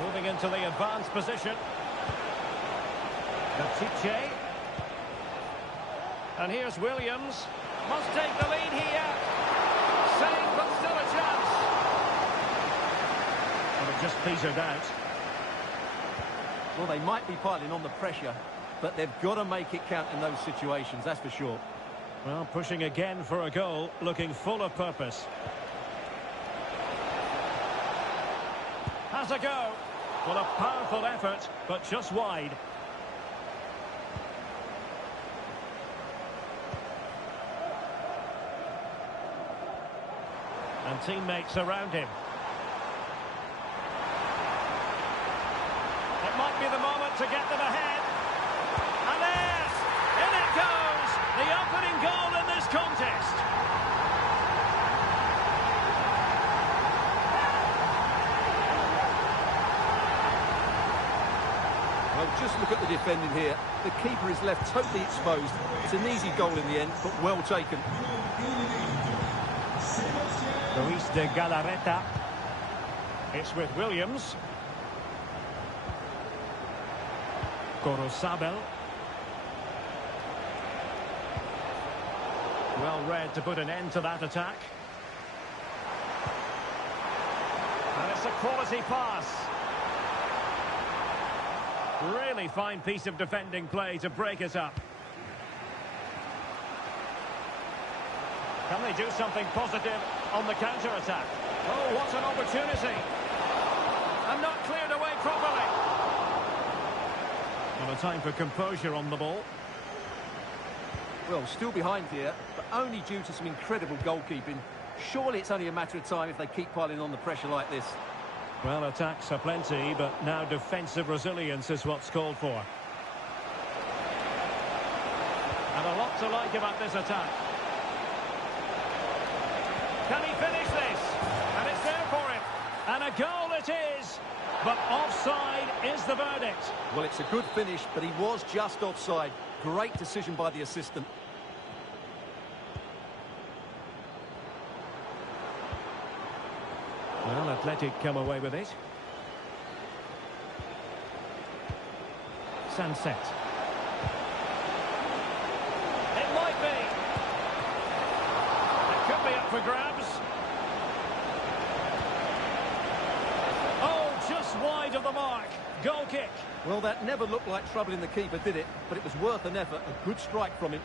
Moving into the advanced position. Berchiche. And here's Williams. Must take the lead here. Save, but still a chance. Well, it just petered out. Well, they might be piling on the pressure, but they've got to make it count in those situations, that's for sure. Well, pushing again for a goal, looking full of purpose. Has a go. Well, a powerful effort, but just wide. And teammates around him. It might be the moment to get them ahead. And there's, in it goes, the opening goal in this contest. Well, just look at the defending here. The keeper is left totally exposed. It's an easy goal in the end, but well taken. Luis de Galarreta. It's with Williams. Corozabel. Well read to put an end to that attack. And it's a quality pass. Really fine piece of defending play to break it up. Can they do something positive on the counter-attack? Oh, what an opportunity. And not cleared away properly. Well, a time for composure on the ball. Well, still behind here, but only due to some incredible goalkeeping. Surely it's only a matter of time if they keep piling on the pressure like this. Well, attacks are plenty, but now defensive resilience is what's called for. And a lot to like about this attack. Can he finish this? And it's there for him. And a goal it is! But offside is the verdict. Well, it's a good finish, but he was just offside. Great decision by the assistant. Well, Athletic come away with it. Sunset. It might be. It could be up for grabs. Oh, just wide of the mark. Goal kick. Well, that never looked like troubling the keeper, did it? But it was worth an effort. A good strike from him.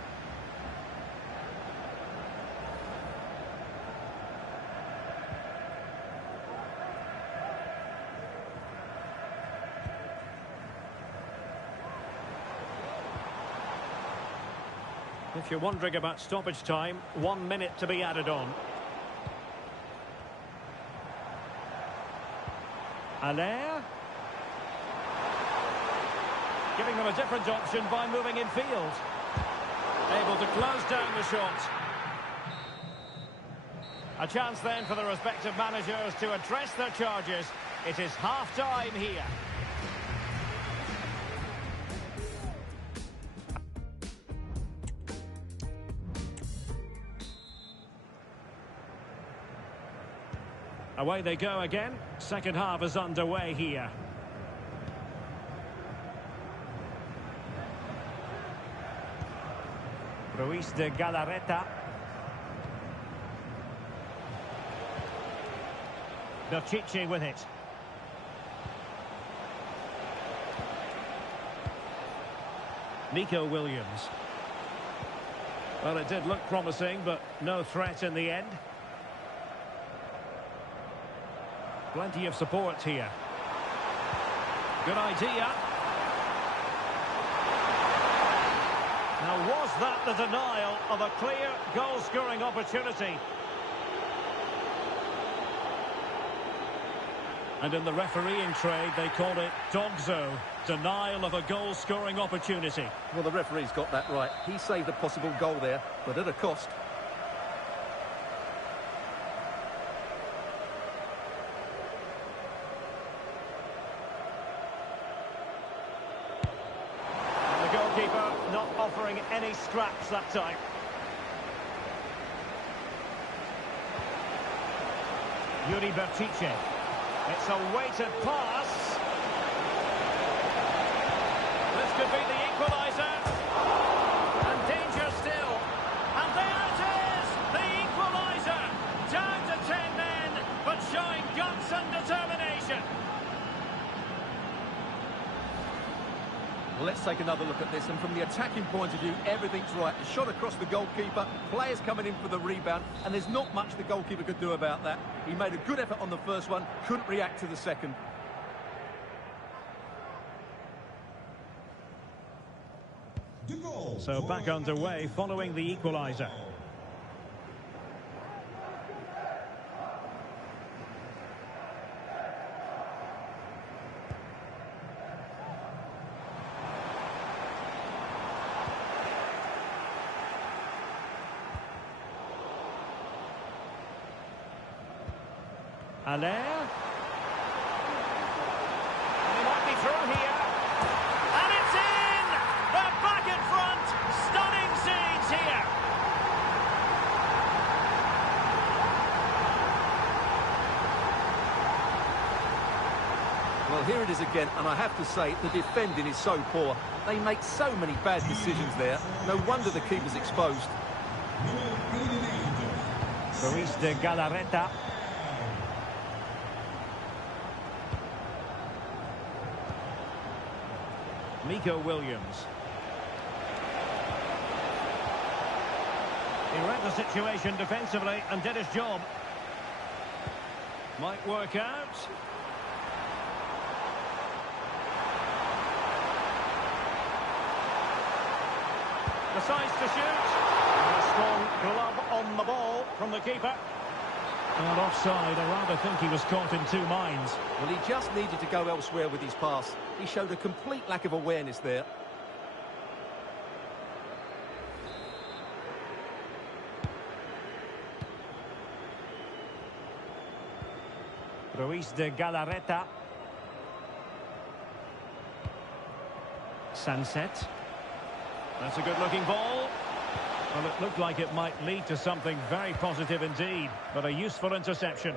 If you're wondering about stoppage time, 1 minute to be added on. Allaire. Giving them a different option by moving in field. Able to close down the shot. A chance then for the respective managers to address their charges. It is half-time here. Away they go again. Second half is underway here. Ruiz de Galarreta. Berchiche with it. Nico Williams. Well, it did look promising, but no threat in the end. Plenty of support here. Good idea. Now, was that the denial of a clear goal-scoring opportunity? And in the refereeing trade, they call it dogzo, denial of a goal-scoring opportunity. Well, the referee's got that right. He saved a possible goal there, but at a cost. Goalkeeper not offering any scraps that time. Yuri Berchiche. It's a weighted pass. This could be the equaliser. And danger still. And there it is! The equaliser! Down to 10 men, but showing guts and determination. Well, let's take another look at this, and from the attacking point of view, everything's right. The shot across the goalkeeper, players coming in for the rebound, and there's not much the goalkeeper could do about that. He made a good effort on the first one, couldn't react to the second. So back underway following the equaliser. Allaire. And he might be through here. And it's in! They're back in front! Stunning scenes here! Well, here it is again, and I have to say, the defending is so poor. They make so many bad decisions there. No wonder the keeper's exposed. Ruiz de Galarreta. Nico Williams. He read the situation defensively and did his job. Might work out. Decides to shoot. And a strong glove on the ball from the keeper. And offside, I rather think he was caught in two minds. Well, he just needed to go elsewhere with his pass. He showed a complete lack of awareness there. Ruiz de Galarreta. Sunset. That's a good-looking ball. Well, it looked like it might lead to something very positive indeed, but a useful interception.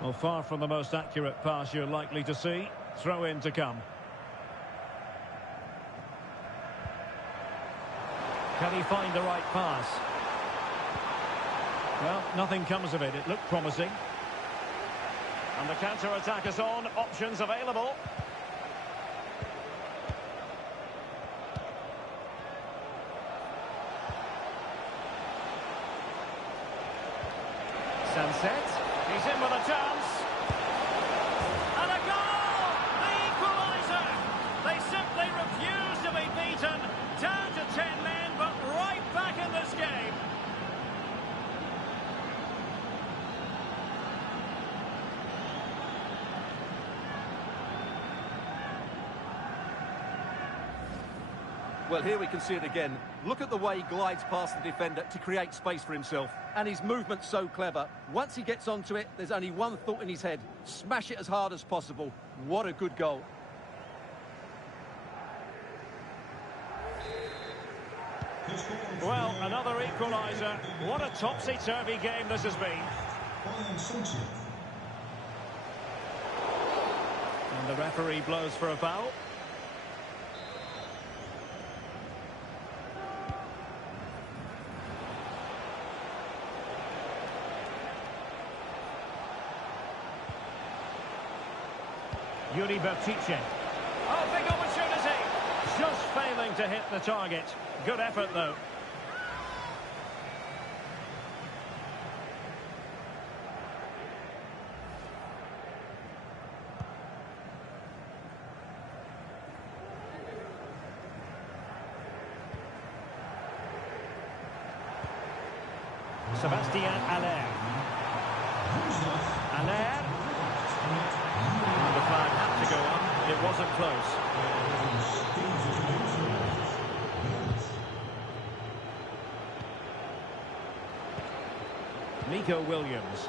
Well, far from the most accurate pass you're likely to see. Throw in to come. Can he find the right pass? Well, nothing comes of it. It looked promising. And the counter-attack is on. Options available. Sunset. He's in with a chance. And a goal! The equaliser! They simply refuse to be beaten. Down to 10 men, but right back in this game. Well, here we can see it again. Look at the way he glides past the defender to create space for himself. And his movement's so clever. Once he gets onto it, there's only one thought in his head. Smash it as hard as possible. What a good goal. Well, another equaliser. What a topsy-turvy game this has been. And the referee blows for a foul. Yuri Bertice. Oh, big opportunity. Just failing to hit the target. Good effort, though. Sébastien Haller. Haller. And the flag had to go up. It wasn't close. Nico Williams.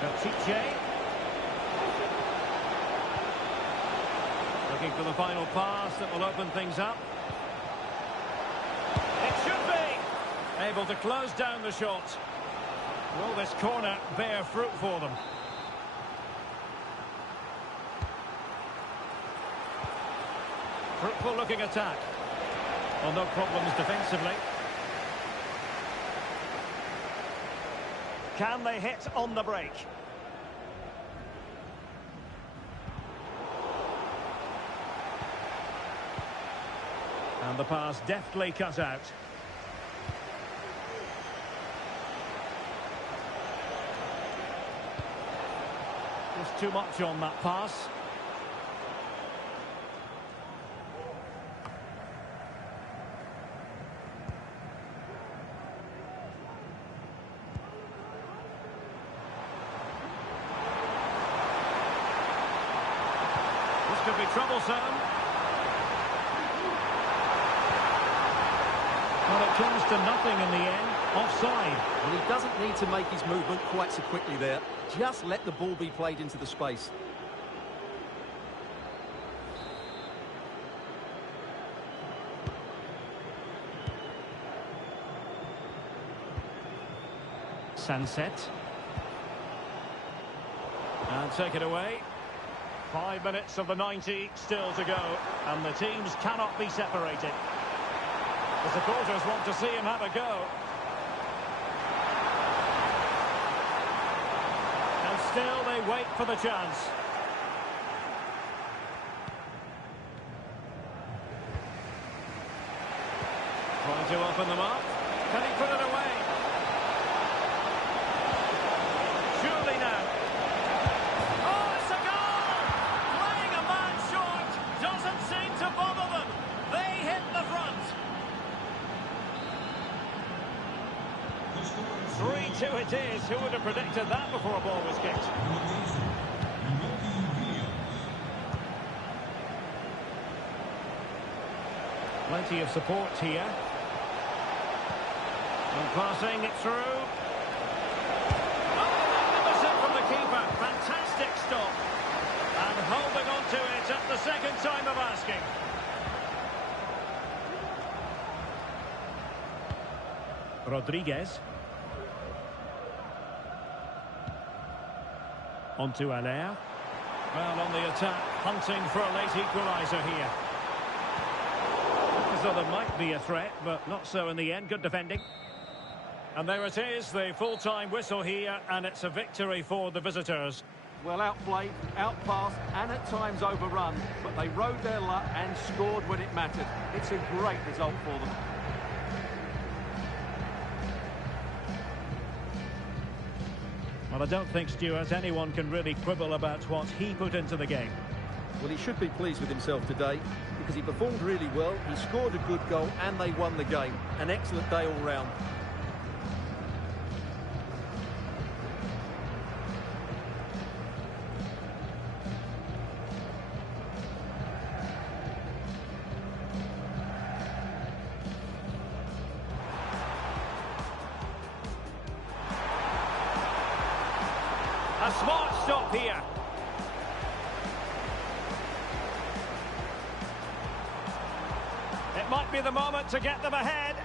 Bertice. Looking for the final pass that will open things up. It should be! Able to close down the shot. Will this corner bear fruit for them? Fruitful looking attack. Well, no problems defensively. Can they hit on the break? And the pass deftly cut out. Just too much on that pass. This could be troublesome. Well, it comes to nothing in the end. Offside. And he doesn't need to make his movement quite so quickly there. Just let the ball be played into the space. Sunset. And take it away. 5 minutes of the 90 still to go. And the teams cannot be separated. The supporters want to see him have a go. And still they wait for the chance. Trying to open them up. Can he put it away? Surely now. Oh, it's a goal! Playing a man short doesn't seem to bother them. They hit the front. 3-2 it is. Who would have predicted that before a ball was kicked? Plenty of support here. And passing it through. Oh, magnificent from the keeper. Fantastic stop. And holding on to it at the second time of asking. Rodriguez. On to Allaire. Well, on the attack, hunting for a late equaliser here. As though there might be a threat, but not so in the end. Good defending. And there it is, the full-time whistle here, and it's a victory for the visitors. Well, outplayed, outpassed, and at times overrun, but they rode their luck and scored when it mattered. It's a great result for them. Well, I don't think, Stuart, anyone can really quibble about what he put into the game. Well, he should be pleased with himself today because he performed really well, he scored a good goal, and they won the game. An excellent day all round. A smart stop here. It might be the moment to get them ahead.